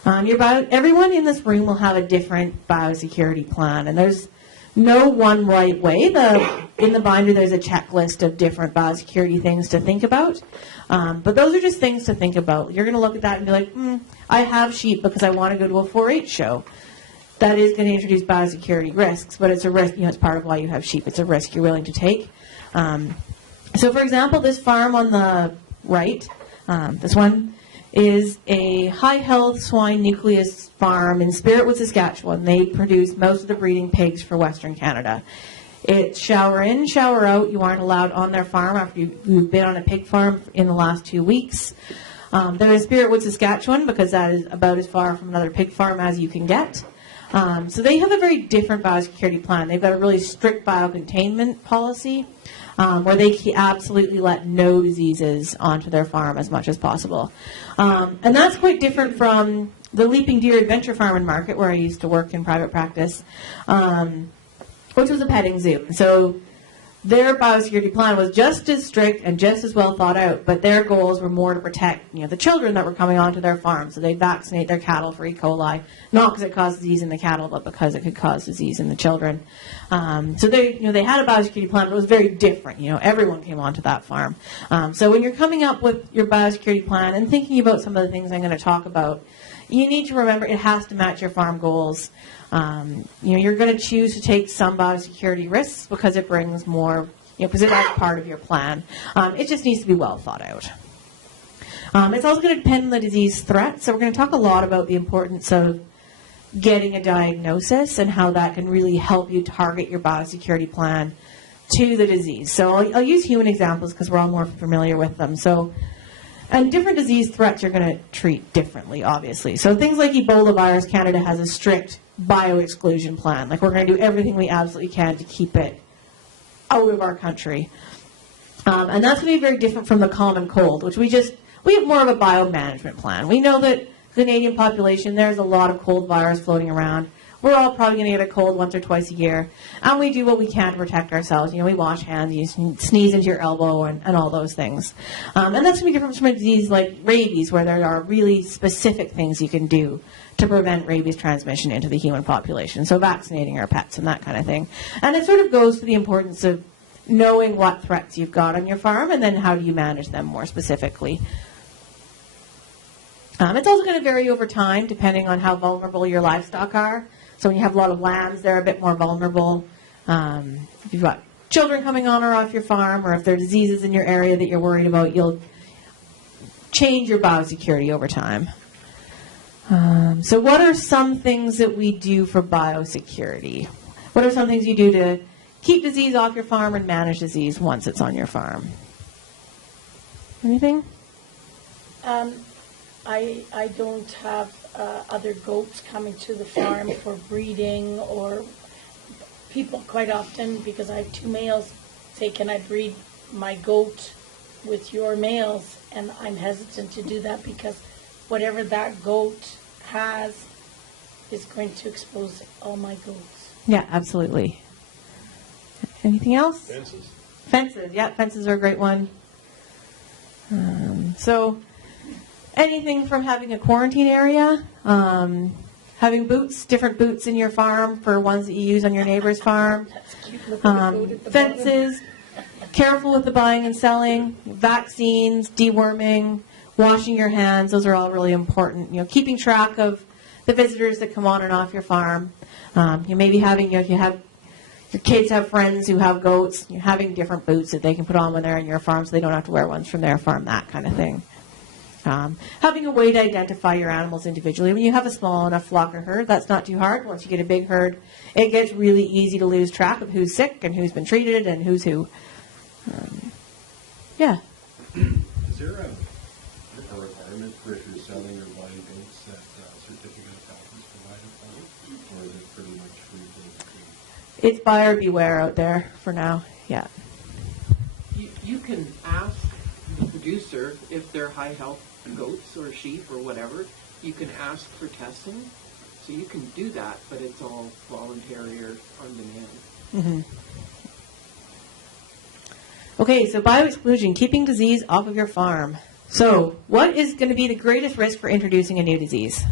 Everyone in this room will have a different biosecurity plan, and there's no one right way. In the binder, there's a checklist of different biosecurity things to think about, but those are just things to think about. You're going to look at that and be like, I have sheep because I want to go to a 4-H show. That is going to introduce biosecurity risks, but it's a risk. It's part of why you have sheep. It's a risk you're willing to take. So, for example, this farm on the right, this one, is a high-health swine nucleus farm in Spiritwood, Saskatchewan. They produce most of the breeding pigs for Western Canada. It's shower in, shower out. You aren't allowed on their farm after you've been on a pig farm in the last 2 weeks. They're in Spiritwood, Saskatchewan, because that is about as far from another pig farm as you can get. So they have a very different biosecurity plan. They've got a really strict biocontainment policy where they absolutely let no diseases onto their farm as much as possible. And that's quite different from the Leaping Deer Adventure Farm and Market, where I used to work in private practice, which was a petting zoo. So their biosecurity plan was just as strict and just as well thought out, but their goals were more to protect the children that were coming onto their farm. So they vaccinate their cattle for E. coli, not because it caused disease in the cattle, but because it could cause disease in the children. So they had a biosecurity plan, but it was very different. Everyone came onto that farm. So when you're coming up with your biosecurity plan and thinking about some of the things I'm going to talk about, you need to remember it has to match your farm goals. You're going to choose to take some biosecurity risks because it brings more, because that's part of your plan. It just needs to be well thought out. It's also going to depend on the disease threat. So we're going to talk a lot about the importance of getting a diagnosis and how that can really help you target your biosecurity plan to the disease. So I'll use human examples because we're all more familiar with them. And different disease threats you're going to treat differently, obviously. So things like Ebola virus, Canada has a strict bioexclusion plan. Like, we're going to do everything we absolutely can to keep it out of our country. And that's going to be very different from the common cold, which we have more of a biomanagement plan. We know that the Canadian population, there's a lot of cold virus floating around. We're all probably going to get a cold once or twice a year. And we do what we can to protect ourselves. We wash hands, you sneeze into your elbow, and all those things. And that's going to be different from a disease like rabies, where there are really specific things you can do to prevent rabies transmission into the human population. So vaccinating our pets and that kind of thing. And it sort of goes to the importance of knowing what threats you've got on your farm and then how do you manage them more specifically. It's also going to vary over time depending on how vulnerable your livestock are. So when you have a lot of lambs, they're a bit more vulnerable. If you've got children coming on or off your farm, or if there are diseases in your area that you're worried about, you'll change your biosecurity over time. So what are some things that we do for biosecurity? What are some things you do to keep disease off your farm and manage disease once it's on your farm? Anything? I don't have other goats coming to the farm for breeding, or people quite often, because I have 2 males, say, can I breed my goat with your males? And I'm hesitant to do that because whatever that goat has is going to expose all my goats. Yeah, absolutely. Anything else? Fences. Fences, yeah, fences are a great one. So anything from having a quarantine area, having boots, different boots in your farm for ones that you use on your neighbor's farm, fences, careful with the buying and selling, vaccines, deworming, washing your hands, those are all really important. Keeping track of the visitors that come on and off your farm. You may be having, if you have your kids have friends who have goats, you're having different boots that they can put on when they're in your farm so they don't have to wear ones from their farm, that kind of thing. Having a way to identify your animals individually. When you have a small enough flock or herd, that's not too hard. Once you get a big herd, it gets really easy to lose track of who's sick and who's been treated and who's who. Yeah. Is there a requirement for if you're selling or buying goats that certificate of health is provided for, or is it pretty much free? It's buyer beware out there for now. Yeah. You can ask the producer if they're high health goats or sheep or whatever. You can ask for testing. So you can do that, but it's all voluntary or on demand. Mm-hmm. Okay, so bioexclusion, keeping disease off of your farm. So what is going to be the greatest risk for introducing a new disease?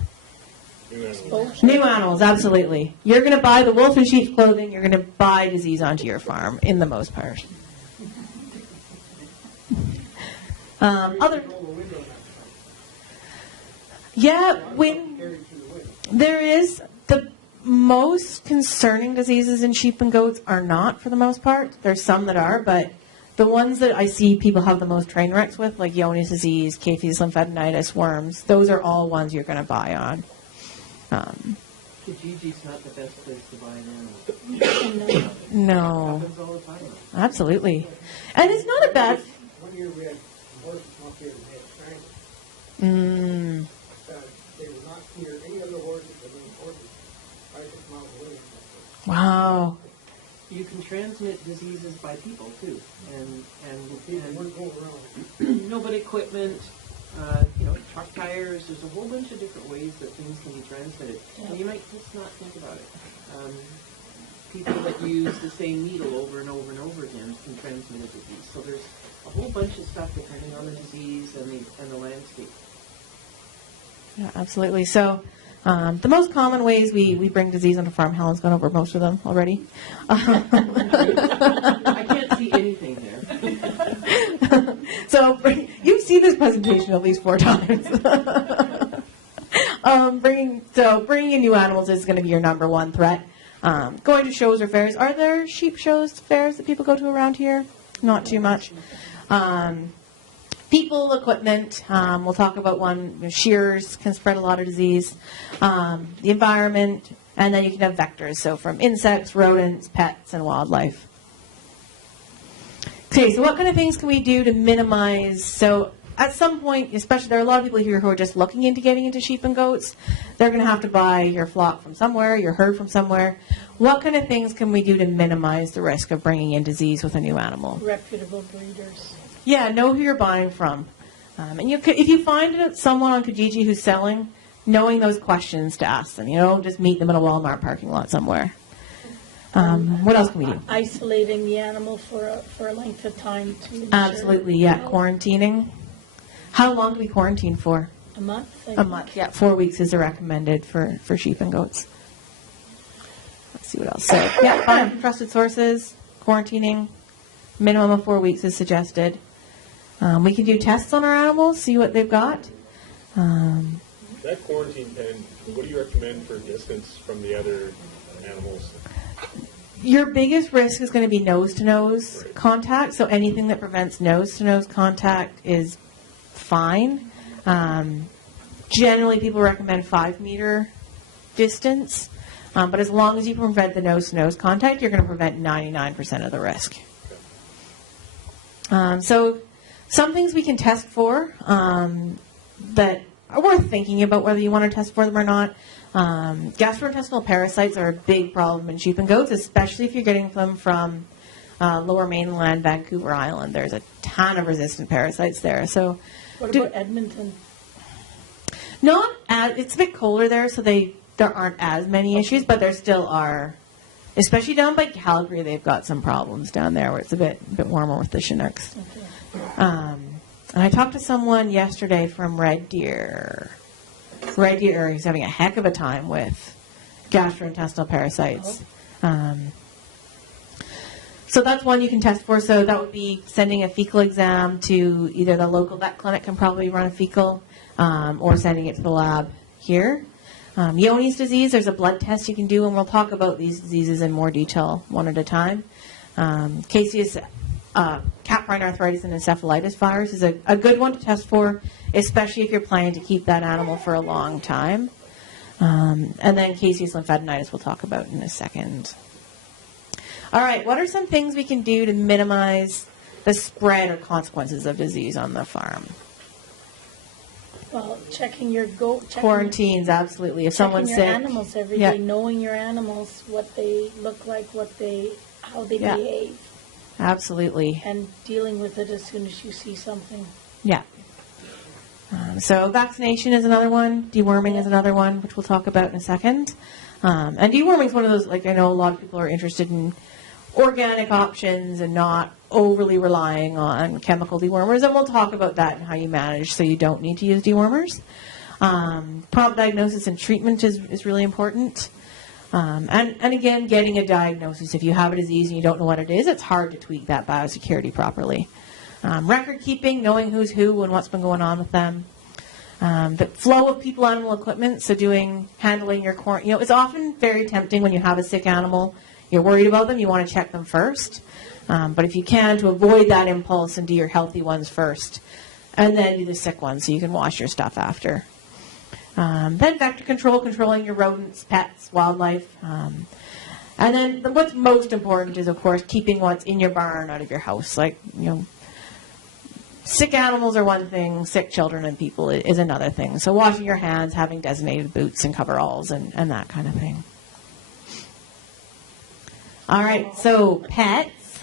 New animals, absolutely. You're going to buy the wolf in sheep's clothing. You're going to buy disease onto your farm, in the most part. There is, the most concerning diseases in sheep and goats are not, for the most part. There's some that are, but the ones that I see people have the most train wrecks with, like Johne's disease, Cathys lymphadenitis, worms, those are all ones you're going to buy on. Kijiji's not the best place to buy an animal. No. Happens all the time. Absolutely. And it's not a bad... One year we had horses up here and they had strangled. They were not near any other horses than these horses 5-6 miles away. Wow. You can transmit diseases by people too, and weren't going around. no, but equipment, truck tires. There's a whole bunch of different ways that things can be transmitted. And you might just not think about it. People that use the same needle over and over and over again can transmit a disease. So there's a whole bunch of stuff depending on the disease and the landscape. Yeah, absolutely. So the most common ways we bring disease onto farm, Helen's gone over most of them already. I can't see anything there. So you've seen this presentation at least 4 times. Bringing in new animals is going to be your number one threat. Going to shows or fairs. Are there sheep shows, fairs that people go to around here? Not too much. People, equipment, we'll talk about one. Shears can spread a lot of disease. The environment, and then you can have vectors, so from insects, rodents, pets, and wildlife. Okay, so what kind of things can we do to minimize? So at some point, especially there are a lot of people here who are just looking into getting into sheep and goats. They're going to have to buy your flock from somewhere, your herd from somewhere. What kind of things can we do to minimize the risk of bringing in disease with a new animal? Reputable breeders. Yeah, know who you're buying from. And if you find someone on Kijiji who's selling, knowing those questions to ask them. Just meet them in a Walmart parking lot somewhere. What else can we do? Isolating the animal for a length of time. Absolutely, yeah. Quarantining. How long do we quarantine for? A month. A month, yeah. 4 weeks is recommended for sheep and goats. Let's see what else. So, yeah, find trusted sources, quarantining. Minimum of 4 weeks is suggested. We can do tests on our animals, see what they've got. That quarantine pen, what do you recommend for distance from the other animals? Your biggest risk is going to be nose-to-nose contact, so anything that prevents nose-to-nose contact is fine. Generally, people recommend 5-meter distance. But as long as you prevent the nose-to-nose contact, you're going to prevent 99% of the risk. So some things we can test for that are worth thinking about whether you want to test for them or not. Gastrointestinal parasites are a big problem in sheep and goats, especially if you're getting them from lower mainland Vancouver Island. There's a ton of resistant parasites there. So, What about Edmonton? not as, it's a bit colder there, so there aren't as many issues, but there still are. Especially down by Calgary, they've got some problems down there where it's a bit warmer with the Chinooks. And I talked to someone yesterday from Red Deer. Red Deer is having a heck of a time with gastrointestinal parasites. So that's one you can test for. So that would be sending a fecal exam to either the local vet clinic, can probably run a fecal, or sending it to the lab here. Johne's disease, there's a blood test you can do, and we'll talk about these diseases in more detail one at a time. Caseous caprine arthritis and encephalitis virus is a good one to test for, especially if you're planning to keep that animal for a long time. And then caseous lymphadenitis we'll talk about in a second. All right, what are some things we can do to minimize the spread or consequences of disease on the farm? Well, checking your goat. Quarantines, absolutely. If someone's checking your sick. animals every Yeah. day, knowing your animals, what they look like, how they Yeah. behave, Absolutely. and dealing with it as soon as you see something. Yeah. So vaccination is another one. Deworming is another one, which we'll talk about in a second. And deworming is one of those, like, I know a lot of people are interested in organic options and not overly relying on chemical dewormers, and we'll talk about that and how you manage so you don't need to use dewormers. Prompt diagnosis and treatment is really important. And again, getting a diagnosis. If you have a disease and you don't know what it is, it's hard to tweak that biosecurity properly. Record keeping, knowing who's who and what's been going on with them. The flow of people, animal, equipment. So handling your quarantine. It's often very tempting when you have a sick animal. You're worried about them. You want to check them first. But if you can, to avoid that impulse and do your healthy ones first, and then do the sick ones so you can wash your stuff after. Then vector control, controlling your rodents, pets, wildlife. And then what's most important is, of course, keeping what's in your barn out of your house. Like, sick animals are one thing, sick children and people is another thing. So washing your hands, having designated boots and coveralls and that kind of thing. All right, so pets.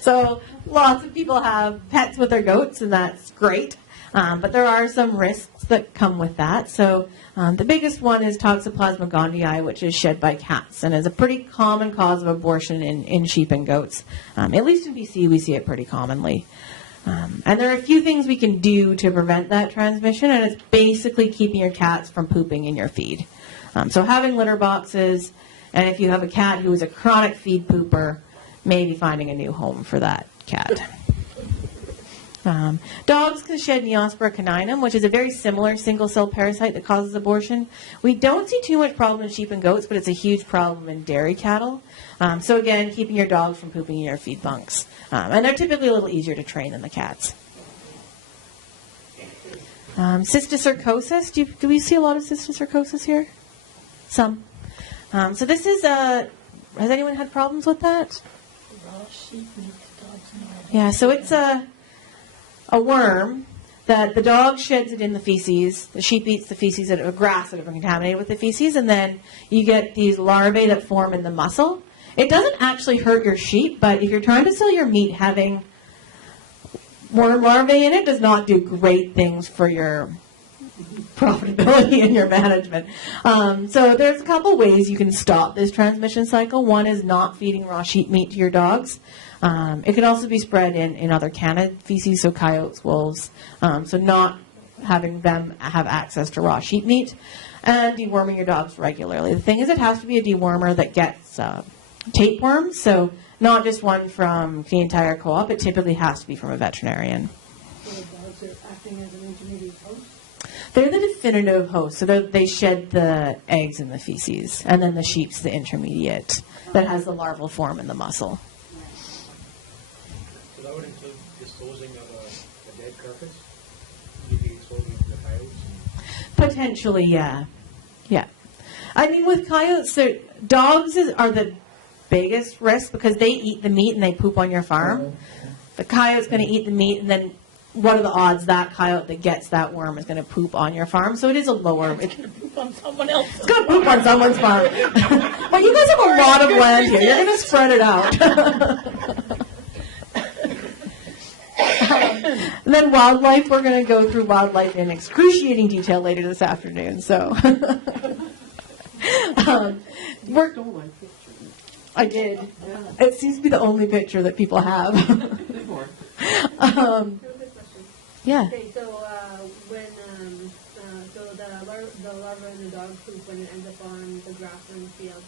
So lots of people have pets with their goats, and that's great. But there are some risks that come with that. So the biggest one is Toxoplasma gondii, which is shed by cats, and is a pretty common cause of abortion in sheep and goats. At least in BC, we see it pretty commonly. And there are a few things we can do to prevent that transmission, and it's basically keeping your cats from pooping in your feed. So having litter boxes, and if you have a cat who is a chronic feed pooper, maybe finding a new home for that cat. Dogs can shed Neospora caninum, which is a very similar single-cell parasite that causes abortion. We don't see too much problem in sheep and goats, but it's a huge problem in dairy cattle. So again, keeping your dogs from pooping in your feed bunks. And they're typically a little easier to train than the cats. Cysticercosis. Do we see a lot of cysticercosis here? Some. So this is has anyone had problems with that? Raw sheep meat, dogs know. Yeah, so it's a worm that the dog sheds it in the feces. The sheep eats the feces of grass that have been contaminated with the feces, and then you get these larvae that form in the muscle. It doesn't actually hurt your sheep, but if you're trying to sell your meat, having worm larvae in it does not do great things for your profitability and your management. So there's a couple ways you can stop this transmission cycle. One is not feeding raw sheep meat to your dogs. It can also be spread in other canid feces, so coyotes, wolves. So not having them have access to raw sheep meat, and deworming your dogs regularly. The thing is, it has to be a dewormer that gets tapeworms, so not just one from the entire co-op. It typically has to be from a veterinarian. So the dogs are acting as an intermediate host? They're the definitive host, so they shed the eggs and the feces, and then the sheep's the intermediate that has the larval form in the muscle. So that would include disposing of a dead carcass? You'd be exposing it to the coyotes? Potentially, yeah. Yeah. I mean, with coyotes, dogs are the biggest risk because they eat the meat and they poop on your farm. The coyote's going to eat the meat, and then what are the odds that coyote that gets that worm is going to poop on your farm? So it is a lower. It's going to poop on someone else. It's going to poop on someone's farm. But you guys have a lot of land here. You're going to spread it out. And then wildlife, we're going to go through wildlife in excruciating detail later this afternoon. So, I did. It seems to be the only picture that people have. Yeah. Okay, so when so the larva and the dog poop when it ends up on the grassland field,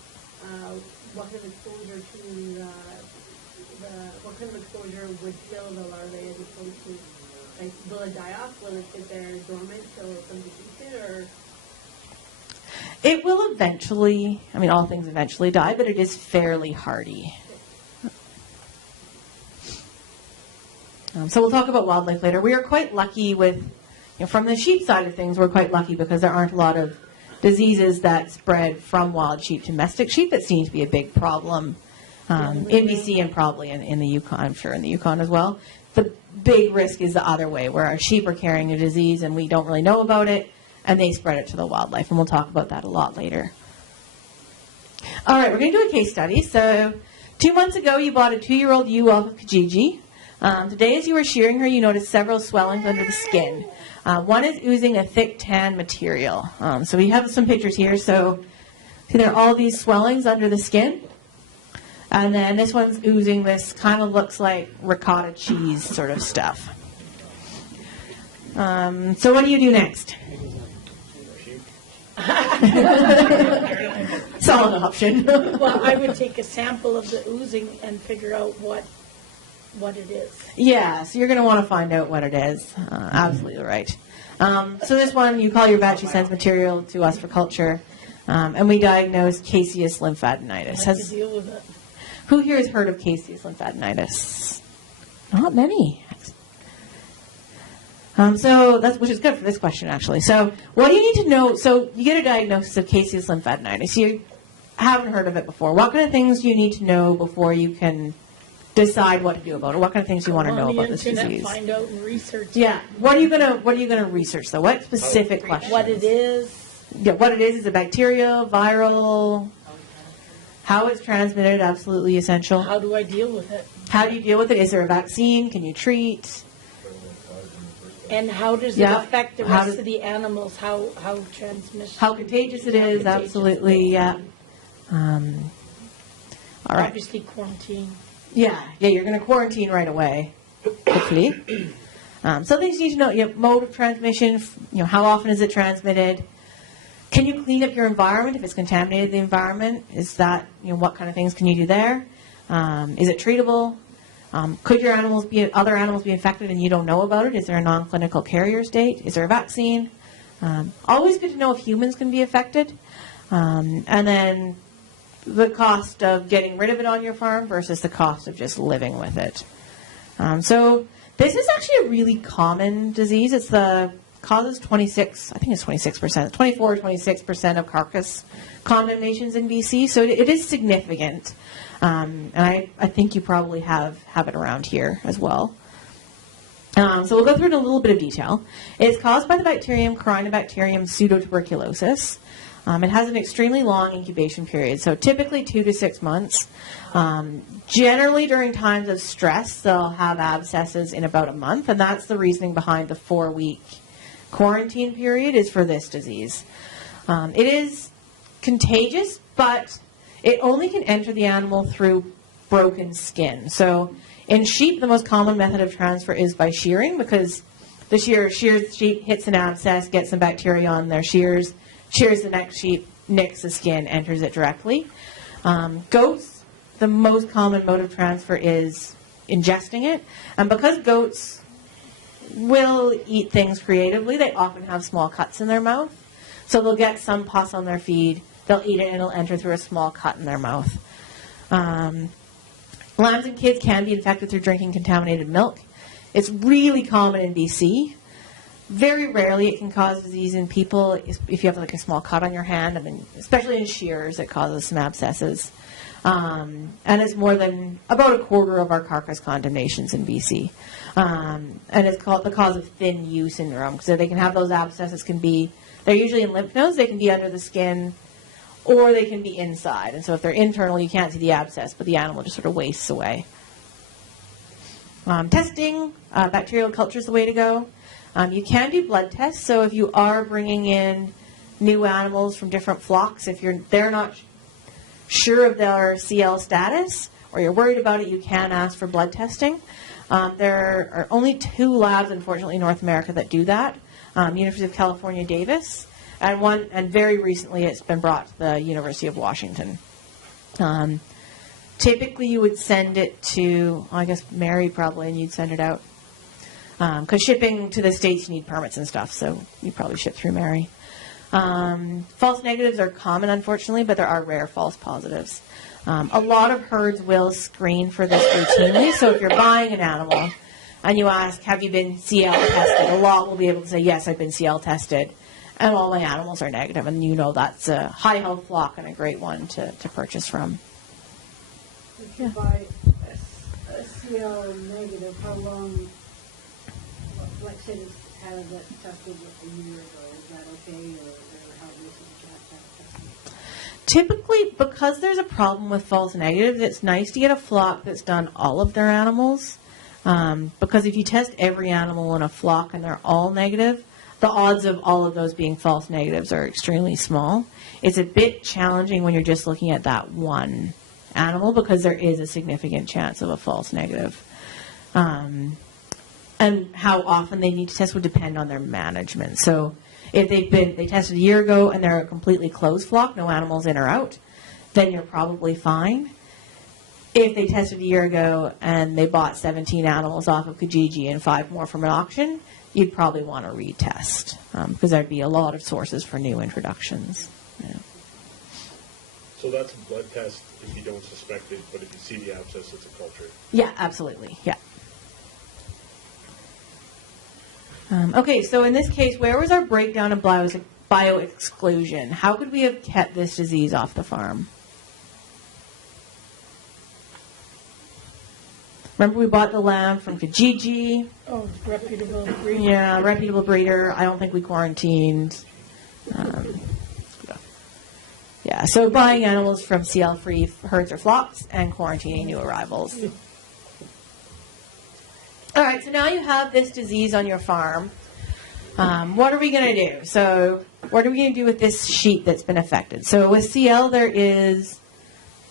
what kind of exposure to what kind of exposure would kill the larvae as opposed to, like, will it die off? Will it sit there dormant till something eats it, or? It will eventually, I mean, all things eventually die, but it is fairly hardy. So we'll talk about wildlife later. We are quite lucky with, from the sheep side of things, we're quite lucky because there aren't a lot of diseases that spread from wild sheep to domestic sheep. That seems to be a big problem in BC and probably in the Yukon, I'm sure in the Yukon as well. The big risk is the other way, where our sheep are carrying a disease and we don't really know about it, and they spread it to the wildlife, and we'll talk about that a lot later. All right, we're going to do a case study. So 2 months ago, you bought a 2-year-old ewe off of Kijiji. Today, as you were shearing her, you noticed several swellings under the skin. One is oozing a thick tan material. So we have some pictures here. So see, there are all these swellings under the skin. And then this one's oozing this kind of looks like ricotta cheese sort of stuff. So what do you do next? Solid option. Well, I would take a sample of the oozing and figure out what it is. Yeah, so you're going to want to find out what it is. Absolutely right. So this one, you call your vet, she sends material to us for culture, and we diagnose caseous lymphadenitis. How do you deal with it? Who here has heard of caseous lymphadenitis? Not many. So that's, which is good for this question, actually. So what do you need to know? So you get a diagnosis of caseous lymphadenitis. You haven't heard of it before. What kind of things do you need to know before you can decide what to do about it? What kind of things do you want to know about this disease? Find out and research. Yeah. What are you gonna research though? What specific questions? What it is. Yeah. What it is a bacterial, viral. How it's transmitted, absolutely essential. How do I deal with it? How do you deal with it? Is there a vaccine? Can you treat? And how does it affect the rest of the animals? How transmission? How contagious it is? Absolutely, yeah. All right. Obviously, quarantine. Yeah, you're going to quarantine right away, hopefully. So things you need to know: mode of transmission. How often is it transmitted? Can you clean up your environment if it's contaminated the environment? Is that what kind of things can you do there? Is it treatable? Could your other animals be infected and you don't know about it? Is there a non-clinical carrier state? Is there a vaccine? Always good to know if humans can be affected. And then the cost of getting rid of it on your farm versus the cost of just living with it. So this is actually a really common disease. It's causes 26%, 24 or 26% of carcass condemnations in BC. So it is significant. And I think you probably have it around here as well. So we'll go through it in a little bit of detail. It's caused by the bacterium Corynebacterium pseudotuberculosis. It has an extremely long incubation period, so typically 2 to 6 months. Generally during times of stress, they'll have abscesses in about a month, and that's the reasoning behind the 4-week quarantine period is for this disease. It is contagious, but it only can enter the animal through broken skin. So in sheep, the most common method of transfer is by shearing, because the shearer shears the sheep, hits an abscess, gets some bacteria on their shears, shears the next sheep, nicks the skin, enters it directly. Goats, the most common mode of transfer is ingesting it. And because goats will eat things creatively, they often have small cuts in their mouth. So they'll get some pus on their feed, they'll eat it, and it'll enter through a small cut in their mouth. Lambs and kids can be infected through drinking contaminated milk. It's really common in BC. Very rarely it can cause disease in people if you have like a small cut on your hand. I mean, especially in shears, it causes some abscesses. And it's more than about a quarter of our carcass condemnations in BC. And it's called the cause of thin U syndrome. So they can have those abscesses they're usually in lymph nodes, they can be under the skin, or they can be inside. And so if they're internal, you can't see the abscess, but the animal just sort of wastes away. Testing, bacterial culture is the way to go. You can do blood tests. So if you are bringing in new animals from different flocks, if they're not sure of their CL status or you're worried about it, you can ask for blood testing. There are only 2 labs, unfortunately, in North America that do that. University of California, Davis, and very recently it's been brought to the University of Washington. Typically you would send it to, I guess, Mary probably, and you'd send it out. Because shipping to the States, you need permits and stuff, so you probably ship through Mary. False negatives are common, unfortunately, but there are rare false positives. A lot of herds will screen for this routinely, so if you're buying an animal and you ask, have you been CL tested, a lot will be able to say, yes, I've been CL tested, and all my animals are negative, and you know that's a high health flock and a great one to purchase from. If you buy a CL negative, how long, like say this had that tested a year ago, is that okay, or how recent do you have to have tested? Typically, because there's a problem with false negatives, it's nice to get a flock that's done all of their animals. Because if you test every animal in a flock and they're all negative, the odds of all of those being false negatives are extremely small. It's a bit challenging when you're just looking at that one animal because there is a significant chance of a false negative. And how often they need to test would depend on their management. So if they tested a year ago and they're a completely closed flock, no animals in or out, then you're probably fine. If they tested a year ago and they bought 17 animals off of Kijiji and 5 more from an auction, you'd probably want to retest because there'd be a lot of sources for new introductions. Yeah. So that's a blood test if you don't suspect it, but if you see the abscess, it's a culture. Yeah, absolutely. Yeah. Okay, so in this case, where was our breakdown of bio-exclusion? How could we have kept this disease off the farm? Remember we bought the lamb from Kijiji? Oh, reputable breeder. Yeah, reputable breeder. I don't think we quarantined. Yeah, so buying animals from CL-free herds or flocks and quarantining new arrivals. All right, so now you have this disease on your farm. What are we going to do? So what are we going to do with this sheep that's been affected? So with CL, there is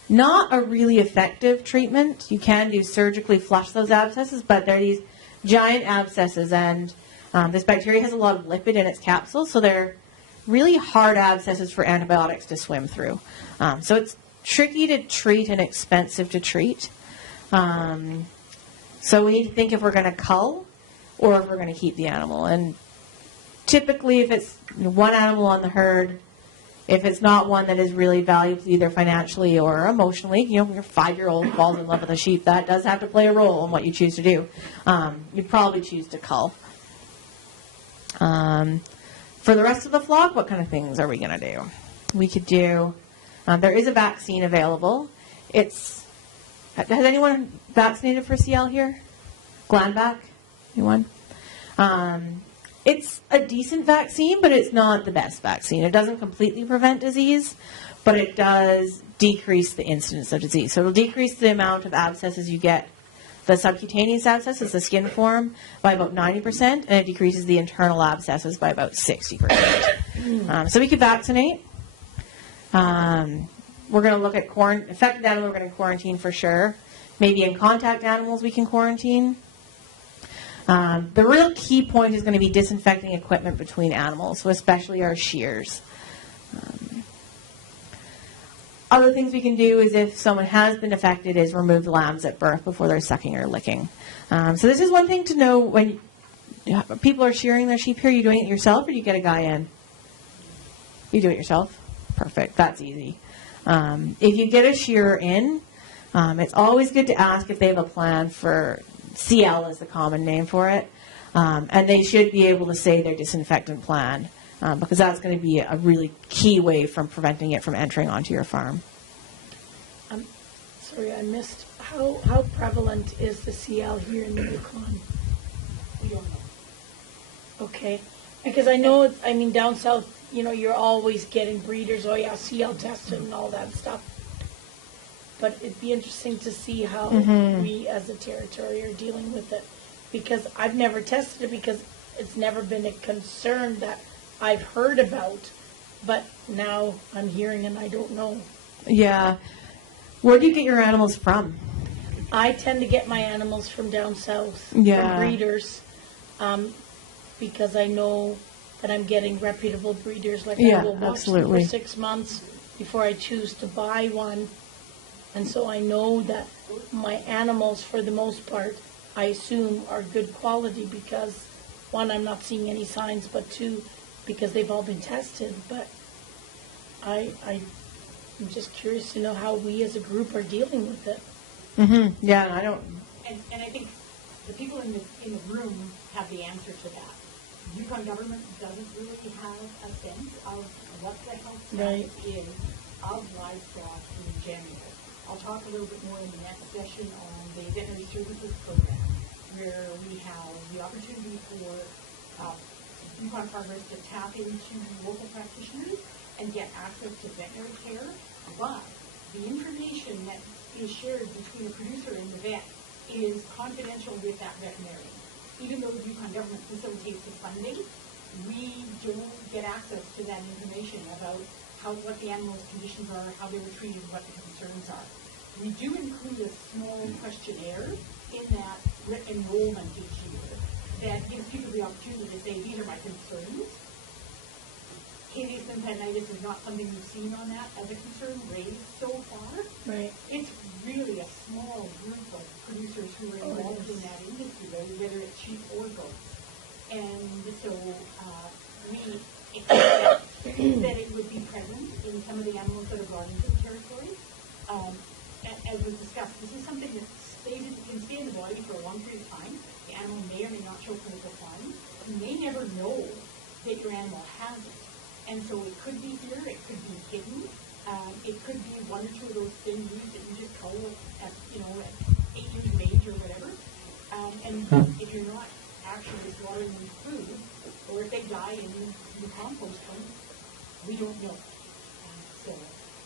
not a really effective treatment. You can do surgically flush those abscesses, but they're these giant abscesses, and this bacteria has a lot of lipid in its capsule, so they're really hard abscesses for antibiotics to swim through. So it's tricky to treat and expensive to treat. So we need to think if we're going to cull or if we're going to keep the animal. And typically, if it's one animal on the herd, if it's not one that is really valuable either financially or emotionally, your 5-year-old falls in love with a sheep, that does have to play a role in what you choose to do. You'd probably choose to cull. For the rest of the flock, what kind of things are we going to do? We could do, there is a vaccine available. Has anyone vaccinated for CL here? Glandvac? Anyone? It's a decent vaccine, but it's not the best vaccine. It doesn't completely prevent disease, but it does decrease the incidence of disease. So it'll decrease the amount of abscesses you get. The subcutaneous abscesses, the skin form, by about 90%, and it decreases the internal abscesses by about 60%. So we could vaccinate. We're going to look at affected animals. We're going to quarantine for sure. Maybe in contact animals we can quarantine. The real key point is going to be disinfecting equipment between animals, so especially our shears. Other things we can do is if someone has been affected is remove the lambs at birth before they're sucking or licking. So this is one thing to know when people are shearing their sheep here. Are you doing it yourself or do you get a guy in? You do it yourself? Perfect. That's easy. If you get a shearer in, it's always good to ask if they have a plan for CL is the common name for it. And they should be able to say their disinfectant plan, because that's going to be a really key way from preventing it from entering onto your farm. Sorry, I missed. How prevalent is the CL here in the Yukon? We don't know. Okay. Because I know, I mean, down south, you know, you're always getting breeders, oh yeah, CL tested and all that stuff. But it'd be interesting to see how we as a territory are dealing with it. Because I've never tested it because it's never been a concern that I've heard about. But now I'm hearing and I don't know. Yeah. Where do you get your animals from? I tend to get my animals from down south, Yeah. from breeders, because I know that I'm getting reputable breeders. Like Yeah, I will watch absolutely. them for 6 months before I choose to buy one. And so I know that my animals, for the most part, I assume are good quality because, one, I'm not seeing any signs, but two, because they've all been tested. But I'm just curious to know how we as a group are dealing with it. Yeah, and I don't. And I think the people in the room have the answer to that. Yukon government doesn't really have a sense of what the health status is of livestock in general. I'll talk a little bit more in the next session on the veterinary services program, where we have the opportunity for Yukon farmers to tap into local practitioners and get access to veterinary care. But the information that is shared between the producer and the vet is confidential with that veterinarian. Even though the Yukon government facilitates the funding, we don't get access to that information about what the animal's conditions are, how they were treated, what the concerns are. We do include a small questionnaire in that enrollment each year that gives people the opportunity to say, these are my concerns. Caseous lymphadenitis is not something we've seen on that as a concern raised so far. Right. It's really a small group of producers who are involved in that industry, whether it's sheep or goats. And so we expect that it would be present in some of the animals that are brought into the territory. As was discussed, this is something that can stay in the body for a long period of time. The animal may or may not show clinical signs. You may never know that your animal has it. And so it could be here, it could be hidden. It could be one or two of those thin roots that you just cull at 8 years of age or whatever. And if you're not actually slaughtering them food, or if they die and you compost them, we don't know.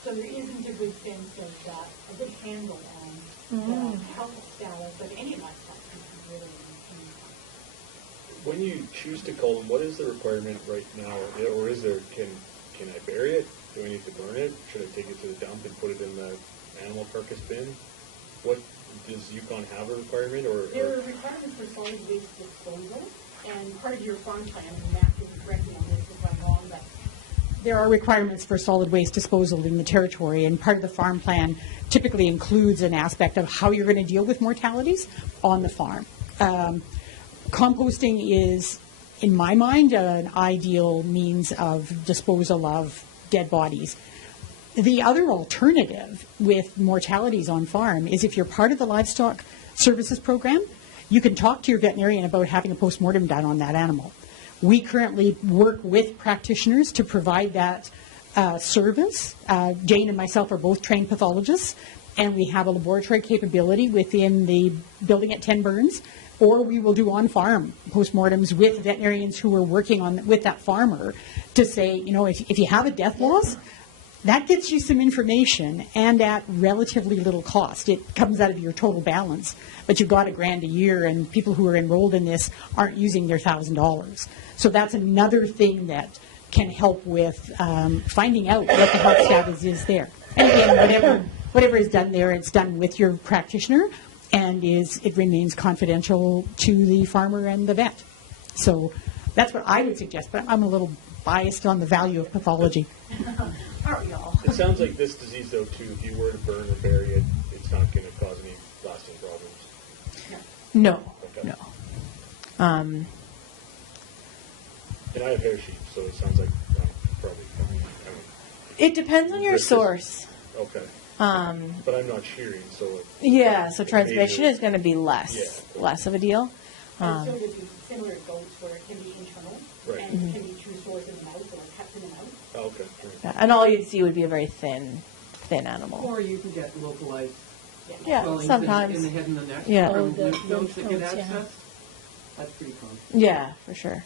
So there isn't a good sense of a good handle on the health status of any livestock species, really. When you choose to cull them, what is the requirement right now? Or is there, can I bury it? Do I need to burn it? Should I take it to the dump and put it in the animal carcass bin? What does Yukon have a requirement? There are requirements for solid waste disposal, and part of your farm plan, and Matt can correct me on this if I'm wrong, but there are requirements for solid waste disposal in the territory, and part of the farm plan typically includes an aspect of how you're going to deal with mortalities on the farm. Composting is, in my mind, an ideal means of disposal of dead bodies. The other alternative with mortalities on farm is if you're part of the livestock services program, you can talk to your veterinarian about having a postmortem done on that animal. We currently work with practitioners to provide that service. Jane and myself are both trained pathologists, and we have a laboratory capability within the building at 10 Burns, or we will do on-farm postmortems with veterinarians who are working with that farmer to say, if you have a death loss, that gets you some information and at relatively little cost. It comes out of your total balance, but you've got $1,000 a year, and people who are enrolled in this aren't using their $1,000. So that's another thing that can help with finding out what the health status is there. And again, whatever is done there, it's done with your practitioner, and it remains confidential to the farmer and the vet. So that's what I would suggest, but I'm a little biased on the value of pathology. Aren't we all? It sounds like this disease, though, too, if you were to burn or bury it, it's not going to cause any lasting problems. No. Okay. No. And I have hair sheep, so it sounds like probably. It depends on your source. Okay. But I'm not shearing, so. Yeah, so transmission is going to be less of a deal. And so would be similar to goats where it can be internal Right. and it can be through sores in the mouth or cuts in the mouth. Oh, okay. Yeah, and all you'd see would be a very thin animal. Or you can get localized Yeah, swellings sometimes. in the head and the neck Yeah. from Oh, the lymph nodes that get lymph nodes, access. That's pretty common. Yeah, for sure.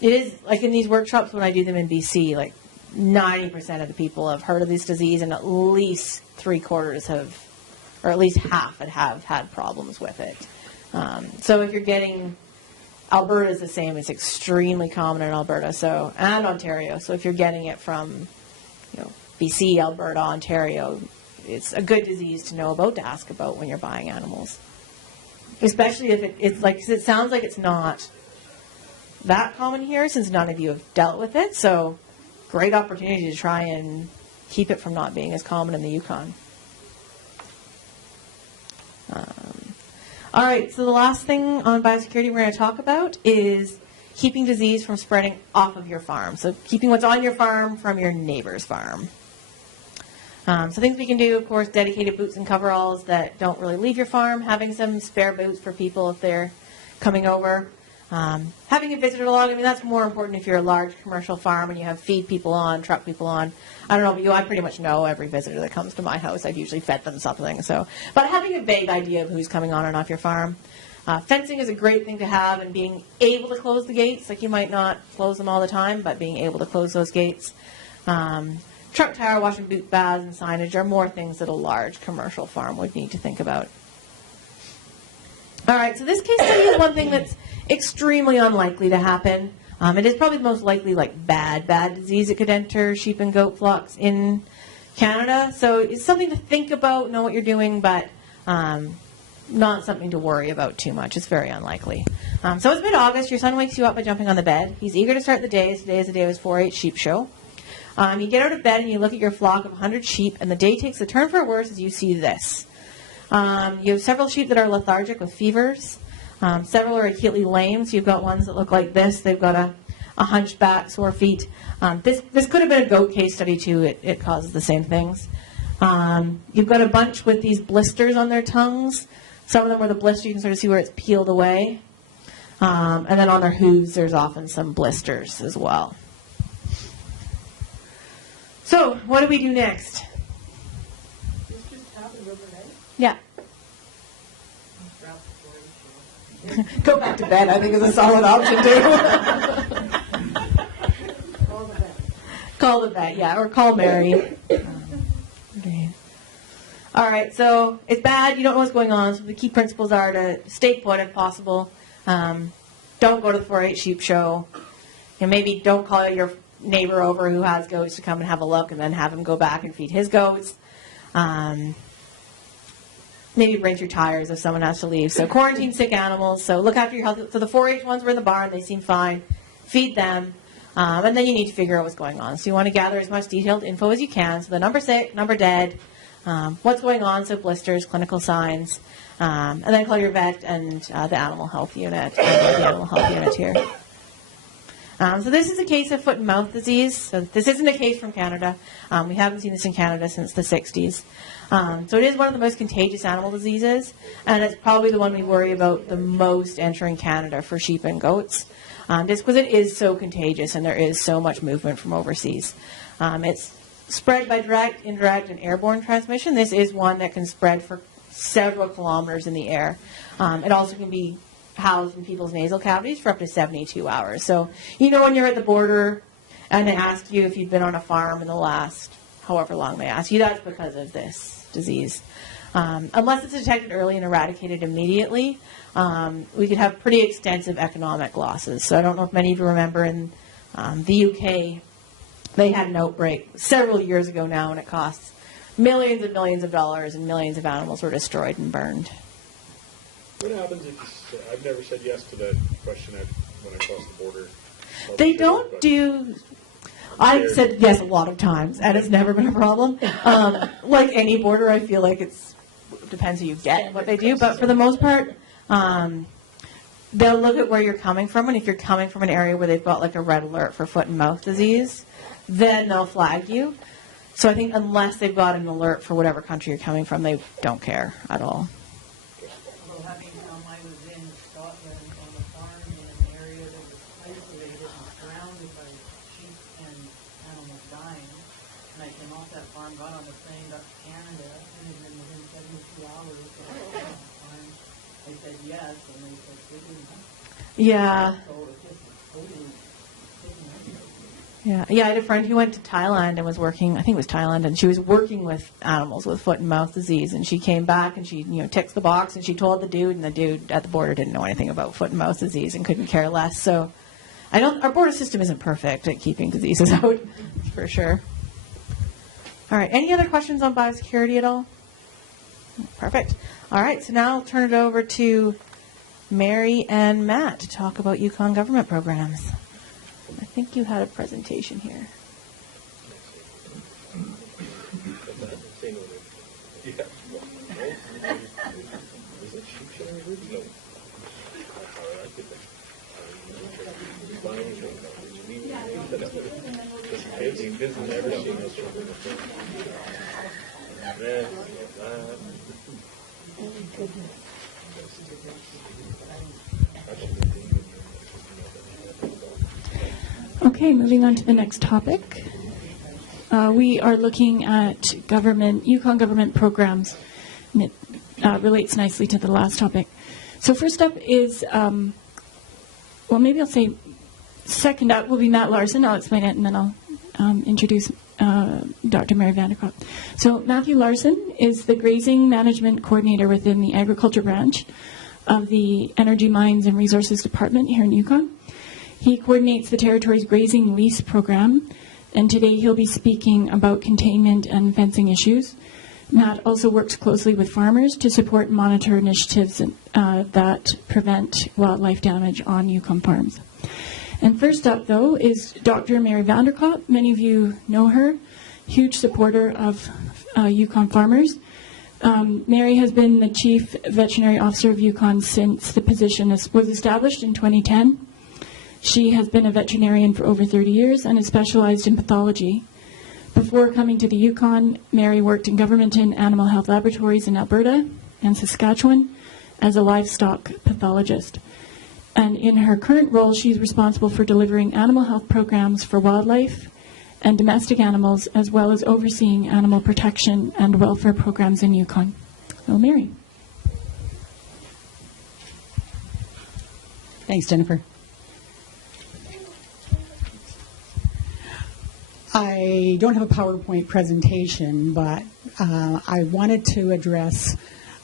It is, like in these workshops when I do them in BC, like 90% of the people have heard of this disease and at least 3/4 have, or at least half have had problems with it. So if you're getting, Alberta is the same, it's extremely common in Alberta, so, and Ontario. So if you're getting it from, BC, Alberta, Ontario, it's a good disease to know about, to ask about when you're buying animals. Especially if it's like, 'cause it sounds like it's not that common here since none of you have dealt with it. So great opportunity to try and keep it from not being as common in the Yukon. All right, so the last thing on biosecurity we're going to talk about is keeping disease from spreading off of your farm. So keeping what's on your farm from your neighbor's farm. So things we can do, of course, dedicated boots and coveralls that don't really leave your farm, having some spare boots for people if they're coming over. Having a visitor log, I mean, that's more important if you're a large commercial farm and you have feed people on, truck people on. I don't know about you, I pretty much know every visitor that comes to my house. I've usually fed them something. But having a vague idea of who's coming on and off your farm. Fencing is a great thing to have, and being able to close the gates. Like, you might not close them all the time, but being able to close those gates. Truck tire wash and boot baths and signage are more things that a large commercial farm would need to think about. All right, so this case study is one thing that's extremely unlikely to happen. It is probably the most likely, bad disease that could enter sheep and goat flocks in Canada. So it's something to think about, know what you're doing, but not something to worry about too much. It's very unlikely. So it's mid-August. Your son wakes you up by jumping on the bed. He's eager to start the day. Today is the day of his 4-H sheep show. You get out of bed and you look at your flock of 100 sheep, and the day takes a turn for worse as you see this. You have several sheep that are lethargic with fevers. Several are acutely lame, so you've got ones that look like this. They've got a hunchback, sore feet. This could have been a goat case study too. It causes the same things. You've got a bunch with these blisters on their tongues. Some of them where the blister, you can sort of see where it's peeled away. And then on their hooves, there's often some blisters as well. So, what do we do next? Yeah. Go back to bed, I think, is a solid option, too. Call the vet, yeah, or call Mary. Okay. All right, so it's bad. You don't know what's going on. So the key principles are to stay put if possible. Don't go to the 4-H sheep show. Maybe don't call your neighbor over who has goats to come and have a look and then have him go back and feed his goats. Maybe rinse your tires if someone has to leave. So quarantine sick animals. So look after your health. So the 4-H ones were in the barn. They seem fine. Feed them. And then you need to figure out what's going on. So you want to gather as much detailed info as you can. So the number sick, number dead, what's going on, so blisters, clinical signs, and then call your vet and the animal health unit. The animal health unit here. So this is a case of foot and mouth disease. So this isn't a case from Canada. We haven't seen this in Canada since the 60s. So it is one of the most contagious animal diseases, and it's probably the one we worry about the most entering Canada for sheep and goats, just because it is so contagious and there is so much movement from overseas. It's spread by direct, indirect, and airborne transmission. This is one that can spread for several kilometers in the air. It also can be housed in people's nasal cavities for up to 72 hours. So, when you're at the border and they ask you if you've been on a farm in the last however long they ask you, that's because of this disease. Unless it's detected early and eradicated immediately, we could have pretty extensive economic losses. So I don't know if many of you remember in the UK, they had an outbreak several years ago now, and it costs millions and millions of dollars, and millions of animals were destroyed and burned. What happens if you, I've never said yes to that question when I cross the border. They don't do... I've said yes a lot of times, and it's never been a problem. Like any border, I feel like it depends who you get, what they do. But for the most part, they'll look at where you're coming from, and if you're coming from an area where they've got like a red alert for foot and mouth disease, then they'll flag you. So I think unless they've got an alert for whatever country you're coming from, they don't care at all. Well, having I was in Scotland farm, got on the plane, got to Canada, and then within 72 hours, I said yes, and they said, they didn't have it. Yeah. So it's just totally taking everything. Yeah, I had a friend who went to Thailand and was working, I think it was Thailand, and she was working with animals with foot and mouth disease, and she came back and she, ticks the box, and she told the dude, and the dude at the border didn't know anything about foot and mouth disease and couldn't care less. So our border system isn't perfect at keeping diseases out, for sure. All right, any other questions on biosecurity at all? Perfect. All right, so now I'll turn it over to Mary and Matt to talk about Yukon government programs. I think you had a presentation here. Okay, moving on to the next topic. We are looking at Yukon government programs, and it relates nicely to the last topic. So first up is, maybe I'll say second up will be Matt Larson. I'll explain it, and then I'll introduce Dr. Mary Vanderkop. So Matthew Larson is the Grazing Management Coordinator within the Agriculture Branch of the Energy, Mines, and Resources Department here in Yukon. He coordinates the territory's grazing lease program, and today he'll be speaking about containment and fencing issues. Matt also works closely with farmers to support and monitor initiatives that prevent wildlife damage on Yukon farms. And first up, though, is Dr. Mary Vanderkop. Many of you know her, huge supporter of Yukon farmers. Mary has been the Chief Veterinary Officer of Yukon since the position was established in 2010. She has been a veterinarian for over 30 years and is specialized in pathology. Before coming to the Yukon, Mary worked in government and animal health laboratories in Alberta and Saskatchewan as a livestock pathologist. And in her current role, she's responsible for delivering animal health programs for wildlife and domestic animals, as well as overseeing animal protection and welfare programs in Yukon. So, Mary. Thanks, Jennifer. I don't have a PowerPoint presentation, but I wanted to address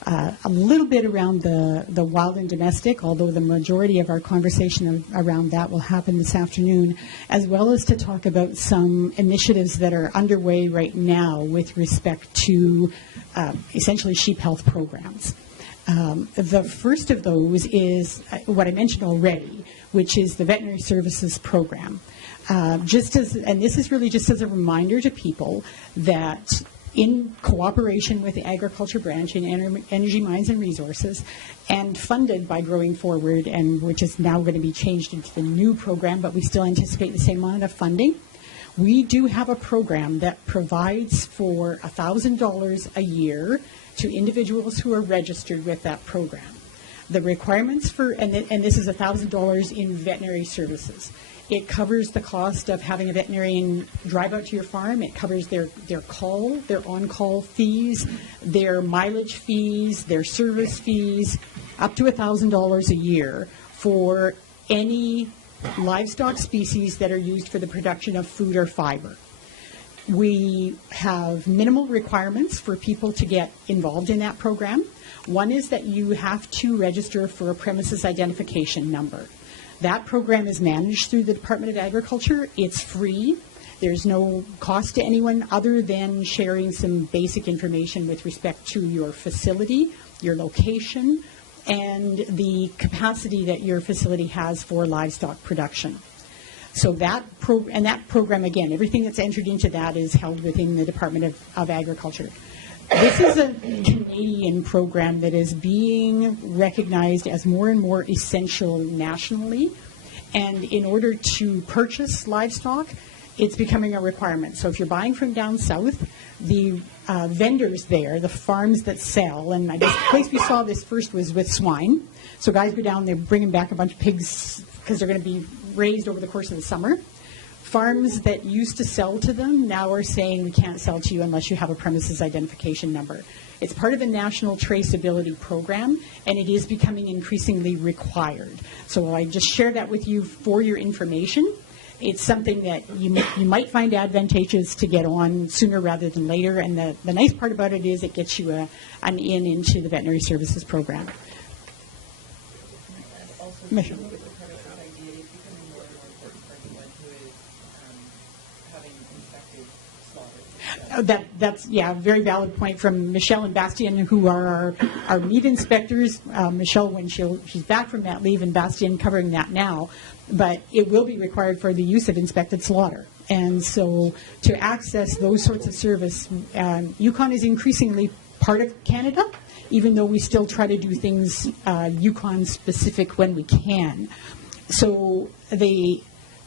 a little bit around the wild and domestic, although the majority of our conversation around that will happen this afternoon, as well as to talk about some initiatives that are underway right now with respect to essentially sheep health programs. The first of those is what I mentioned already, which is the Veterinary Services Program. And this is really just as a reminder to people that in cooperation with the Agriculture Branch in Energy, Mines, and Resources, and funded by Growing Forward, and which is now going to be changed into the new program, but we still anticipate the same amount of funding, we do have a program that provides for $1,000 a year to individuals who are registered with that program. The requirements for, and this is $1,000 in veterinary services. It covers the cost of having a veterinarian drive out to your farm. It covers their on-call fees, their mileage fees, their service fees, up to $1,000 a year for any livestock species that are used for the production of food or fiber. We have minimal requirements for people to get involved in that program. One is that you have to register for a premises identification number. That program is managed through the Department of Agriculture. It's free. There's no cost to anyone other than sharing some basic information with respect to your facility, your location, and the capacity that your facility has for livestock production. So that program, again, everything that's entered into that is held within the Department of Agriculture. This is a Canadian program that is being recognized as more and more essential nationally. And in order to purchase livestock, it's becoming a requirement. So if you're buying from down south, the vendors there, the farms that sell, and I guess the place we saw this first was with swine. So guys go down, they're bringing back a bunch of pigs because they're going to be raised over the course of the summer. Farms that used to sell to them now are saying we can't sell to you unless you have a premises identification number. It's part of a national traceability program, and it is becoming increasingly required. So I just share that with you for your information. It's something that you might find advantageous to get on sooner rather than later, and the nice part about it is it gets you an in into the veterinary services program. Michelle. That's a very valid point from Michelle and Bastien, who are our meat inspectors. Michelle, when she's back from that leave, and Bastien covering that now. But it will be required for the use of inspected slaughter. And so to access those sorts of service, Yukon is increasingly part of Canada, even though we still try to do things Yukon specific when we can. So the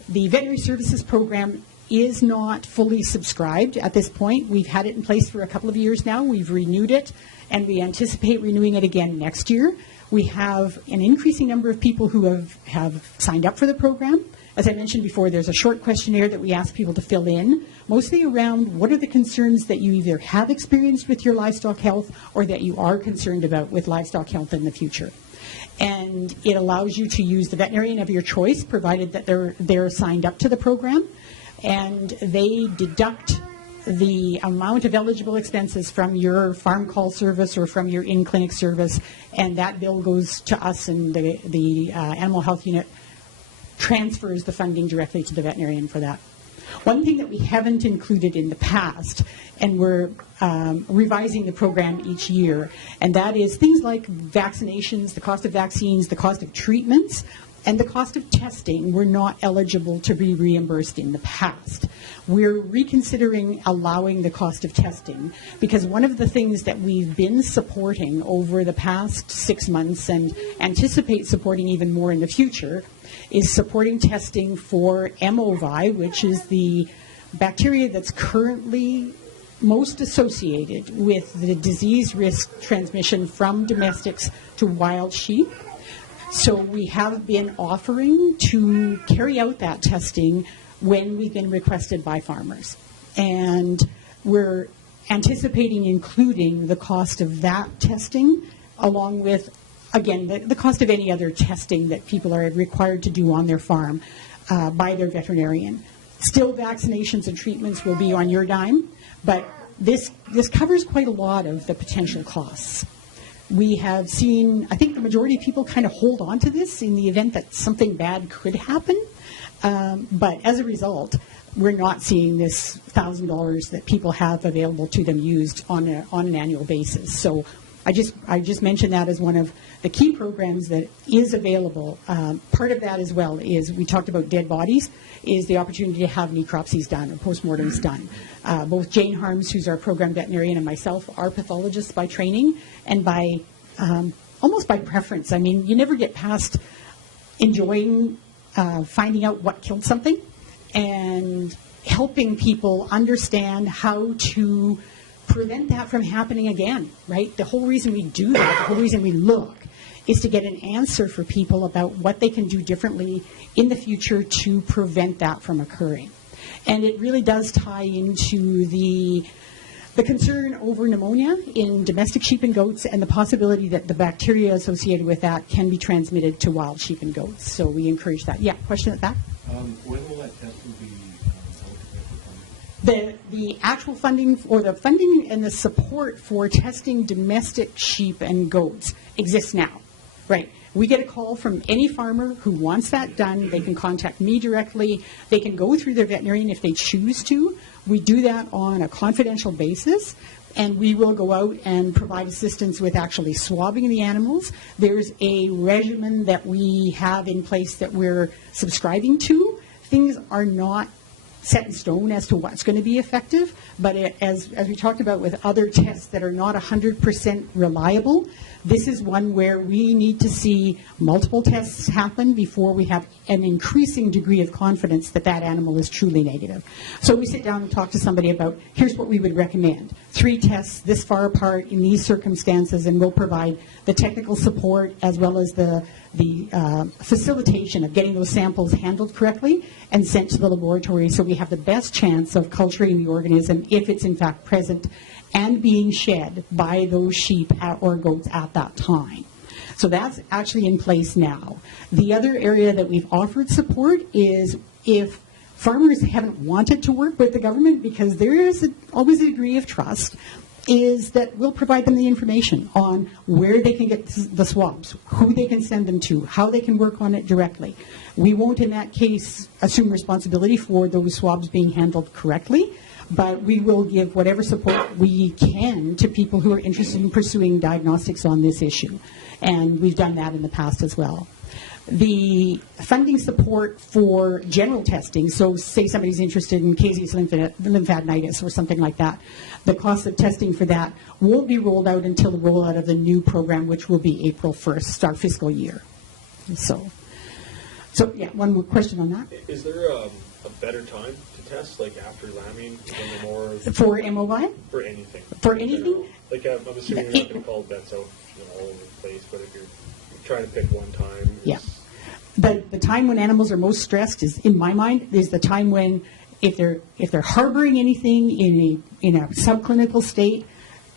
veterinary services program is not fully subscribed at this point. We've had it in place for a couple of years now. We've renewed it, and we anticipate renewing it again next year. We have an increasing number of people who have signed up for the program. As I mentioned before, there's a short questionnaire that we ask people to fill in, mostly around what are the concerns that you either have experienced with your livestock health or that you are concerned about with livestock health in the future. And it allows you to use the veterinarian of your choice, provided that they're signed up to the program. And they deduct the amount of eligible expenses from your farm call service or from your in-clinic service, and that bill goes to us, and the animal health unit transfers the funding directly to the veterinarian for that. One thing that we haven't included in the past, and we're revising the program each year, and that is things like vaccinations, the cost of vaccines, the cost of treatments, and the cost of testing were not eligible to be reimbursed in the past. We're reconsidering allowing the cost of testing, because one of the things that we've been supporting over the past 6 months and anticipate supporting even more in the future is supporting testing for MOVI, which is the bacteria that's currently most associated with the disease risk transmission from domestics to wild sheep. So we have been offering to carry out that testing when we've been requested by farmers. And we're anticipating including the cost of that testing along with, again, the cost of any other testing that people are required to do on their farm by their veterinarian. Still, vaccinations and treatments will be on your dime, but this covers quite a lot of the potential costs. We have seen, I think the majority of people kind of hold on to this in the event that something bad could happen. But as a result, we're not seeing this $1,000 that people have available to them used on an annual basis. So I just mentioned that as one of the key programs that is available. Part of that as well is, we talked about dead bodies, is the opportunity to have necropsies done or postmortems done. Both Jane Harms, who's our program veterinarian, and myself are pathologists by training and by almost by preference. I mean, you never get past enjoying finding out what killed something and helping people understand how to prevent that from happening again, right? The whole reason we do that, the whole reason we look, is to get an answer for people about what they can do differently in the future to prevent that from occurring. And it really does tie into the concern over pneumonia in domestic sheep and goats, and the possibility that the bacteria associated with that can be transmitted to wild sheep and goats. So we encourage that. Yeah, question at the back? When will that testing be The actual funding, or the funding and the support for testing domestic sheep and goats exists now, right? We get a call from any farmer who wants that done. They can contact me directly. They can go through their veterinarian if they choose to. We do that on a confidential basis, and we will go out and provide assistance with actually swabbing the animals. There's a regimen that we have in place that we're subscribing to. Things are not set in stone as to what's going to be effective, but as we talked about with other tests that are not 100% reliable, this is one where we need to see multiple tests happen before we have an increasing degree of confidence that that animal is truly negative. So we sit down and talk to somebody about, here's what we would recommend. 3 tests this far apart in these circumstances, and we'll provide the technical support as well as the facilitation of getting those samples handled correctly and sent to the laboratory so we have the best chance of culturing the organism if it's in fact present and being shed by those sheep or goats at that time. So that's actually in place now. The other area that we've offered support is if farmers haven't wanted to work with the government, because there is always a degree of trust, is that we'll provide them the information on where they can get the swabs, who they can send them to, how they can work on it directly. We won't in that case assume responsibility for those swabs being handled correctly, but we will give whatever support we can to people who are interested in pursuing diagnostics on this issue. And we've done that in the past as well. The funding support for general testing, so say somebody's interested in caseous lymphadenitis or something like that, the cost of testing for that won't be rolled out until the rollout of the new program, which will be April 1st, our fiscal year. So yeah, one more question on that. Is there a better time to test, like after lambing, when the more... For MOI? For anything. For anything? Like I'm assuming you're not going to call vets out all over the place, but if you're trying to pick one time... Yeah. The time when animals are most stressed is, in my mind, is the time when if they're harboring anything in a subclinical state,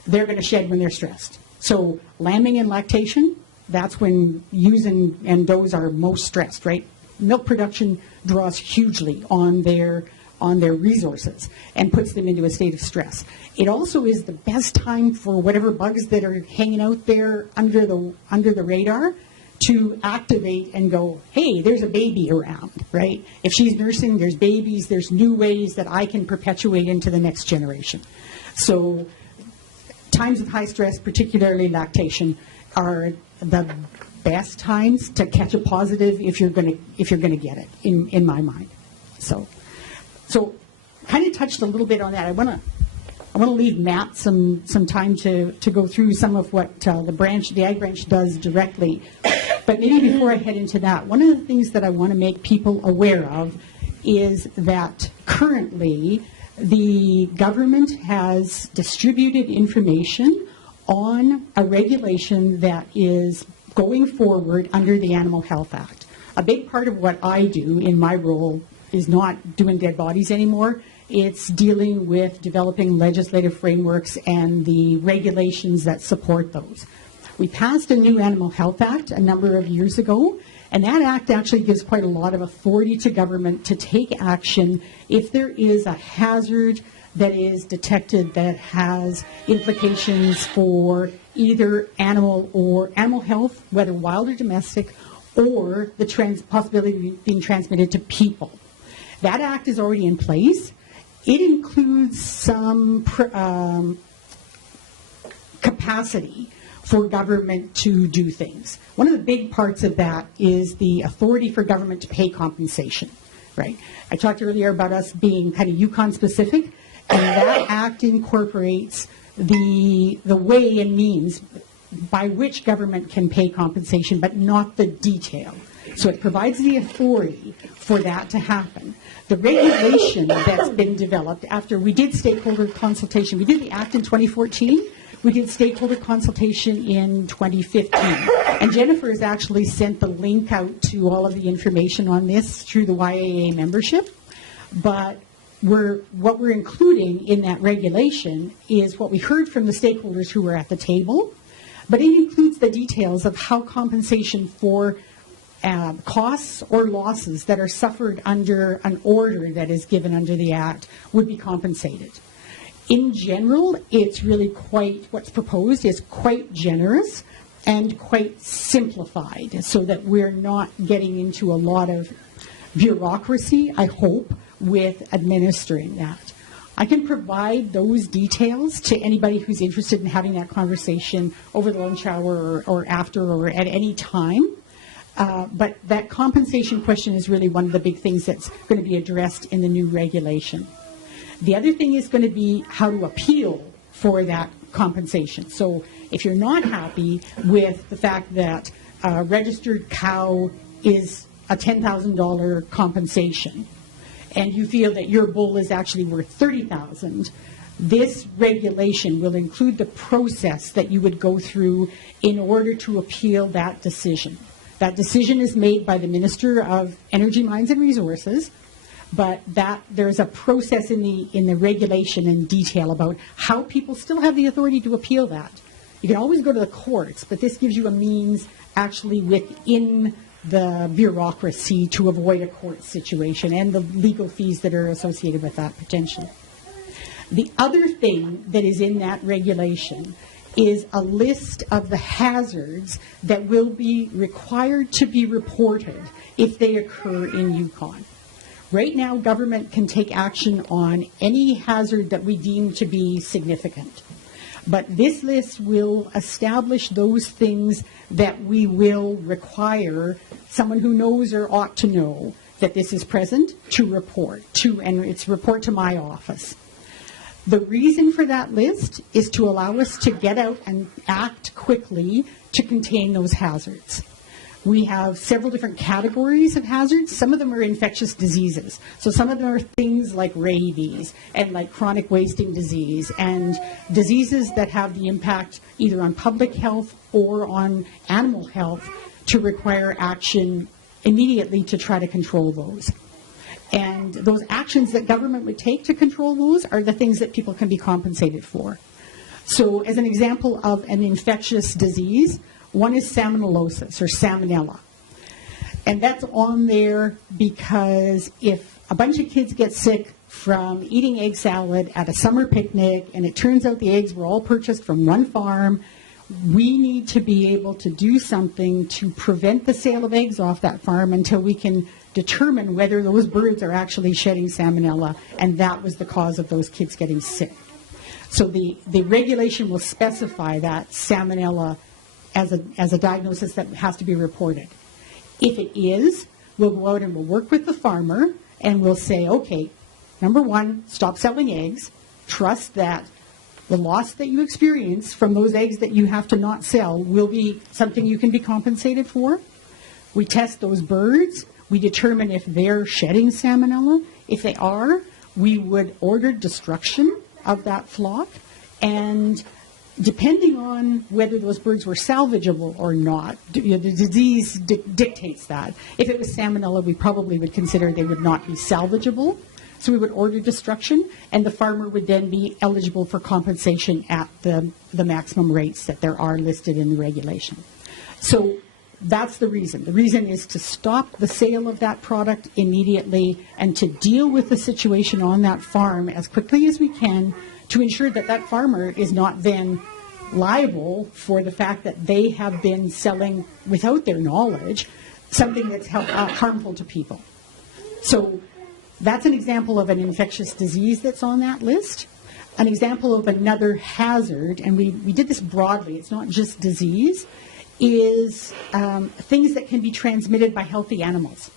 they're going to shed when they're stressed. So lambing and lactation, that's when ewes and does are most stressed, right? Milk production draws hugely on their resources and puts them into a state of stress. It also is the best time for whatever bugs that are hanging out there under the radar to activate and go, hey, there's a baby around, right? If she's nursing, there's babies, there's new ways that I can perpetuate into the next generation. So times of high stress, particularly lactation, are the best times to catch a positive if you're going to get it, in my mind. So kind of touched a little bit on that. I want to leave Matt some time to go through some of what the Ag Branch does directly. But maybe before I head into that, one of the things that I want to make people aware of is that currently the government has distributed information on a regulation that is going forward under the Animal Health Act. A big part of what I do in my role is not doing dead bodies anymore. It's dealing with developing legislative frameworks and the regulations that support those. We passed a new Animal Health Act a number of years ago, and that act actually gives quite a lot of authority to government to take action if there is a hazard that is detected that has implications for either animal health, whether wild or domestic, or the possibility of being transmitted to people. That act is already in place. It includes some capacity for government to do things. One of the big parts of that is the authority for government to pay compensation, right? I talked earlier about us being kind of Yukon specific, and that act incorporates the way and means by which government can pay compensation, but not the detail. So it provides the authority for that to happen. The regulation that's been developed after we did stakeholder consultation, we did the act in 2014, we did stakeholder consultation in 2015. And Jennifer has actually sent the link out to all of the information on this through the YAA membership. But what we're including in that regulation is what we heard from the stakeholders who were at the table, but it includes the details of how compensation for costs or losses that are suffered under an order that is given under the Act would be compensated. In general, it's really what's proposed is quite generous and quite simplified so that we're not getting into a lot of bureaucracy, I hope, with administering that. I can provide those details to anybody who's interested in having that conversation over the lunch hour or after or at any time. But that compensation question is really one of the big things that's going to be addressed in the new regulation. The other thing is going to be how to appeal for that compensation. So if you're not happy with the fact that a registered cow is a $10,000 compensation and you feel that your bull is actually worth $30,000, this regulation will include the process that you would go through in order to appeal that decision. That decision is made by the Minister of Energy, Mines and Resources, but that there's a process in the regulation and detail about how people still have the authority to appeal that. You can always go to the courts, but this gives you a means actually within the bureaucracy to avoid a court situation and the legal fees that are associated with that potentially. The other thing that is in that regulation is a list of the hazards that will be required to be reported if they occur in Yukon. Right now, government can take action on any hazard that we deem to be significant. But this list will establish those things that we will require someone who knows or ought to know that this is present to report to, and it's report to my office. The reason for that list is to allow us to get out and act quickly to contain those hazards. We have several different categories of hazards. Some of them are infectious diseases. So some of them are things like rabies and like chronic wasting disease and diseases that have the impact either on public health or on animal health to require action immediately to try to control those. And those actions that government would take to control those are the things that people can be compensated for. So as an example of an infectious disease, one is salmonellosis or salmonella. And that's on there because if a bunch of kids get sick from eating egg salad at a summer picnic and it turns out the eggs were all purchased from one farm, we need to be able to do something to prevent the sale of eggs off that farm until we can determine whether those birds are actually shedding salmonella, and that was the cause of those kids getting sick. So the regulation will specify that salmonella as a diagnosis that has to be reported. If it is, we'll go out and we'll work with the farmer and we'll say, okay, number one, stop selling eggs. Trust that the loss that you experience from those eggs that you have to not sell will be something you can be compensated for. We test those birds. We determine if they're shedding salmonella. If they are, we would order destruction of that flock, and depending on whether those birds were salvageable or not, the disease dictates that. If it was salmonella, we probably would consider they would not be salvageable. So we would order destruction, and the farmer would then be eligible for compensation at the maximum rates that there are listed in the regulation. So that's the reason. The reason is to stop the sale of that product immediately and to deal with the situation on that farm as quickly as we can to ensure that that farmer is not then liable for the fact that they have been selling, without their knowledge, something that's harmful to people. So that's an example of an infectious disease that's on that list. An example of another hazard, and we did this broadly, it's not just disease, is things that can be transmitted by healthy animals.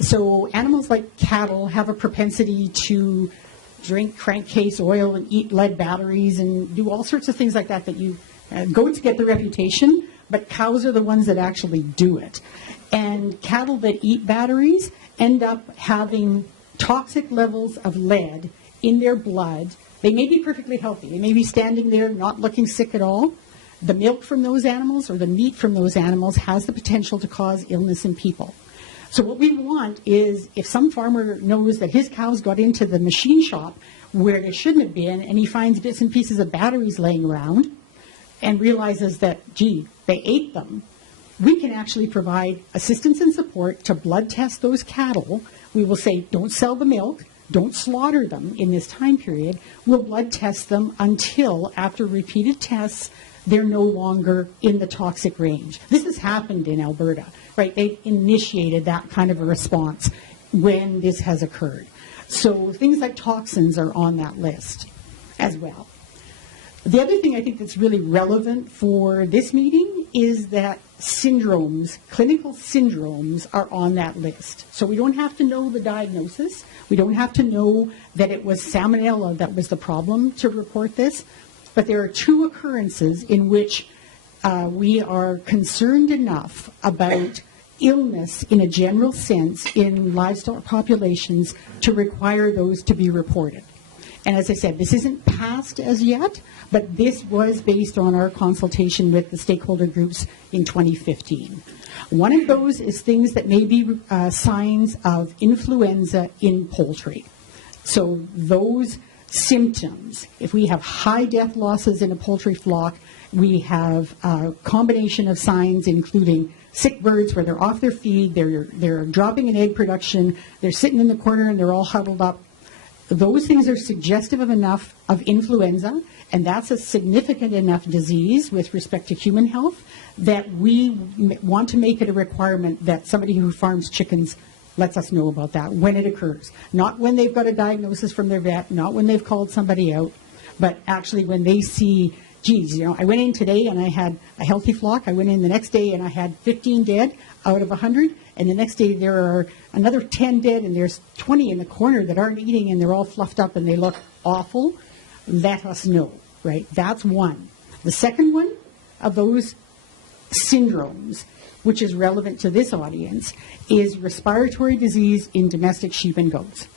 So animals like cattle have a propensity to drink crankcase oil and eat lead batteries and do all sorts of things like that you goats get the reputation, but cows are the ones that actually do it. And cattle that eat batteries end up having toxic levels of lead in their blood. They may be perfectly healthy. They may be standing there not looking sick at all. The milk from those animals or the meat from those animals has the potential to cause illness in people. So what we want is if some farmer knows that his cows got into the machine shop where they shouldn't have been and he finds bits and pieces of batteries laying around and realizes that, gee, they ate them, we can actually provide assistance and support to blood test those cattle. We will say, don't sell the milk, don't slaughter them in this time period. We'll blood test them until, after repeated tests, they're no longer in the toxic range. This has happened in Alberta, right? They've initiated that kind of a response when this has occurred. So things like toxins are on that list as well. The other thing I think that's really relevant for this meeting is that syndromes, clinical syndromes, are on that list. So we don't have to know the diagnosis. We don't have to know that it was salmonella that was the problem to report this. But there are two occurrences in which we are concerned enough about illness in a general sense in livestock populations to require those to be reported. And as I said, this isn't passed as yet, but this was based on our consultation with the stakeholder groups in 2015. One of those is things that may be signs of influenza in poultry. So those symptoms, if we have high death losses in a poultry flock, we have a combination of signs including sick birds where they're off their feed, they're dropping in egg production, they're sitting in the corner and they're all huddled up. Those things are suggestive of enough of influenza, and that's a significant enough disease with respect to human health that we want to make it a requirement that somebody who farms chickens lets us know about that when it occurs. Not when they've got a diagnosis from their vet, not when they've called somebody out, but actually when they see, geez, you know, I went in today and I had a healthy flock. I went in the next day and I had 15 dead out of 100. And the next day there are another 10 dead and there's 20 in the corner that aren't eating and they're all fluffed up and they look awful. Let us know, right? That's one. The second one of those syndromes, which is relevant to this audience, is respiratory disease in domestic sheep and goats.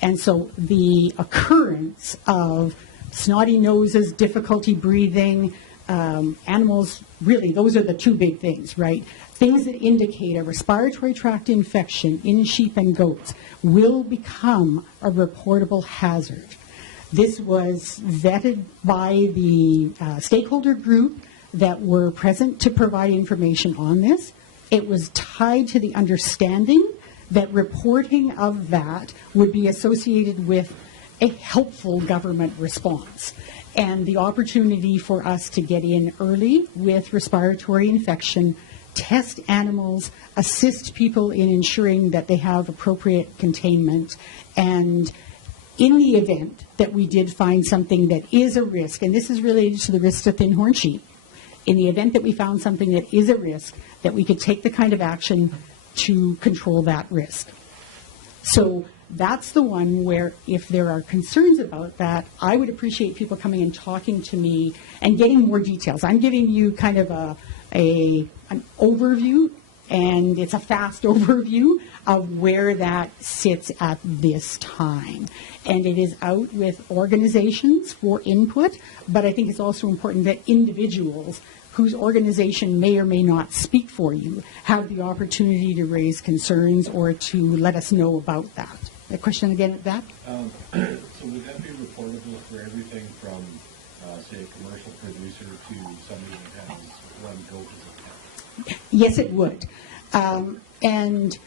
And so the occurrence of snotty noses, difficulty breathing, animals, really, those are the two big things, right? Things that indicate a respiratory tract infection in sheep and goats will become a reportable hazard. This was vetted by the stakeholder group that were present to provide information on this. It was tied to the understanding that reporting of that would be associated with a helpful government response and the opportunity for us to get in early with respiratory infection, test animals, assist people in ensuring that they have appropriate containment, and in the event that we did find something that is a risk, and this is related to the risk to thin-horn sheep, in the event that we found something that is a risk, that we could take the kind of action to control that risk. So that's the one where if there are concerns about that, I would appreciate people coming and talking to me and getting more details. I'm giving you kind of an overview, and it's a fast overview of where that sits at this time. And it is out with organizations for input, but I think it's also important that individuals whose organization may or may not speak for you have the opportunity to raise concerns or to let us know about that. A question again at that? So would that be reportable for everything from, say, a commercial producer to somebody that has one goat as a pet? Yes, it would. And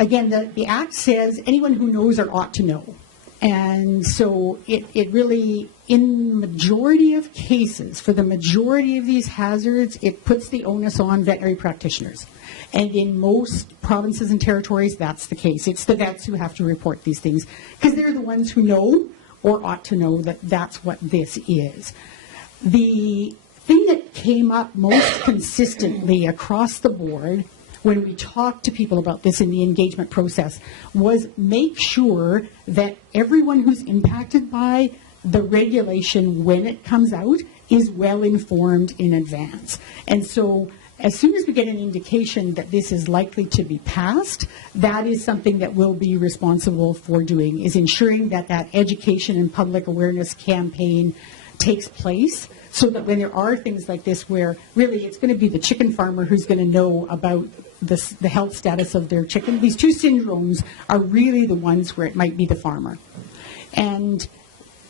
again, the Act says anyone who knows or ought to know. And so it really, in majority of cases, for the majority of these hazards, it puts the onus on veterinary practitioners. And in most provinces and territories, that's the case. It's the vets who have to report these things because they're the ones who know or ought to know that that's what this is. The thing that came up most consistently across the board when we talked to people about this in the engagement process was make sure that everyone who's impacted by the regulation when it comes out is well informed in advance. And so as soon as we get an indication that this is likely to be passed, that is something that we'll be responsible for doing, is ensuring that that education and public awareness campaign takes place so that when there are things like this where really it's going to be the chicken farmer who's going to know about the health status of their chicken. These two syndromes are really the ones where it might be the farmer. And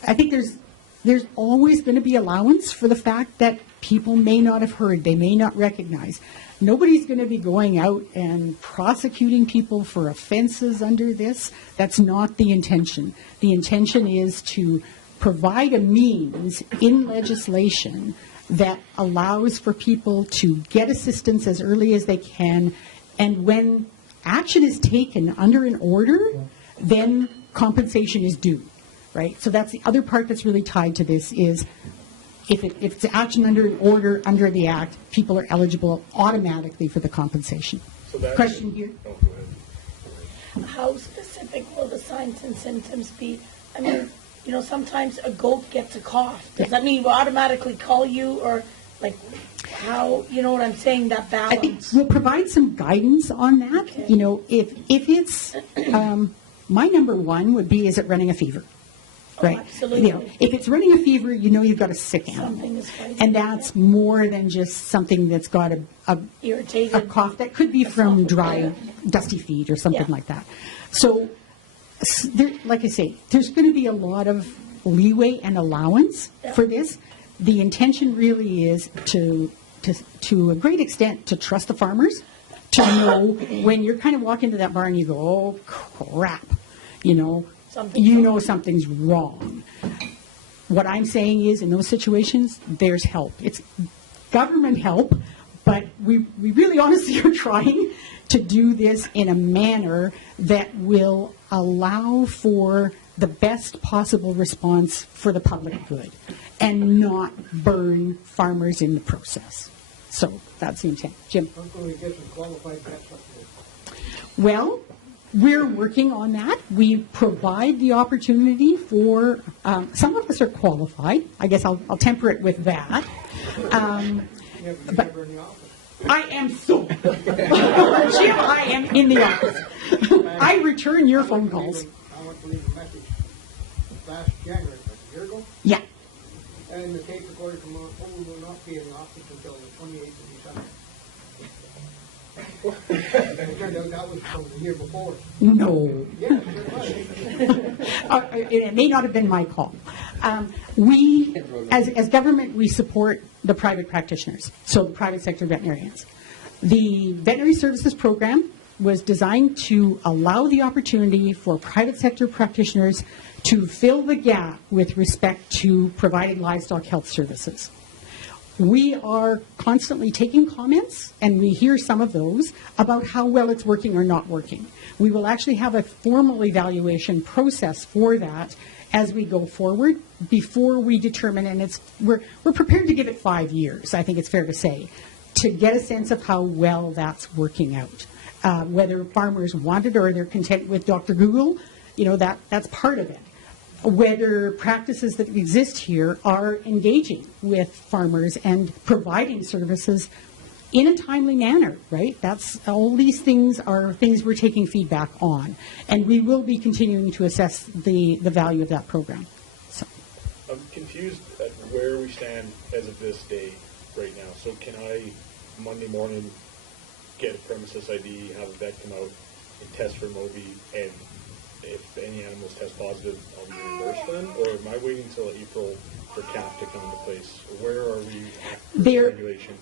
I think there's always going to be allowance for the fact that people may not have heard, they may not recognize. Nobody's going to be going out and prosecuting people for offenses under this. That's not the intention. The intention is to provide a means in legislation that allows for people to get assistance as early as they can, and when action is taken under an order, then compensation is due, right? So that's the other part that's really tied to this is if it's action under an order under the Act, people are eligible automatically for the compensation. So question here? Oh, go ahead. How specific will the signs and symptoms be? I mean, you know, sometimes a goat gets a cough. Does that mean we'll automatically call you, or like how, you know what I'm saying, that balance? I think we'll provide some guidance on that. Okay. You know, if it's, my number one would be, is it running a fever? right? absolutely. You know, if it's running a fever, you know you've got a sick animal. Something is fighting. And that's more than just something that's got a Irritated. cough that could be from dry, dusty feet or something Yeah. like that. So, there, like I say, there's going to be a lot of leeway and allowance for this. The intention really is to a great extent, to trust the farmers, to know when you're kind of walking into that bar and you go, oh, crap, you know something's wrong. What I'm saying is, in those situations, there's help. It's government help, but we really honestly are trying to do this in a manner that will allow for the best possible response for the public good and not burn farmers in the process. So that's the intent. Jim? How can we get some qualified vets up there? Well, we're working on that. We provide the opportunity for, some of us are qualified. I guess I'll temper it with that. But I am so. Jim, I am in the office. I return your phone calls. I want to leave a message last January, like a year ago. Yeah. And the tape recorder from our phone will not be in the office until the 28th of December. It turned out that was from the year before. No. Yes, it was. It may not have been my call. We, as government, we support the private practitioners, so the private sector veterinarians. The veterinary services program was designed to allow the opportunity for private sector practitioners to fill the gap with respect to providing livestock health services. We are constantly taking comments, and we hear some of those, about how well it's working or not working. We will actually have a formal evaluation process for that as we go forward before we determine, and we're prepared to give it 5 years, I think it's fair to say, to get a sense of how well that's working out. Whether farmers want it or they're content with Dr. Google, that's part of it. Whether practices that exist here are engaging with farmers and providing services in a timely manner, right? All these things are things we're taking feedback on, and we will be continuing to assess the value of that program. So. I'm confused at where we stand as of this day right now. So can I, Monday morning, get a premises ID, have a vet come out and test for Moby, and if any animals test positive, I'll be reimbursed then? Or am I waiting until April for CAP to come into place? Where are we at with regulation?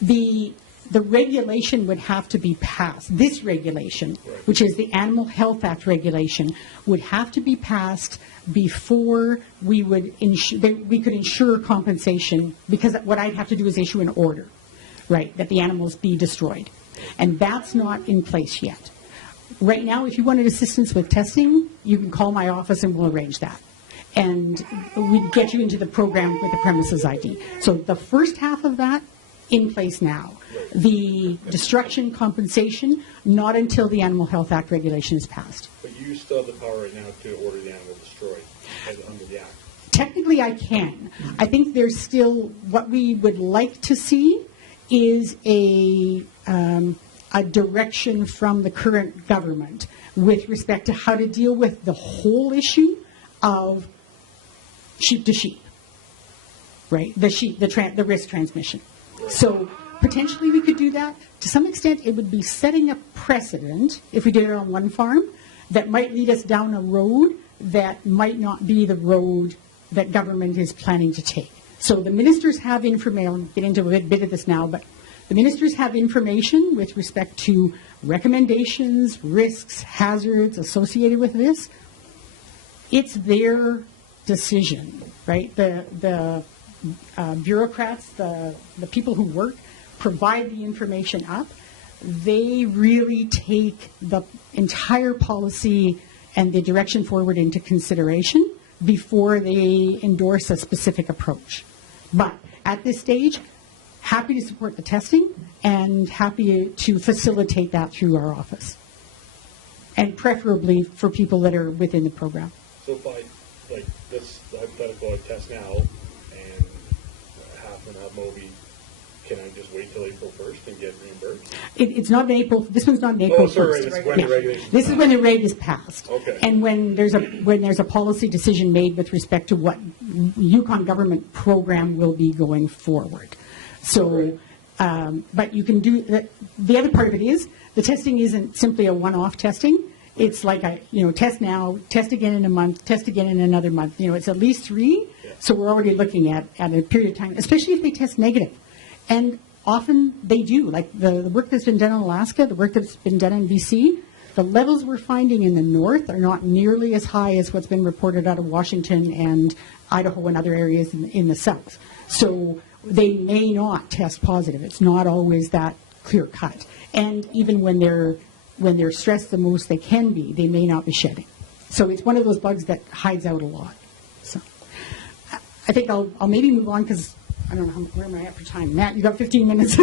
The regulation would have to be passed. This regulation, right, which is the Animal Health Act regulation, would have to be passed before we could ensure compensation, because what I'd have to do is issue an order, right, that the animals be destroyed. And that's not in place yet. Right now, if you wanted assistance with testing, you can call my office and we'll arrange that. And we'd get you into the program with the premises ID. So the first half of that, in place now. The destruction compensation, not until the Animal Health Act regulation is passed. But you still have the power right now to order the animal destroyed under the Act. Technically, I can. I think there's still, what we would like to see is a direction from the current government with respect to how to deal with the whole issue of sheep to sheep, right? The risk transmission. So potentially we could do that. To some extent, it would be setting a precedent if we did it on one farm that might lead us down a road that might not be the road that government is planning to take. So the ministers have information, I'll get into a bit of this now, but the ministers have information with respect to recommendations, risks, hazards associated with this. It's their decision, right? The bureaucrats, the people who work, provide the information up. They really take the entire policy and the direction forward into consideration before they endorse a specific approach. But at this stage, happy to support the testing and happy to facilitate that through our office. And preferably for people that are within the program. So if I, like this hypothetical, I test now and half and half Moby, can I just wait till April 1st and get reimbursed? It's not in April. This one's not in April 1st. Sorry, this is when the regulations This is when the reg is passed. Okay. And when there's a policy decision made with respect to what Yukon government program will be going forward. So, but you can do the other part of it is the testing isn't simply a one-off testing. It's like test now, test again in a month, test again in another month. It's at least 3. Yeah. So we're already looking at a period of time, especially if they test negative. And often they do. Like the work that's been done in Alaska, the work that's been done in BC, the levels we're finding in the north are not nearly as high as what's been reported out of Washington and Idaho and other areas in the south. So they may not test positive. It's not always that clear cut. And even when they're stressed the most they can be, they may not be shedding. So it's one of those bugs that hides out a lot. So I think I'll maybe move on because I don't know where am I at for time. Matt, you got 15 minutes.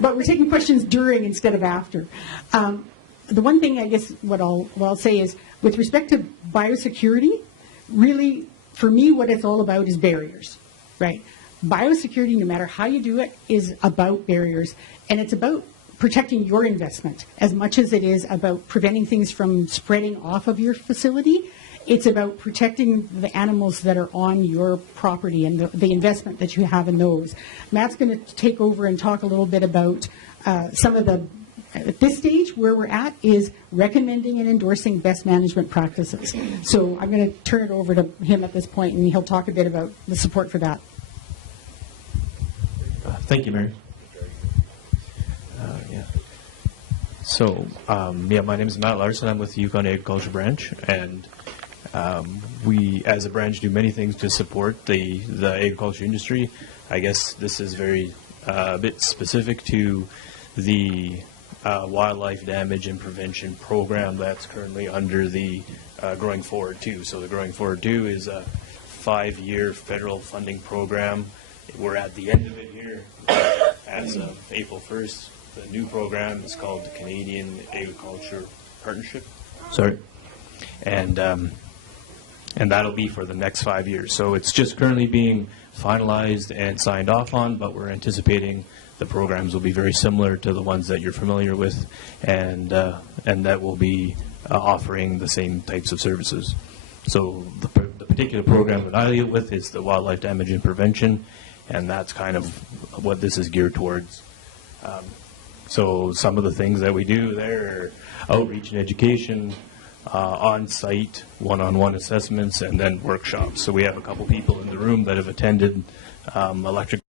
But we're taking questions during instead of after. The one thing I guess what I'll say is with respect to biosecurity, really for me what it's all about is barriers, right? Biosecurity, no matter how you do it, is about barriers, and it's about protecting your investment as much as it is about preventing things from spreading off of your facility. It's about protecting the animals that are on your property and the investment that you have in those. Matt's going to take over and talk a little bit about some of the, at this stage where we're at is recommending and endorsing best management practices. So I'm going to turn it over to him at this point and he'll talk a bit about the support for that. Thank you, Mary. So, my name is Matt Larson. I'm with the Yukon Agriculture Branch, and we, as a branch, do many things to support the agriculture industry. I guess this is a bit specific to the wildlife damage and prevention program that's currently under the Growing Forward 2. So the Growing Forward 2 is a 5-year federal funding program. We're at the end of it here as of April 1st. The new program is called the Canadian Agriculture Partnership. And that'll be for the next 5 years. So it's just currently being finalized and signed off on, but we're anticipating the programs will be very similar to the ones that you're familiar with, and that will be offering the same types of services. So the particular program that I deal with is the wildlife damage and prevention, and that's kind of what this is geared towards. So some of the things that we do there are outreach and education, on-site, one-on-one assessments, and then workshops. So we have a couple people in the room that have attended electric